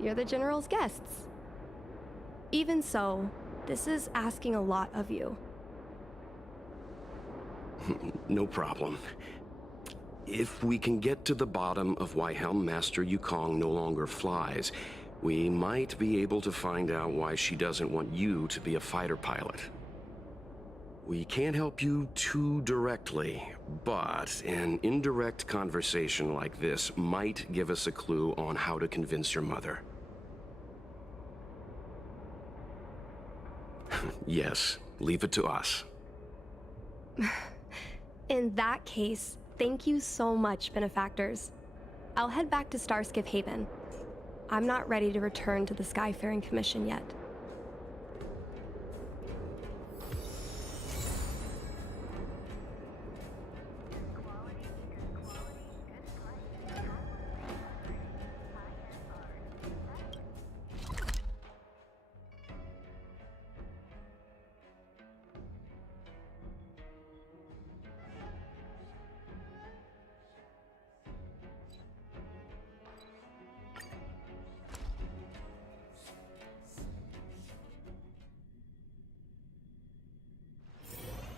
You're the General's guests. Even so, This is asking a lot of you. No problem. If we can get to the bottom of why Helm Master Yukong no longer flies, we might be able to find out why she doesn't want you to be a fighter pilot. We can't help you too directly, but an indirect conversation like this might give us a clue on how to convince your mother. Yes, leave it to us. In that case, thank you so much, benefactors. I'll head back to Starskiff Haven. I'm not ready to return to the Skyfaring Commission yet.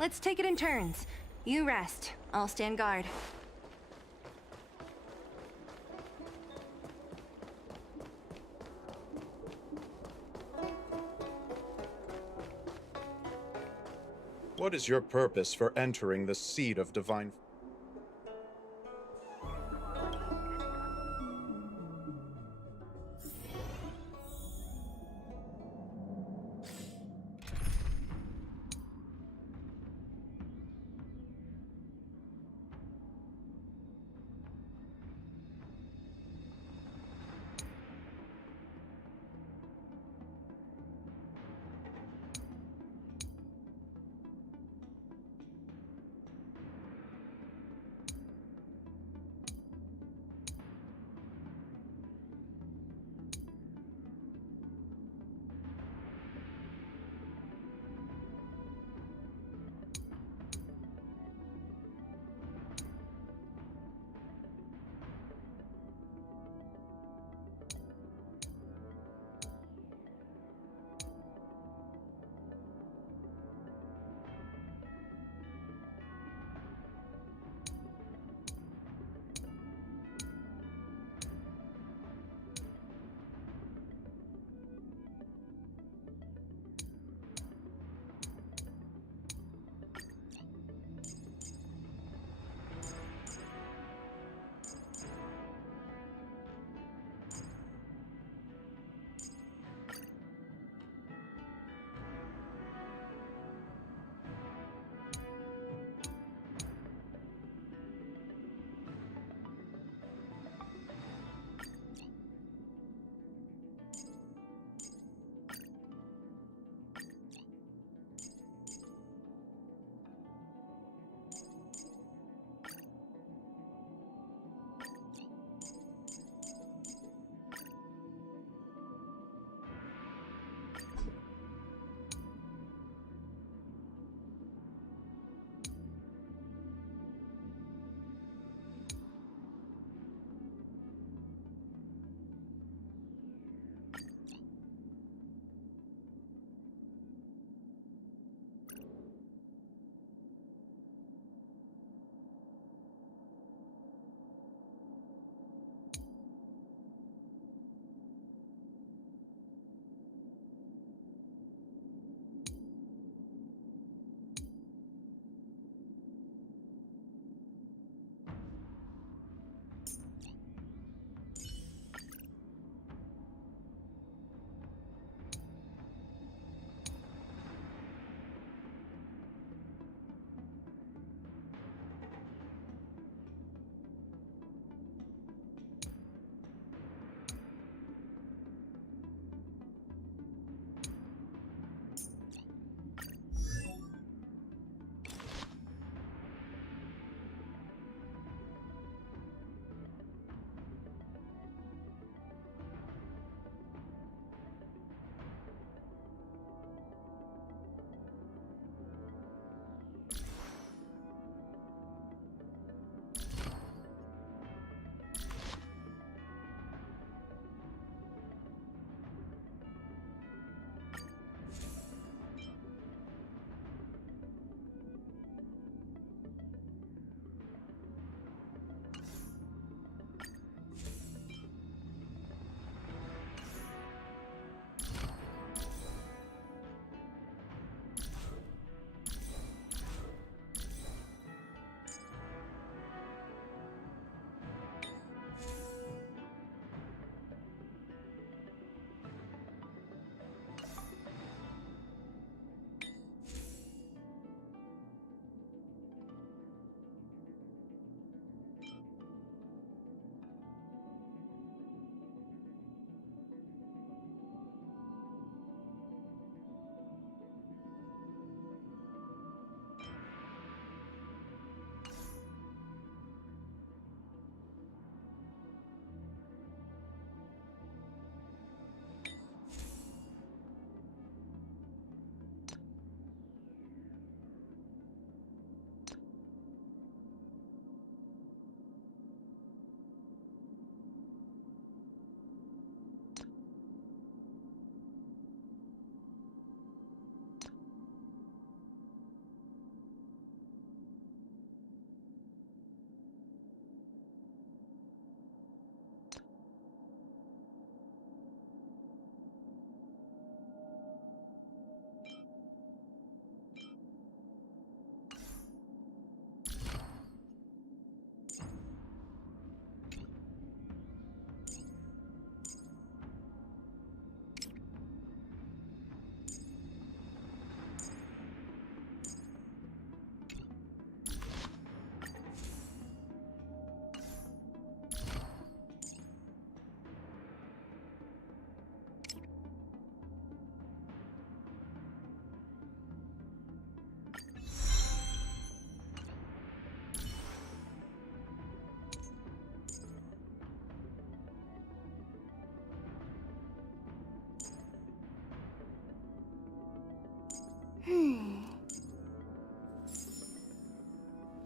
Let's take it in turns. You rest. I'll stand guard. What is your purpose for entering the seat of divine...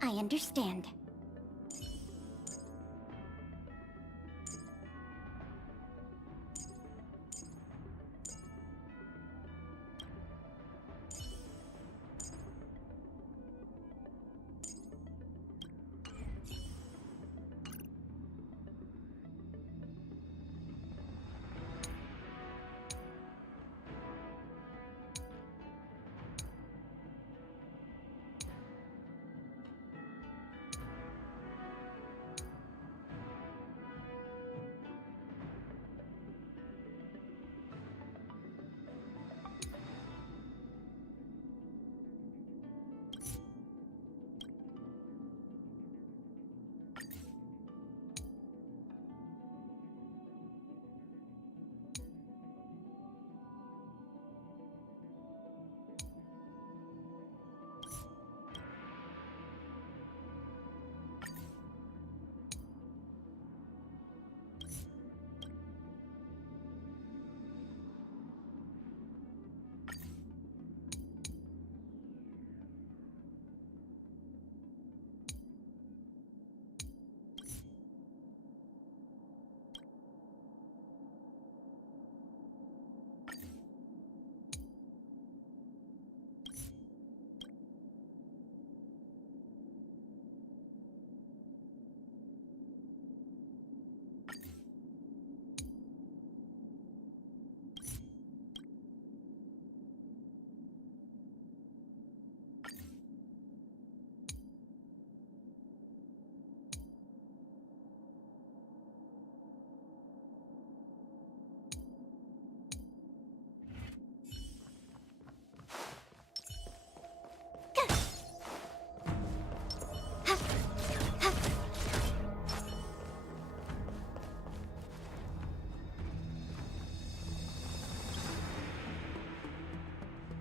I understand.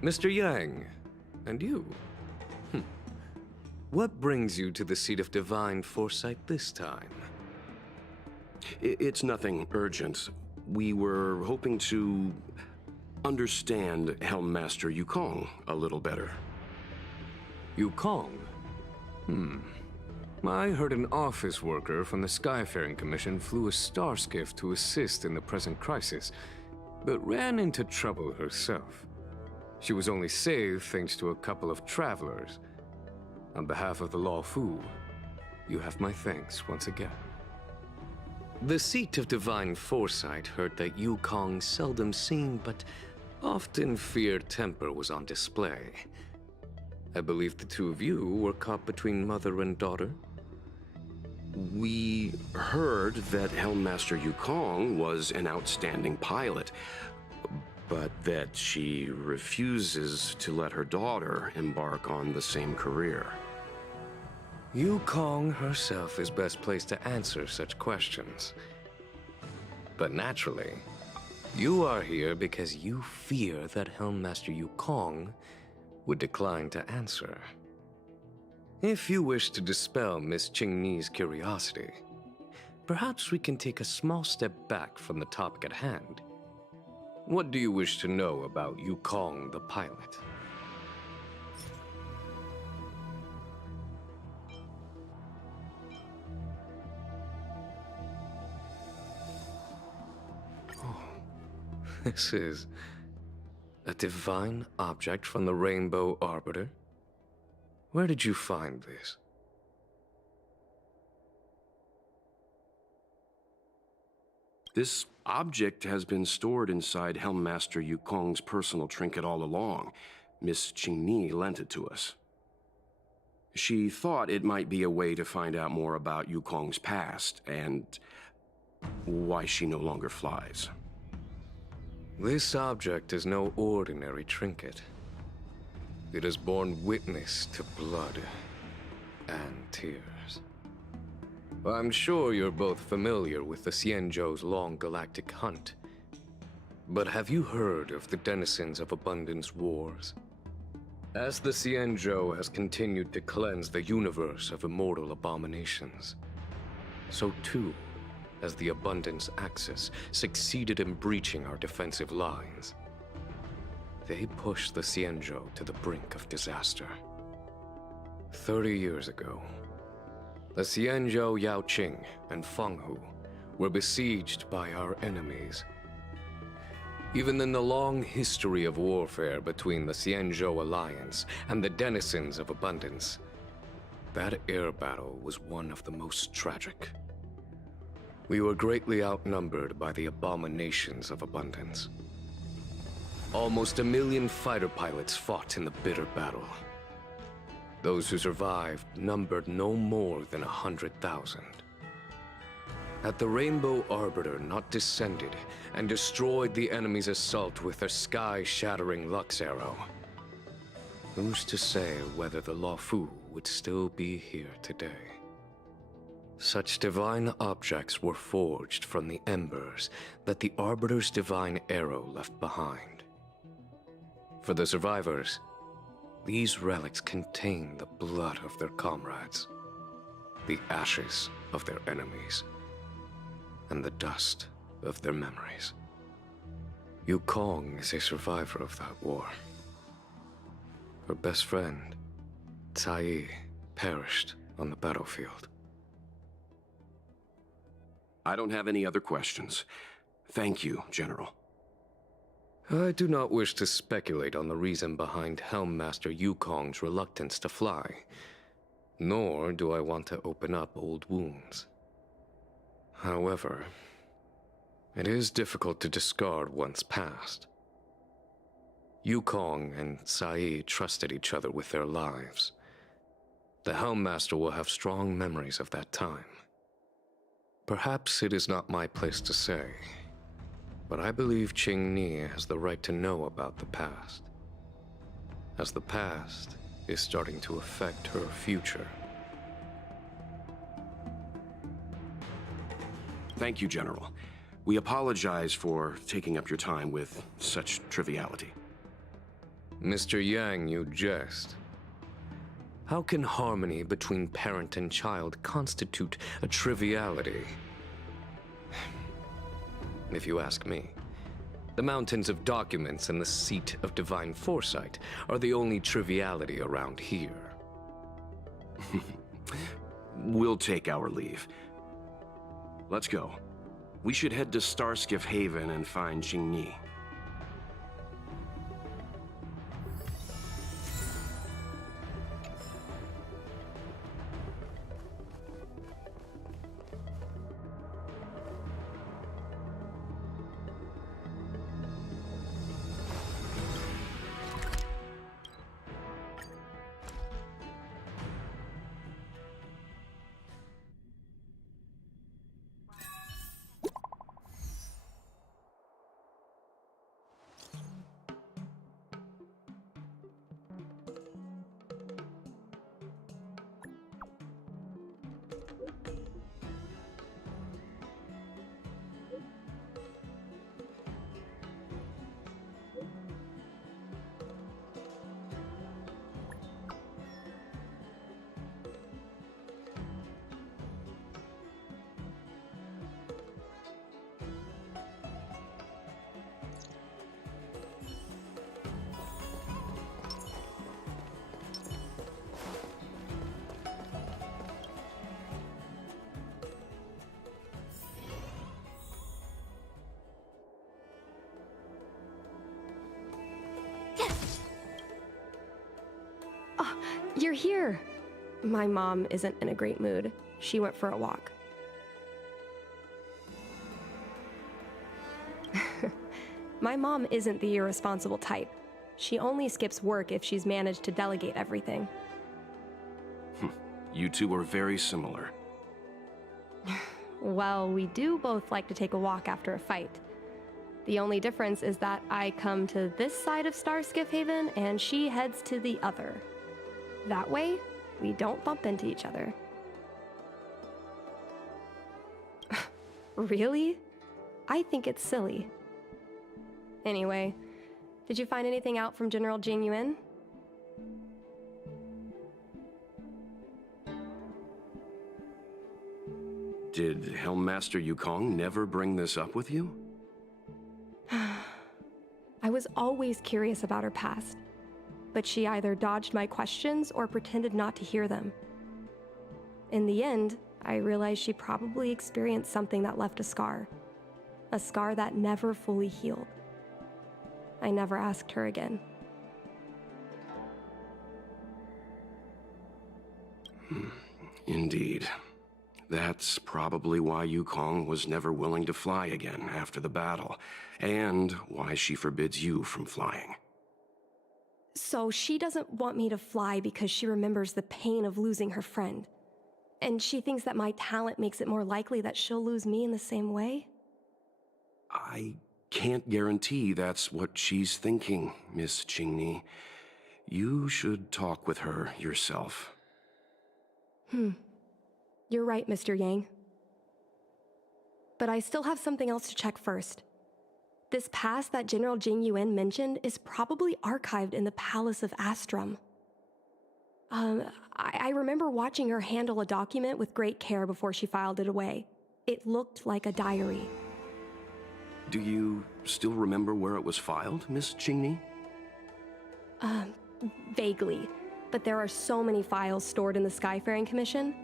Mr. Yang, and you? What brings you to the seat of divine foresight this time? It's nothing urgent. We were hoping to understand Helmmaster Yukong a little better. Yukong? I heard an office worker from the Skyfaring Commission flew a star skiff to assist in the present crisis, but ran into trouble herself. She was only saved thanks to a couple of travelers. On behalf of the Law Fu, you have my thanks once again. The seat of divine foresight heard that Yukong seldom seen but often feared temper was on display. I believe the two of you were caught between mother and daughter. We heard that Helmmaster Yukong was an outstanding pilot, but that she refuses to let her daughter embark on the same career. Yukong herself is best placed to answer such questions. But naturally, you are here because you fear that Helmmaster Yukong would decline to answer. If you wish to dispel Miss Qingni's curiosity, perhaps we can take a small step back from the topic at hand. What do you wish to know about Yukong the pilot? Oh, this is a divine object from the Rainbow Arbiter? Where did you find this? This object has been stored inside Helmmaster Yukong's personal trinket all along. Miss Qingni lent it to us. She thought it might be a way to find out more about Yukong's past and why she no longer flies. This object is no ordinary trinket. It has borne witness to blood and tears. I'm sure you're both familiar with the Xianzhou's long galactic hunt. But have you heard of the denizens of Abundance Wars? As the Xianzhou has continued to cleanse the universe of immortal abominations, so too has the Abundance Axis succeeded in breaching our defensive lines. they pushed the Xianzhou to the brink of disaster. 30 years ago, the Xianzhou Yaoqing and Fenghu were besieged by our enemies. Even in the long history of warfare between the Xianzhou Alliance and the denizens of Abundance, that air battle was one of the most tragic. We were greatly outnumbered by the abominations of Abundance. Almost 1 million fighter pilots fought in the bitter battle. Those who survived numbered no more than 100,000. Had the Rainbow Arbiter not descended and destroyed the enemy's assault with their sky-shattering Lux Arrow, who's to say whether the Luofu would still be here today? Such divine objects were forged from the embers that the Arbiter's divine arrow left behind. For the survivors, these relics contain the blood of their comrades, the ashes of their enemies, and the dust of their memories. Yukong is a survivor of that war. Her best friend, Cai, perished on the battlefield. I don't have any other questions. Thank you, General. I do not wish to speculate on the reason behind Helmmaster Yukong's reluctance to fly, nor do I want to open up old wounds. However, it is difficult to discard one's past. Yukong and Cai trusted each other with their lives. The Helmmaster will have strong memories of that time. Perhaps it is not my place to say, but I believe Qingni has the right to know about the past, as the past is starting to affect her future. Thank you, General. We apologize for taking up your time with such triviality. Mr. Yang, you jest. How can harmony between parent and child constitute a triviality? If you ask me, the mountains of documents and the seat of divine foresight are the only triviality around here. We'll take our leave. Let's go. We should head to Starskiff Haven and find Qingni. You're here. My mom isn't in a great mood. She went for a walk. My mom isn't the irresponsible type. She only skips work if she's managed to delegate everything. You two are very similar. Well, we do both like to take a walk after a fight. The only difference is that I come to this side of Starskiff Haven and she heads to the other. That way, we don't bump into each other. Really? I think it's silly. Anyway, did you find anything out from General Jing Yuan? Did Helmmaster Yukong never bring this up with you? I was always curious about her past, but she either dodged my questions or pretended not to hear them. In the end, I realized she probably experienced something that left a scar that never fully healed. I never asked her again. Indeed. That's probably why Yukong was never willing to fly again after the battle, and why she forbids you from flying. So she doesn't want me to fly because she remembers the pain of losing her friend. And she thinks that my talent makes it more likely that she'll lose me in the same way? I can't guarantee that's what she's thinking, Miss Qingni. You should talk with her yourself. You're right, Mr. Yang. But I still have something else to check first. This pass that General Jing Yuan mentioned is probably archived in the Palace of Astrum. I remember watching her handle a document with great care before she filed it away. It looked like a diary. Do you still remember where it was filed, Miss Qingni? Vaguely. But there are so many files stored in the Skyfaring Commission.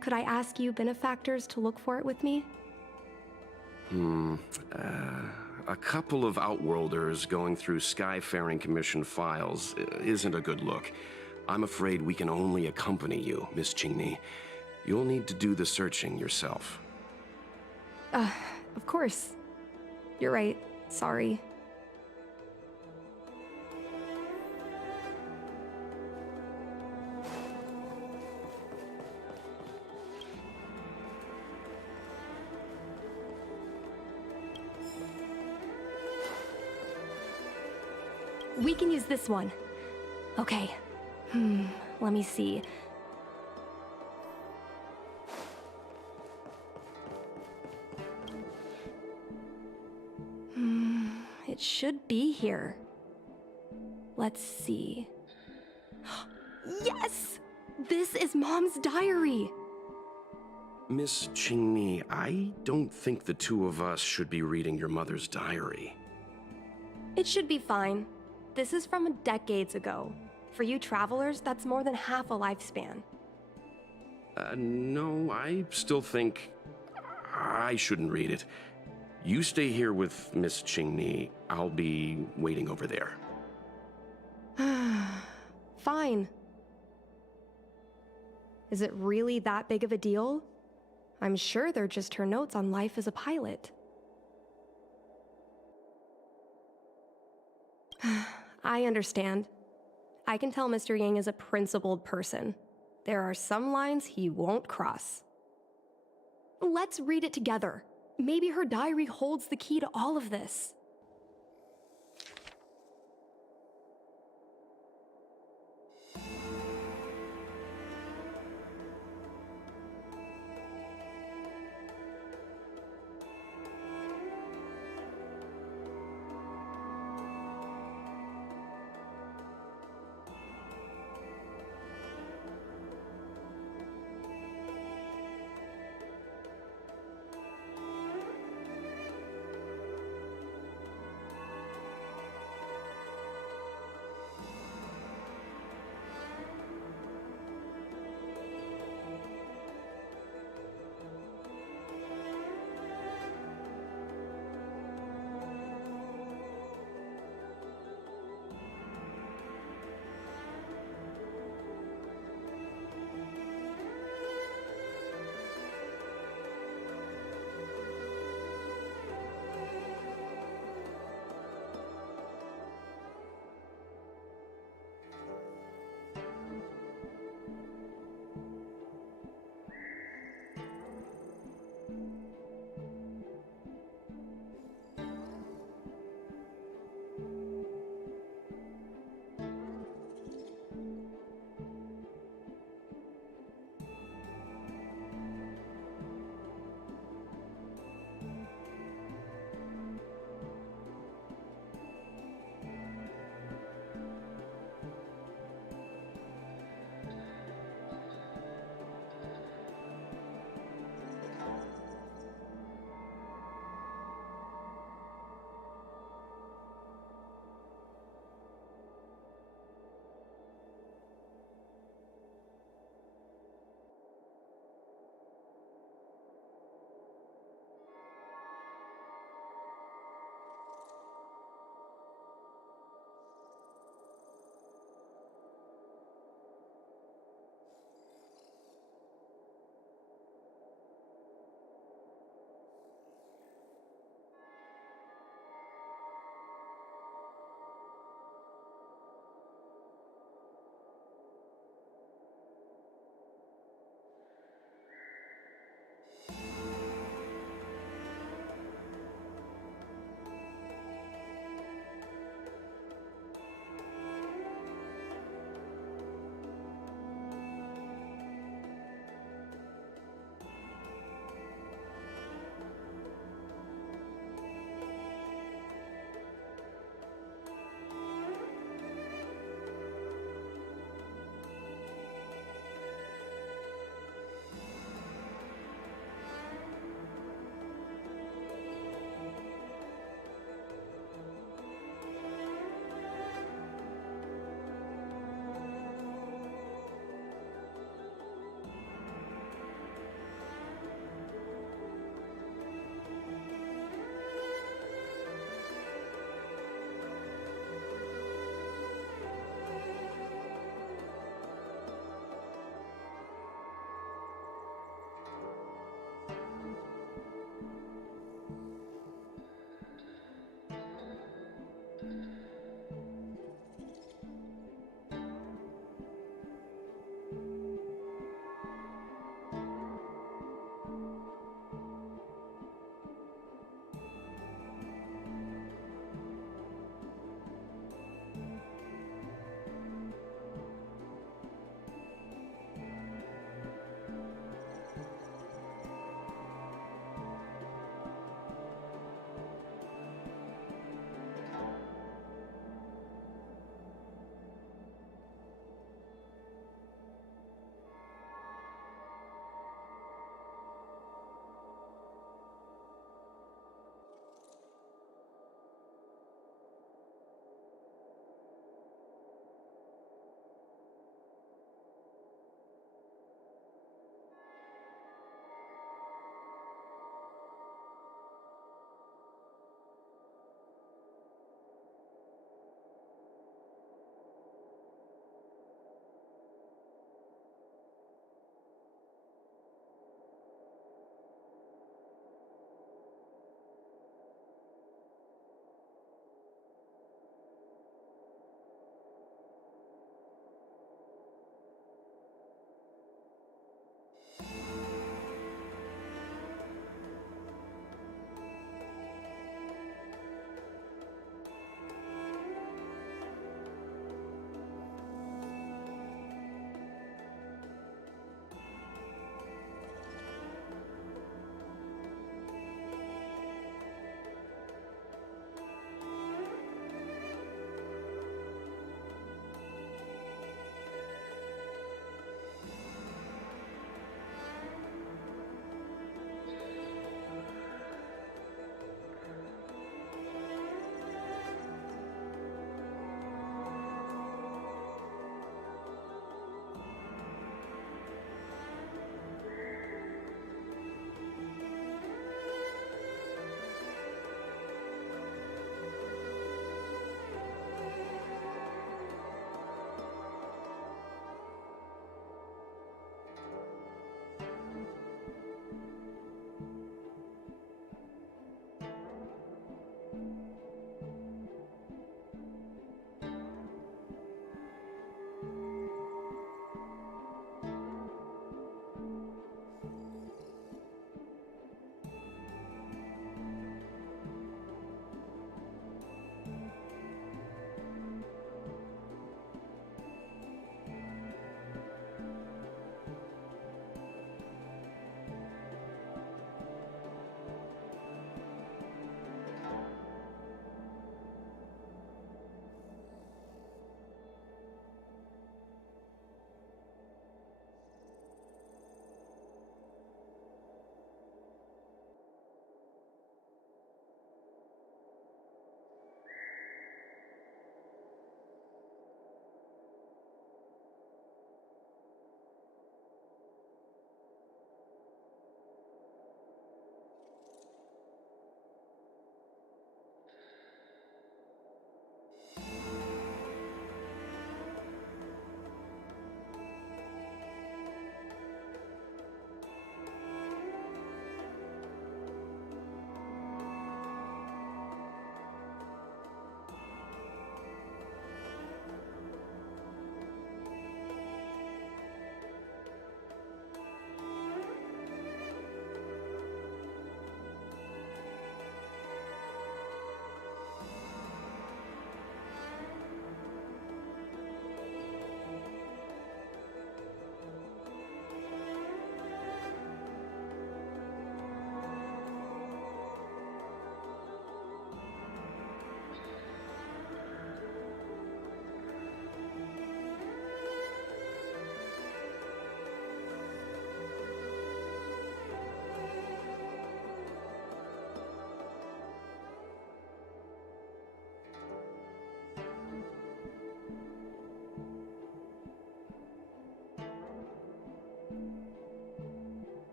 Could I ask you benefactors to look for it with me? A couple of Outworlders going through Skyfaring Commission files isn't a good look. I'm afraid we can only accompany you, Miss Qingni. You'll need to do the searching yourself. Of course. You're right. Sorry. We can use this one. Okay. Let me see. It should be here. Let's see. Yes! This is Mom's diary! Miss Qingni, I don't think the two of us should be reading your mother's diary. It should be fine. This is from decades ago. For you travelers, that's more than half a lifespan. No, I still think I shouldn't read it. You stay here with Miss Qingni. I'll be waiting over there. Fine. Is it really that big of a deal? I'm sure they're just her notes on life as a pilot. I understand. I can tell Mr. Yang is a principled person. There are some lines he won't cross. Let's read it together. Maybe her diary holds the key to all of this.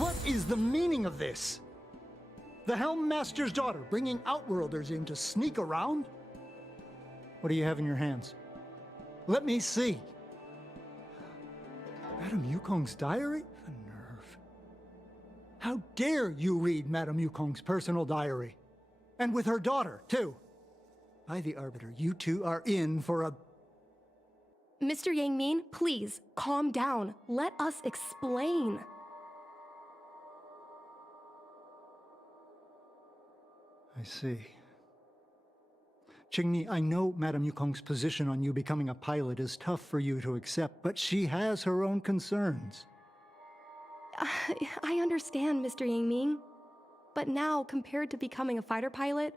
What is the meaning of this? The Helm Master's daughter bringing Outworlders in to sneak around? What do you have in your hands? Let me see. Madame Yukong's diary? The nerve. How dare you read Madame Yukong's personal diary? And with her daughter, too. By the Arbiter, you two are in for a... Mr. Yang Min, please, calm down. Let us explain. I see. Qingni, I know Madame Yukong's position on you becoming a pilot is tough for you to accept, but she has her own concerns. I understand, Mr. Yang Ming. But now, compared to becoming a fighter pilot,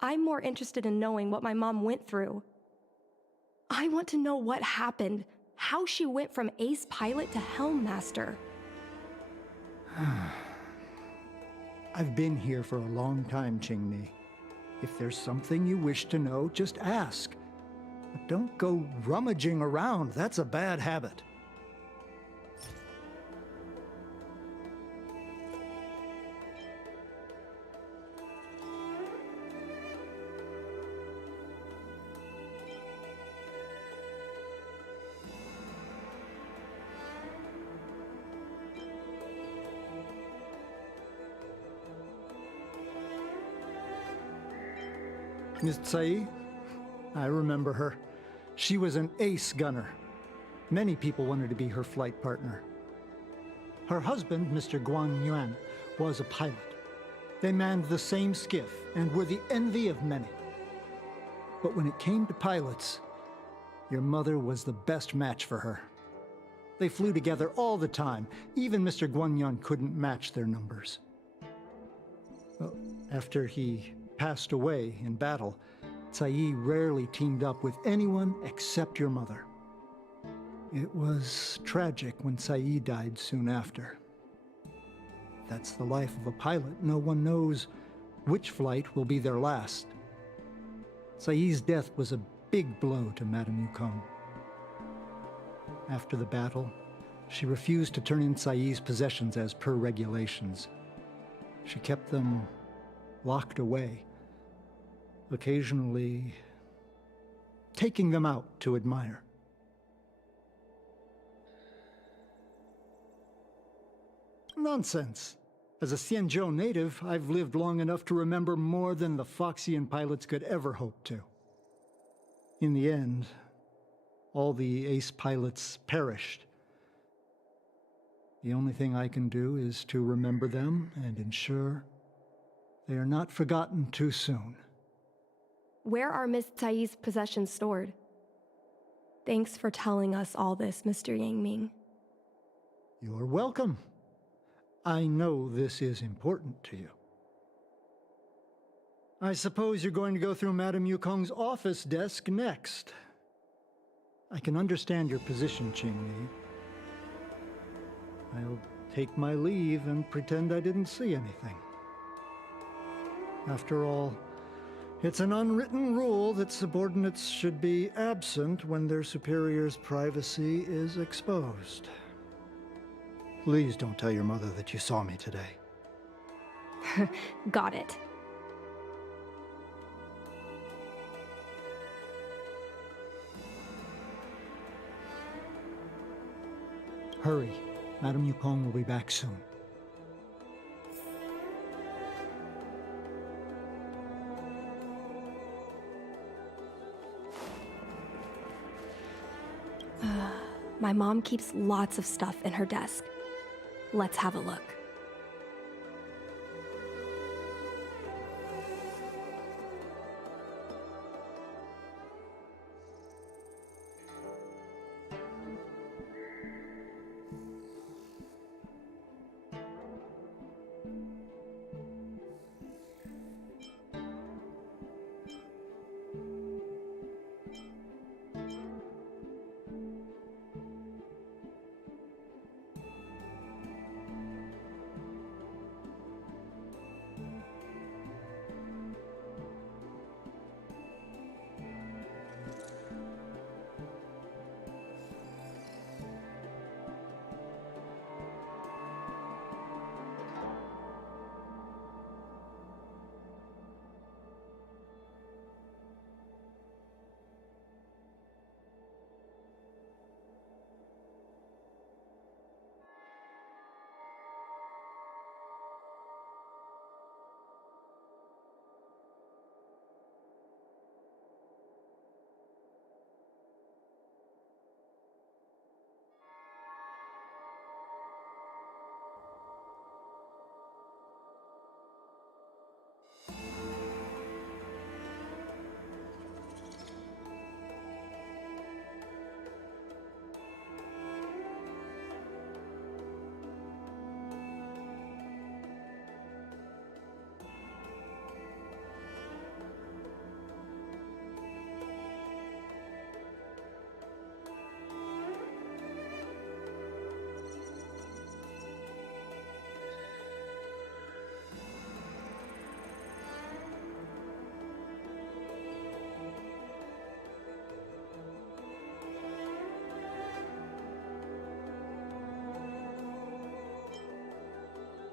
I'm more interested in knowing what my mom went through. I want to know what happened, how she went from ace pilot to Helm Master. I've been here for a long time, Qingni. If there's something you wish to know, just ask. But don't go rummaging around. That's a bad habit. Miss Tsai? I remember her. She was an ace gunner. Many people wanted to be her flight partner. Her husband, Mr. Guan Yuan, was a pilot. They manned the same skiff and were the envy of many. But when it came to pilots, your mother was the best match for her. They flew together all the time. Even Mr. Guan Yuan couldn't match their numbers. Well, after he passed away in battle, Tsai rarely teamed up with anyone except your mother. It was tragic when Tsai died soon after. That's the life of a pilot. No one knows which flight will be their last. Tsai's death was a big blow to Madame Yukong. After the battle, she refused to turn in Tsai's possessions as per regulations. She kept them locked away occasionally taking them out to admire. Nonsense. As a Xianzhou native, I've lived long enough to remember more than the Foxian pilots could ever hope to. In the end, all the ace pilots perished. The only thing I can do is to remember them and ensure they are not forgotten too soon. Where are Miss Tsai's possessions stored? Thanks for telling us all this, Mr. Yang Ming. You're welcome. I know this is important to you. I suppose you're going to go through Madame Yukong's office desk next. I can understand your position, Qingmi. I'll take my leave and pretend I didn't see anything. After all, it's an unwritten rule that subordinates should be absent when their superior's privacy is exposed. Please don't tell your mother that you saw me today. Got it. Hurry. Madame Yukong will be back soon. My mom keeps lots of stuff in her desk. Let's have a look.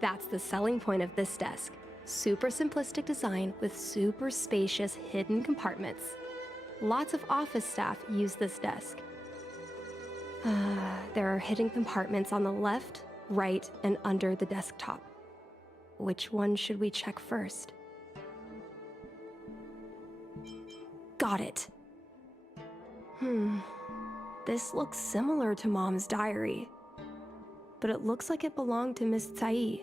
That's the selling point of this desk. Super simplistic design with super spacious hidden compartments. Lots of office staff use this desk. There are hidden compartments on the left, right, and under the desktop. Which one should we check first? Got it. This looks similar to Mom's diary, but it looks like it belonged to Miss Tsai.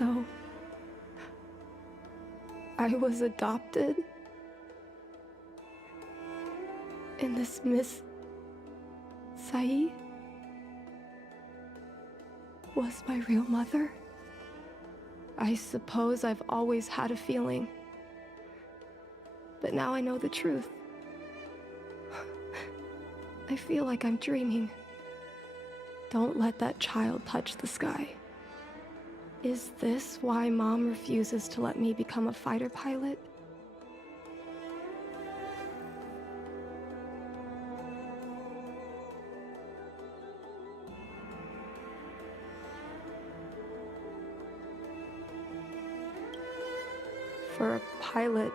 So, I was adopted? And this Miss Sae was my real mother? I suppose I've always had a feeling. But now I know the truth. I feel like I'm dreaming. Don't let that child touch the sky. Is this why Mom refuses to let me become a fighter pilot? For a pilot,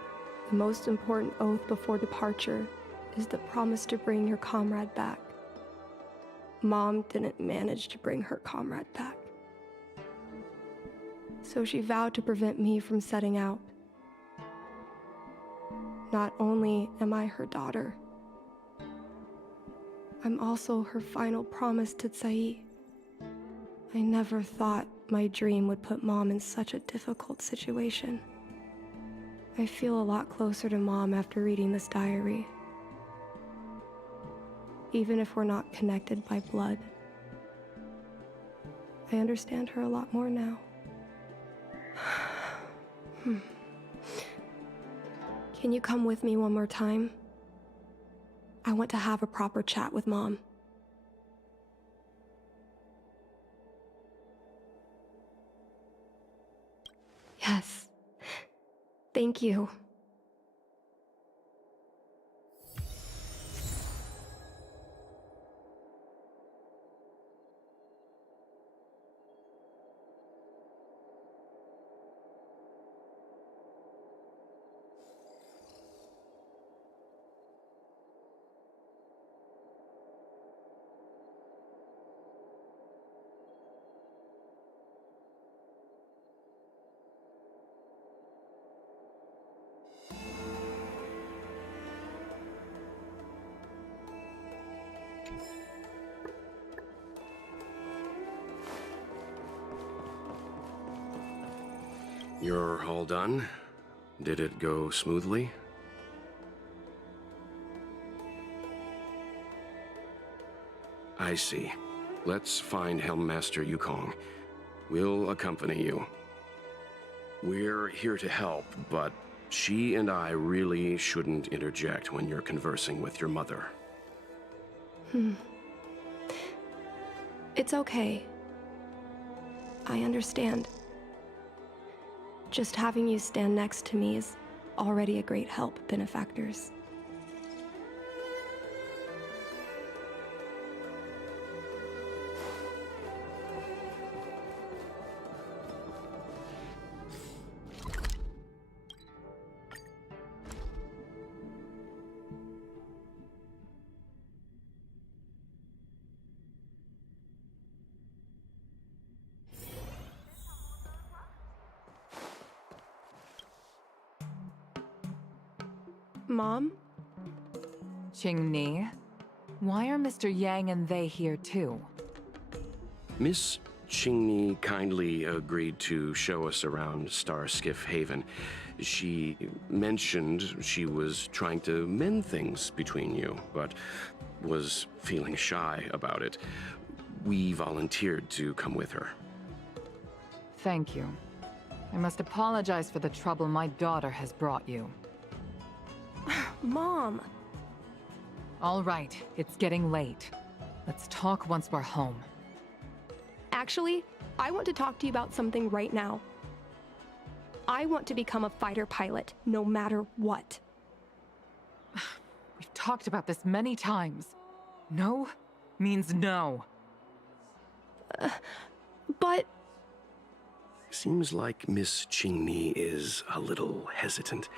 the most important oath before departure is the promise to bring your comrade back. Mom didn't manage to bring her comrade back. So she vowed to prevent me from setting out. Not only am I her daughter, I'm also her final promise to Sae. I never thought my dream would put Mom in such a difficult situation. I feel a lot closer to Mom after reading this diary. Even if we're not connected by blood, I understand her a lot more now. Can you come with me one more time? I want to have a proper chat with Mom. Yes. Thank you. You're all done? Did it go smoothly? I see. Let's find Helmmaster Yukong. We'll accompany you. We're here to help, but she and I really shouldn't interject when you're conversing with your mother. It's okay. I understand. Just having you stand next to me is already a great help, benefactors. Mom? Qingni, why are Mr. Yang and they here too? Miss Qingni kindly agreed to show us around Starskiff Haven. She mentioned she was trying to mend things between you, but was feeling shy about it. We volunteered to come with her. Thank you. I must apologize for the trouble my daughter has brought you. Mom! All right, it's getting late. Let's talk once we're home. Actually, I want to talk to you about something right now. I want to become a fighter pilot, no matter what. We've talked about this many times. No means no. But... Seems like Miss Qingni is a little hesitant.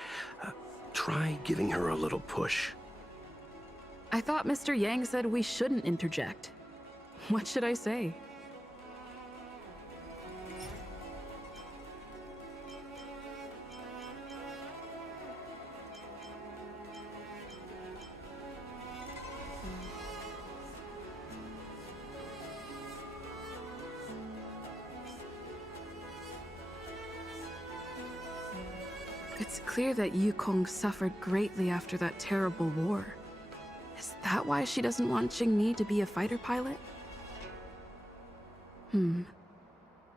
Try giving her a little push. I thought Mr. Yang said we shouldn't interject. What should I say? It's clear that Yukong suffered greatly after that terrible war. Is that why she doesn't want Qingni to be a fighter pilot?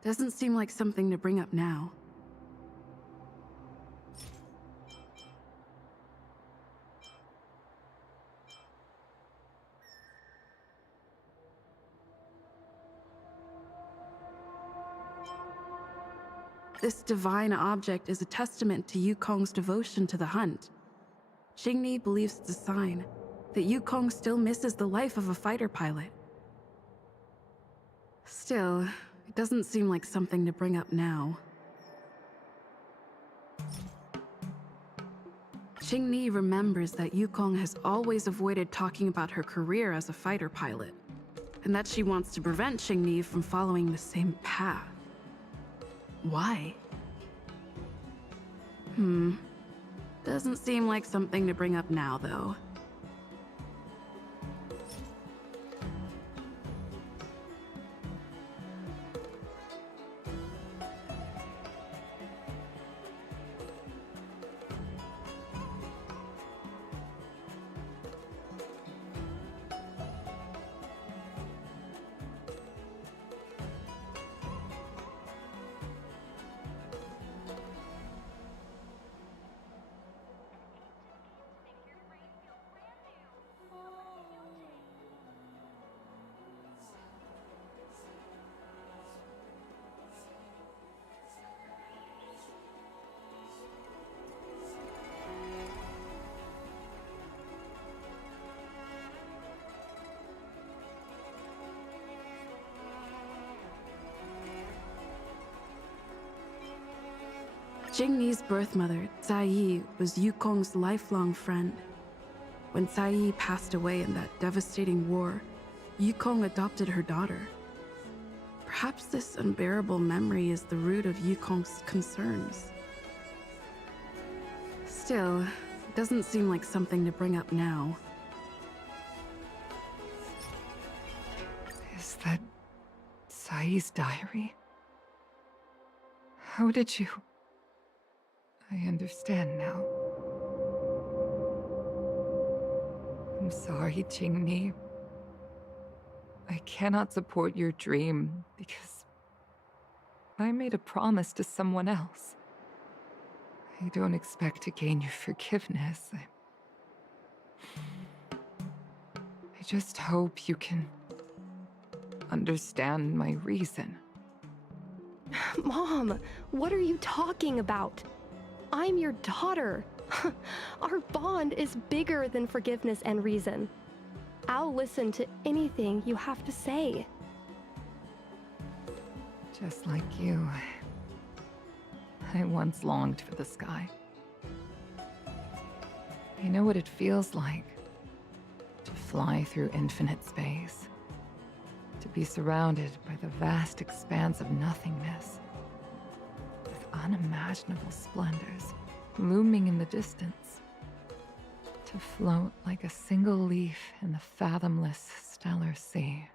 Doesn't seem like something to bring up now. This divine object is a testament to Yukong's devotion to the hunt. Qingni believes it's a sign that Yukong still misses the life of a fighter pilot. Still, it doesn't seem like something to bring up now. Qingni remembers that Yukong has always avoided talking about her career as a fighter pilot, and that she wants to prevent Qingni from following the same path. Why? Doesn't seem like something to bring up now, though. Qingni's birth mother, Cai Yi, was Yukong's lifelong friend. When Cai Yi passed away in that devastating war, Yukong adopted her daughter. Perhaps this unbearable memory is the root of Yukong's concerns. Still, it doesn't seem like something to bring up now. Is that Cai's diary? How did you... I understand now. I'm sorry, Qingni. I cannot support your dream because I made a promise to someone else. I don't expect to gain your forgiveness. I just hope you can understand my reason. Mom, what are you talking about? I'm your daughter. Our bond is bigger than forgiveness and reason. I'll listen to anything you have to say. Just like you, I once longed for the sky. I know what it feels like to fly through infinite space, to be surrounded by the vast expanse of nothingness, with unimaginable splendors looming in the distance, to float like a single leaf in the fathomless stellar sea.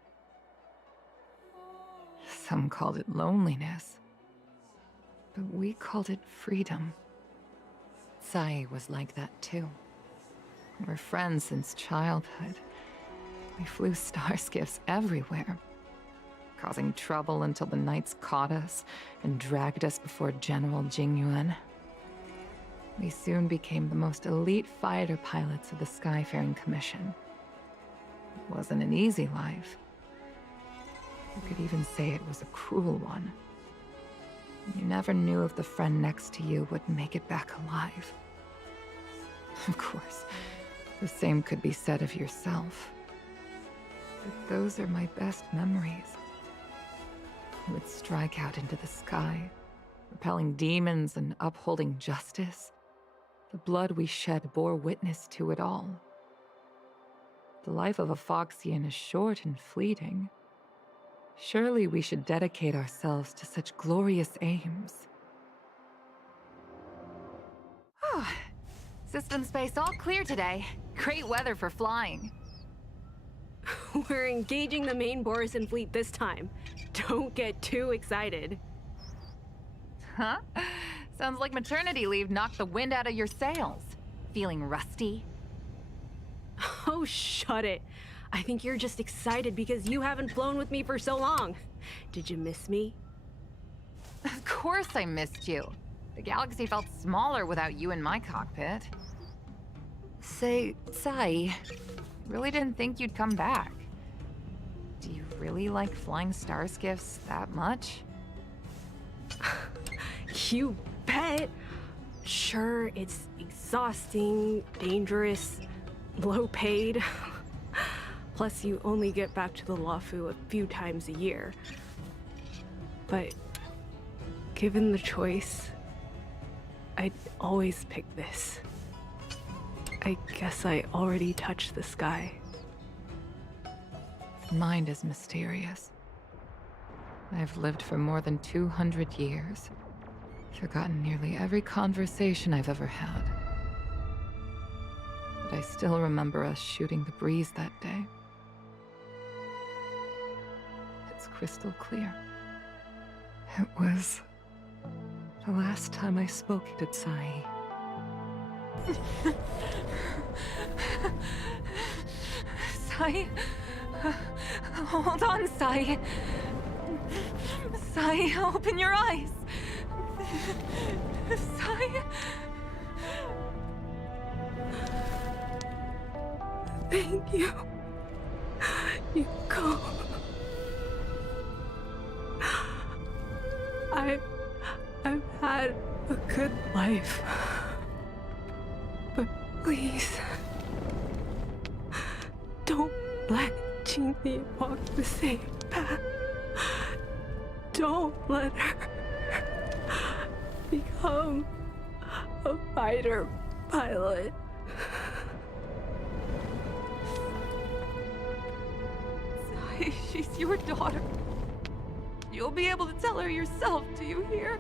Some called it loneliness, but we called it freedom. Cai was like that too. We're friends since childhood. We flew starskiffs everywhere, causing trouble until the Knights caught us and dragged us before General Jingyuan. We soon became the most elite fighter pilots of the Skyfaring Commission. It wasn't an easy life. You could even say it was a cruel one. You never knew if the friend next to you would make it back alive. Of course, the same could be said of yourself. But those are my best memories. You would strike out into the sky, repelling demons and upholding justice. The blood we shed bore witness to it all. The life of a Foxian is short and fleeting. Surely we should dedicate ourselves to such glorious aims. System space all clear today. Great weather for flying. We're engaging the main Borisin fleet this time. Don't get too excited. Huh? Sounds like maternity leave knocked the wind out of your sails. Feeling rusty? Oh, shut it. I think you're just excited because you haven't flown with me for so long. Did you miss me? Of course I missed you. The galaxy felt smaller without you in my cockpit. Say, Sai, really didn't think you'd come back. Do you really like flying star skiffs that much? You bet. Sure, it's exhausting, dangerous, low paid. Plus, you only get back to the Luofu a few times a year. But given the choice, I'd always pick this. I guess I already touched the sky. Mind is mysterious. I've lived for more than 200 years. Forgotten nearly every conversation I've ever had. But I still remember us shooting the breeze that day. It's crystal clear. It was the last time I spoke to Sai. Sai? Hold on, Sai. Sai, open your eyes. Sai? Thank you. Yukong. I've had a good life. But please, don't let Jingli walk the same path. Don't let her become a fighter pilot. Sai, she's your daughter. You'll be able to tell her yourself, do you hear?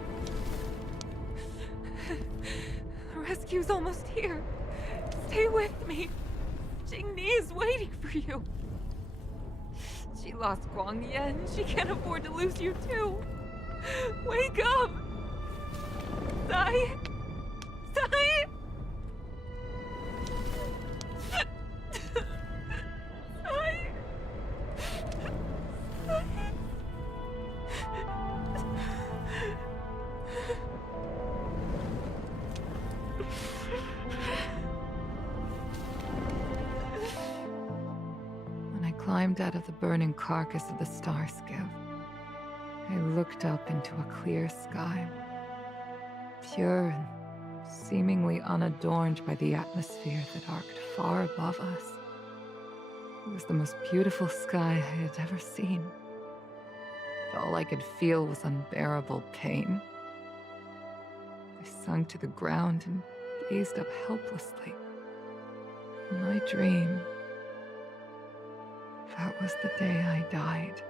The rescue's almost here. Stay with me. Jingni is waiting for you. She lost Guang Yan. She can't afford to lose you too. Wake up! Sai! Sai! Sai! When I climbed out of the burning carcass of the star skiff, I looked up into a clear sky, pure and seemingly unadorned by the atmosphere that arced far above us. It was the most beautiful sky I had ever seen. But all I could feel was unbearable pain. I sunk to the ground and gazed up helplessly. In my dream, that was the day I died.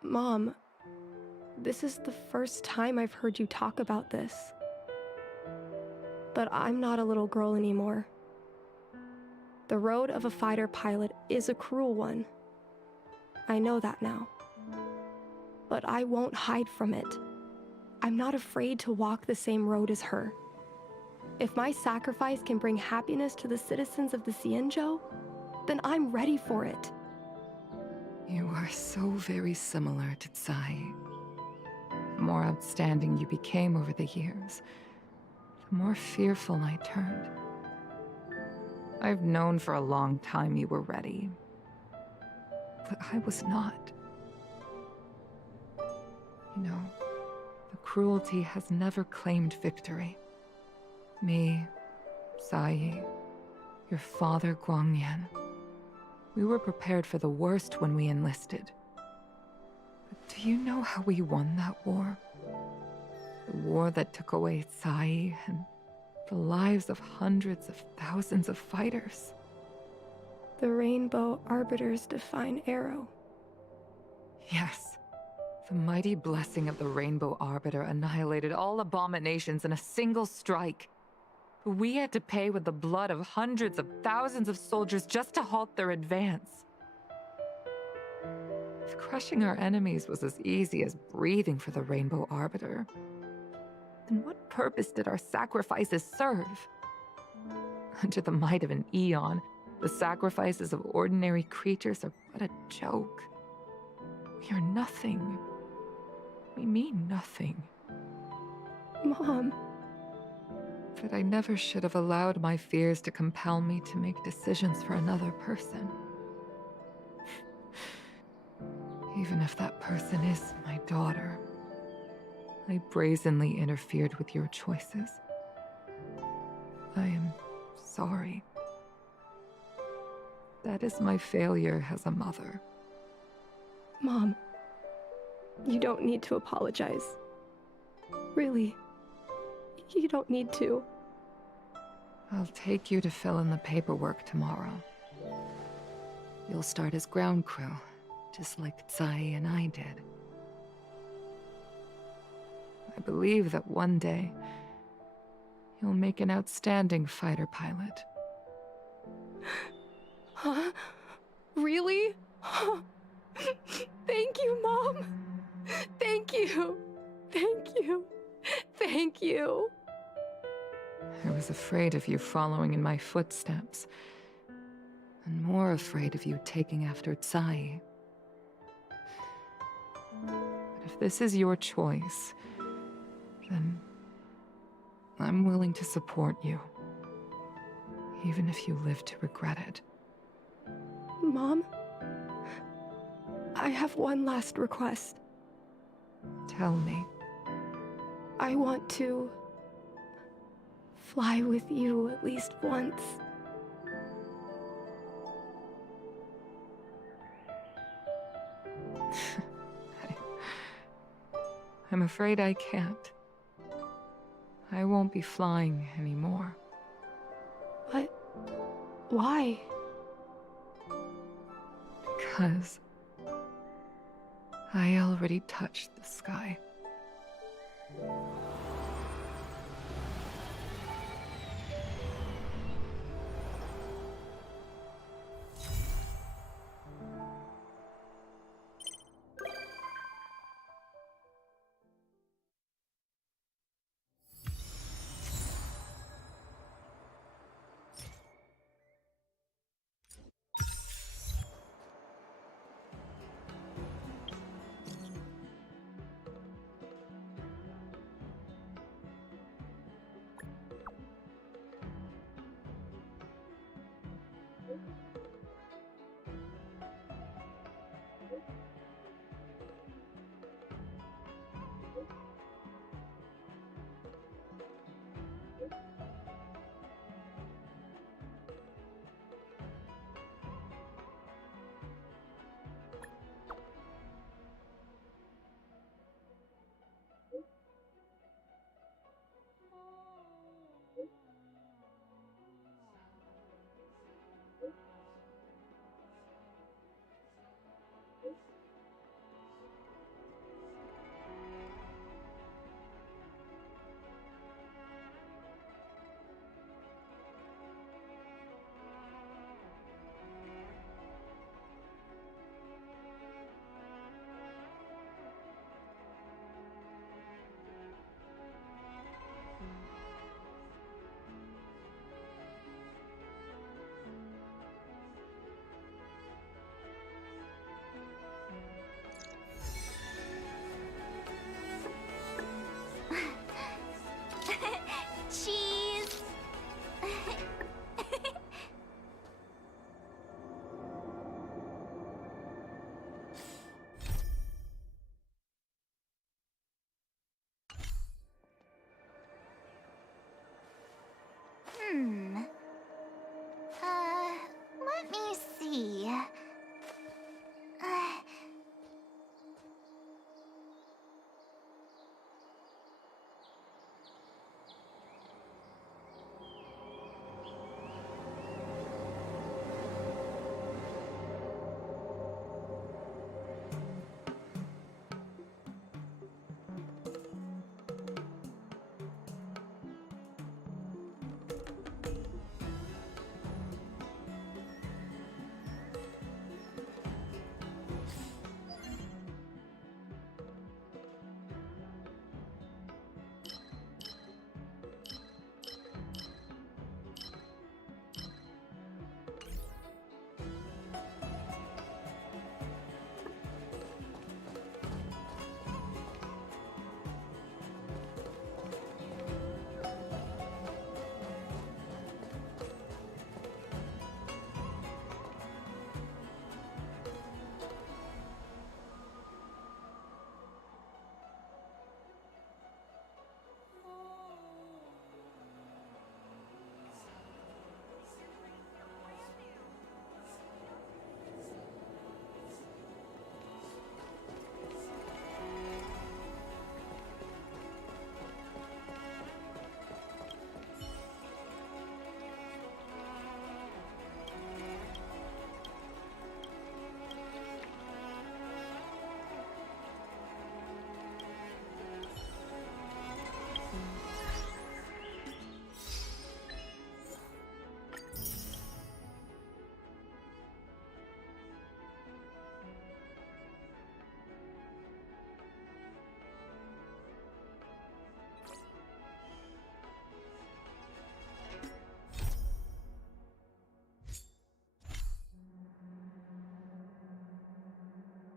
Mom, this is the first time I've heard you talk about this. But I'm not a little girl anymore. The road of a fighter pilot is a cruel one. I know that now. But I won't hide from it. I'm not afraid to walk the same road as her. If my sacrifice can bring happiness to the citizens of the Xianzhou, then I'm ready for it. You are so very similar to Tsai. The more outstanding you became over the years, the more fearful I turned. I've known for a long time you were ready, but I was not. You know, the cruelty has never claimed victory. Me, Sai, your father Guang Yan. We were prepared for the worst when we enlisted. But do you know how we won that war? The war that took away Tsai and the lives of hundreds of thousands of fighters. The Rainbow Arbiter's divine arrow. Yes. The mighty blessing of the Rainbow Arbiter annihilated all abominations in a single strike. We had to pay with the blood of hundreds of thousands of soldiers just to halt their advance. If crushing our enemies was as easy as breathing for the Rainbow Arbiter, then what purpose did our sacrifices serve? Under the might of an Aeon, the sacrifices of ordinary creatures are but a joke. We are nothing. We mean nothing. Mom. But I never should have allowed my fears to compel me to make decisions for another person. Even if that person is my daughter, I brazenly interfered with your choices. I am sorry. That is my failure as a mother. Mom, you don't need to apologize. Really, you don't need to. I'll take you to fill in the paperwork tomorrow. You'll start as ground crew, just like Tsai and I did. I believe that one day, you'll make an outstanding fighter pilot. Huh? Really? Thank you, Mom. Thank you. Thank you. Thank you. I was afraid of you following in my footsteps, and more afraid of you taking after Tsai. But if this is your choice, then I'm willing to support you, even if you live to regret it. Mom, I have one last request. Tell me. I want to fly with you at least once. I'm afraid I can't. I won't be flying anymore. But why? Because I already touched the sky.